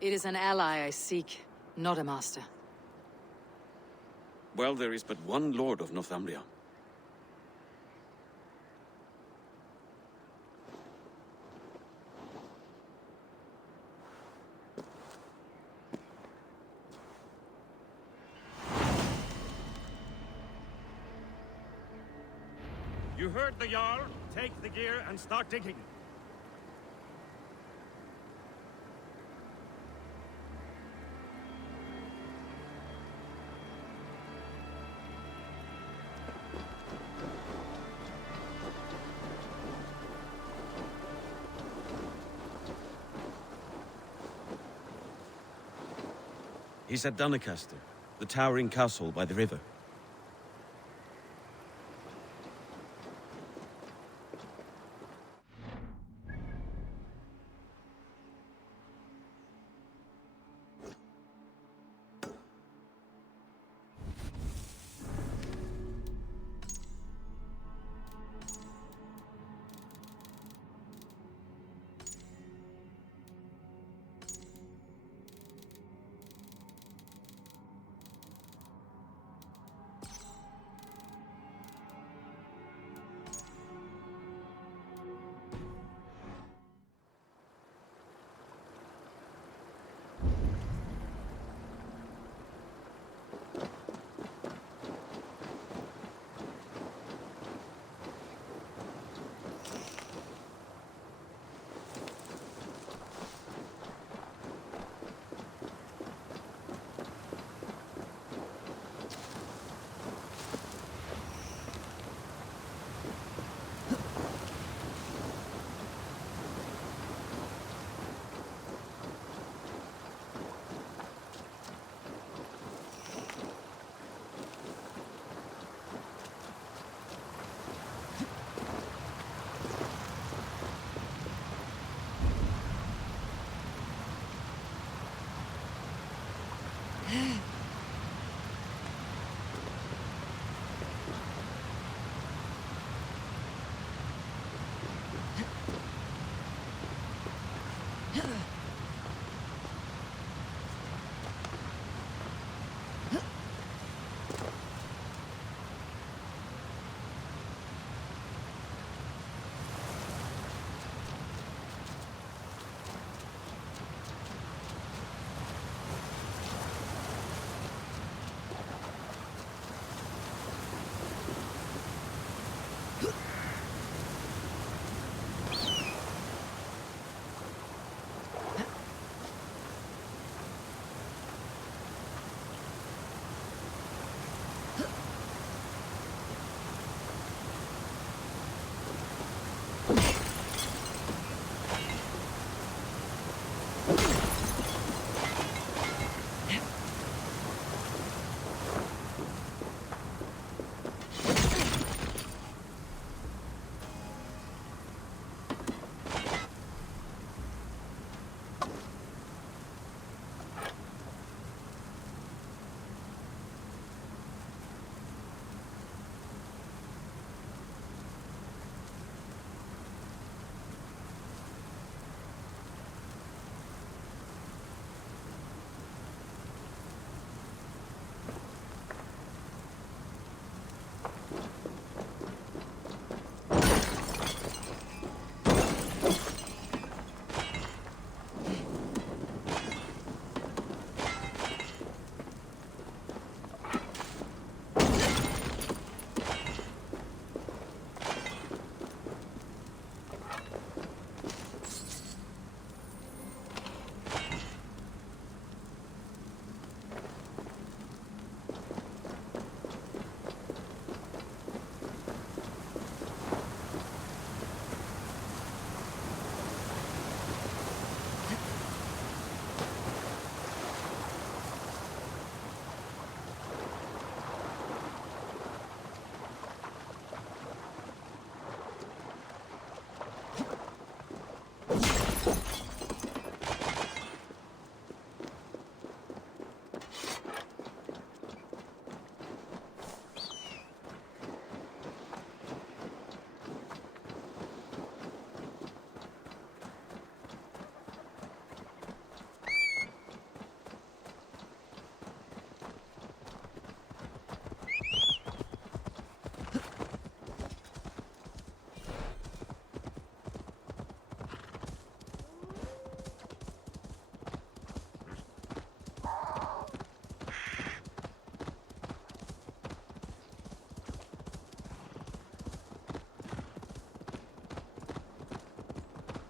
It is an ally I seek, not a master. Well, there is but one Lord of Northumbria. You heard the Jarl. Take the gear and start digging. He's at Doncaster, the towering castle by the river.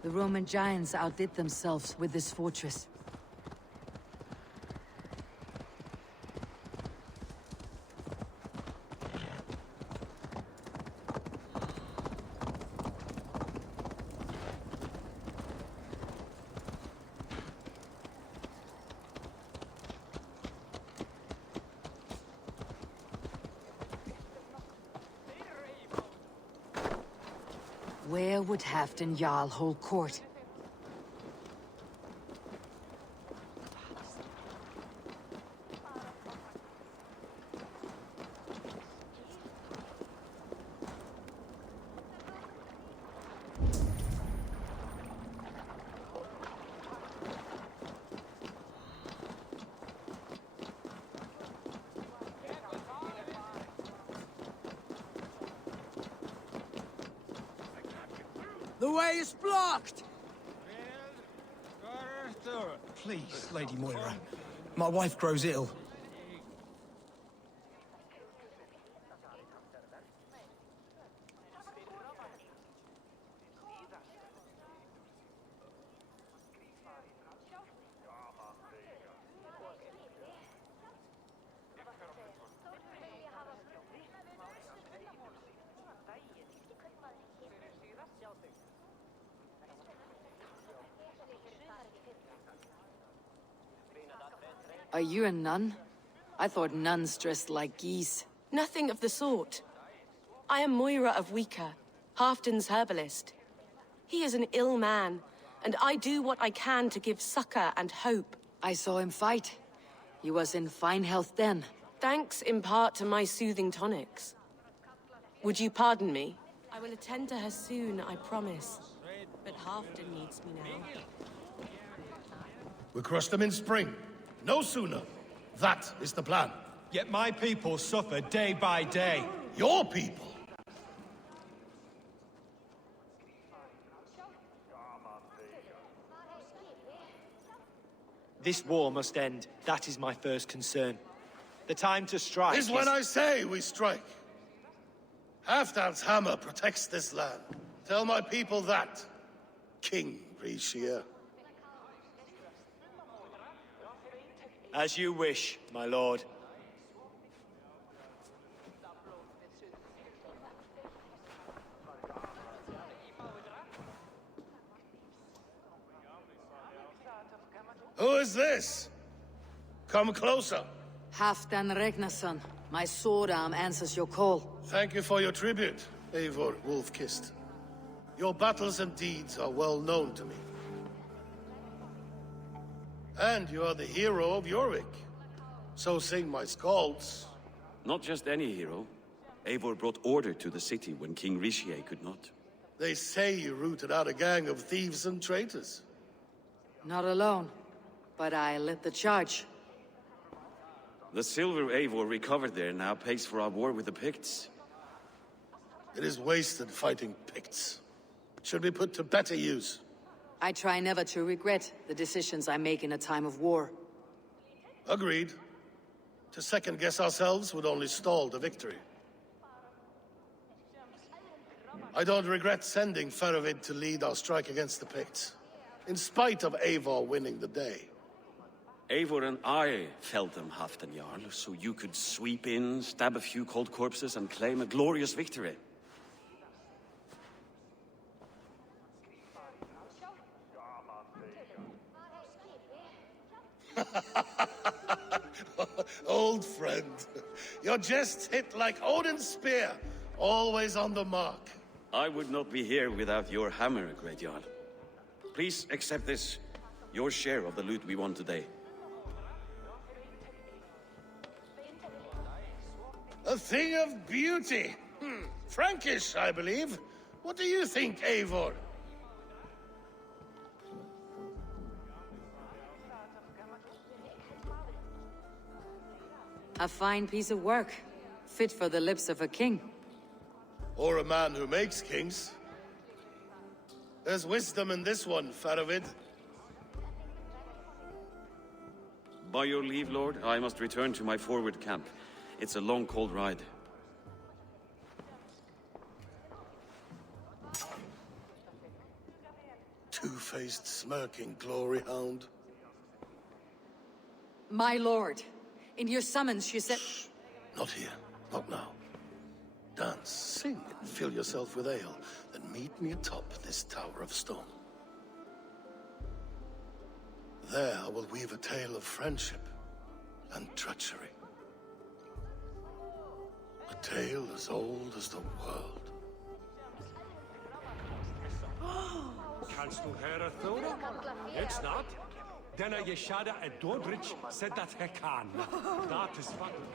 The Roman giants outdid themselves with this fortress. Where would Halfdan Jarl hold court? The way is blocked! Please, Lady Moira. My wife grows ill. Are you a nun? I thought nuns dressed like geese. Nothing of the sort. I am Moira of Wika, Halfdan's herbalist. He is an ill man, and I do what I can to give succor and hope. I saw him fight. He was in fine health then. Thanks in part to my soothing tonics. Would you pardon me? I will attend to her soon, I promise. But Halfdan needs me now. We crush them in spring. No sooner. That is the plan. Yet my people suffer day by day. Your people? This war must end. That is my first concern. The time to strike is when I say we strike. Halfdan's hammer protects this land. Tell my people that, King Rishia. As you wish, my lord. Who is this? Come closer. Halfdan Regnason. My sword arm answers your call. Thank you for your tribute, Eivor Wolf-Kissed. Your battles and deeds are well known to me. And you are the hero of Jorvik. So sing my skalds. Not just any hero. Eivor brought order to the city when King Rishie could not. They say you rooted out a gang of thieves and traitors. Not alone, but I led the charge. The silver Eivor recovered there now pays for our war with the Picts. It is wasted fighting Picts. Should be put to better use. I try never to regret the decisions I make in a time of war. Agreed. To second-guess ourselves would only stall the victory. I don't regret sending Faravid to lead our strike against the Picts, in spite of Eivor winning the day. Eivor and I felled them, Halfdan Jarl, so you could sweep in, stab a few cold corpses, and claim a glorious victory. Old friend, your jests hit like Odin's spear, always on the mark. I would not be here without your hammer, Great Jarl. Please accept this, your share of the loot we won today. A thing of beauty. Frankish, I believe. What do you think, Eivor? A fine piece of work. Fit for the lips of a king. Or a man who makes kings. There's wisdom in this one, Faravid. By your leave, Lord, I must return to my forward camp. It's a long, cold ride. two-faced, smirking glory hound. My lord, in your summons you said... Not here. Not now. Dance, sing, and fill yourself with ale, then meet me atop this tower of stone. There I will weave a tale of friendship and treachery. A tale as old as the world. Kannst du höra Thora? It's not? Denna Yeshada and Dordrich said that he can. That is fucking...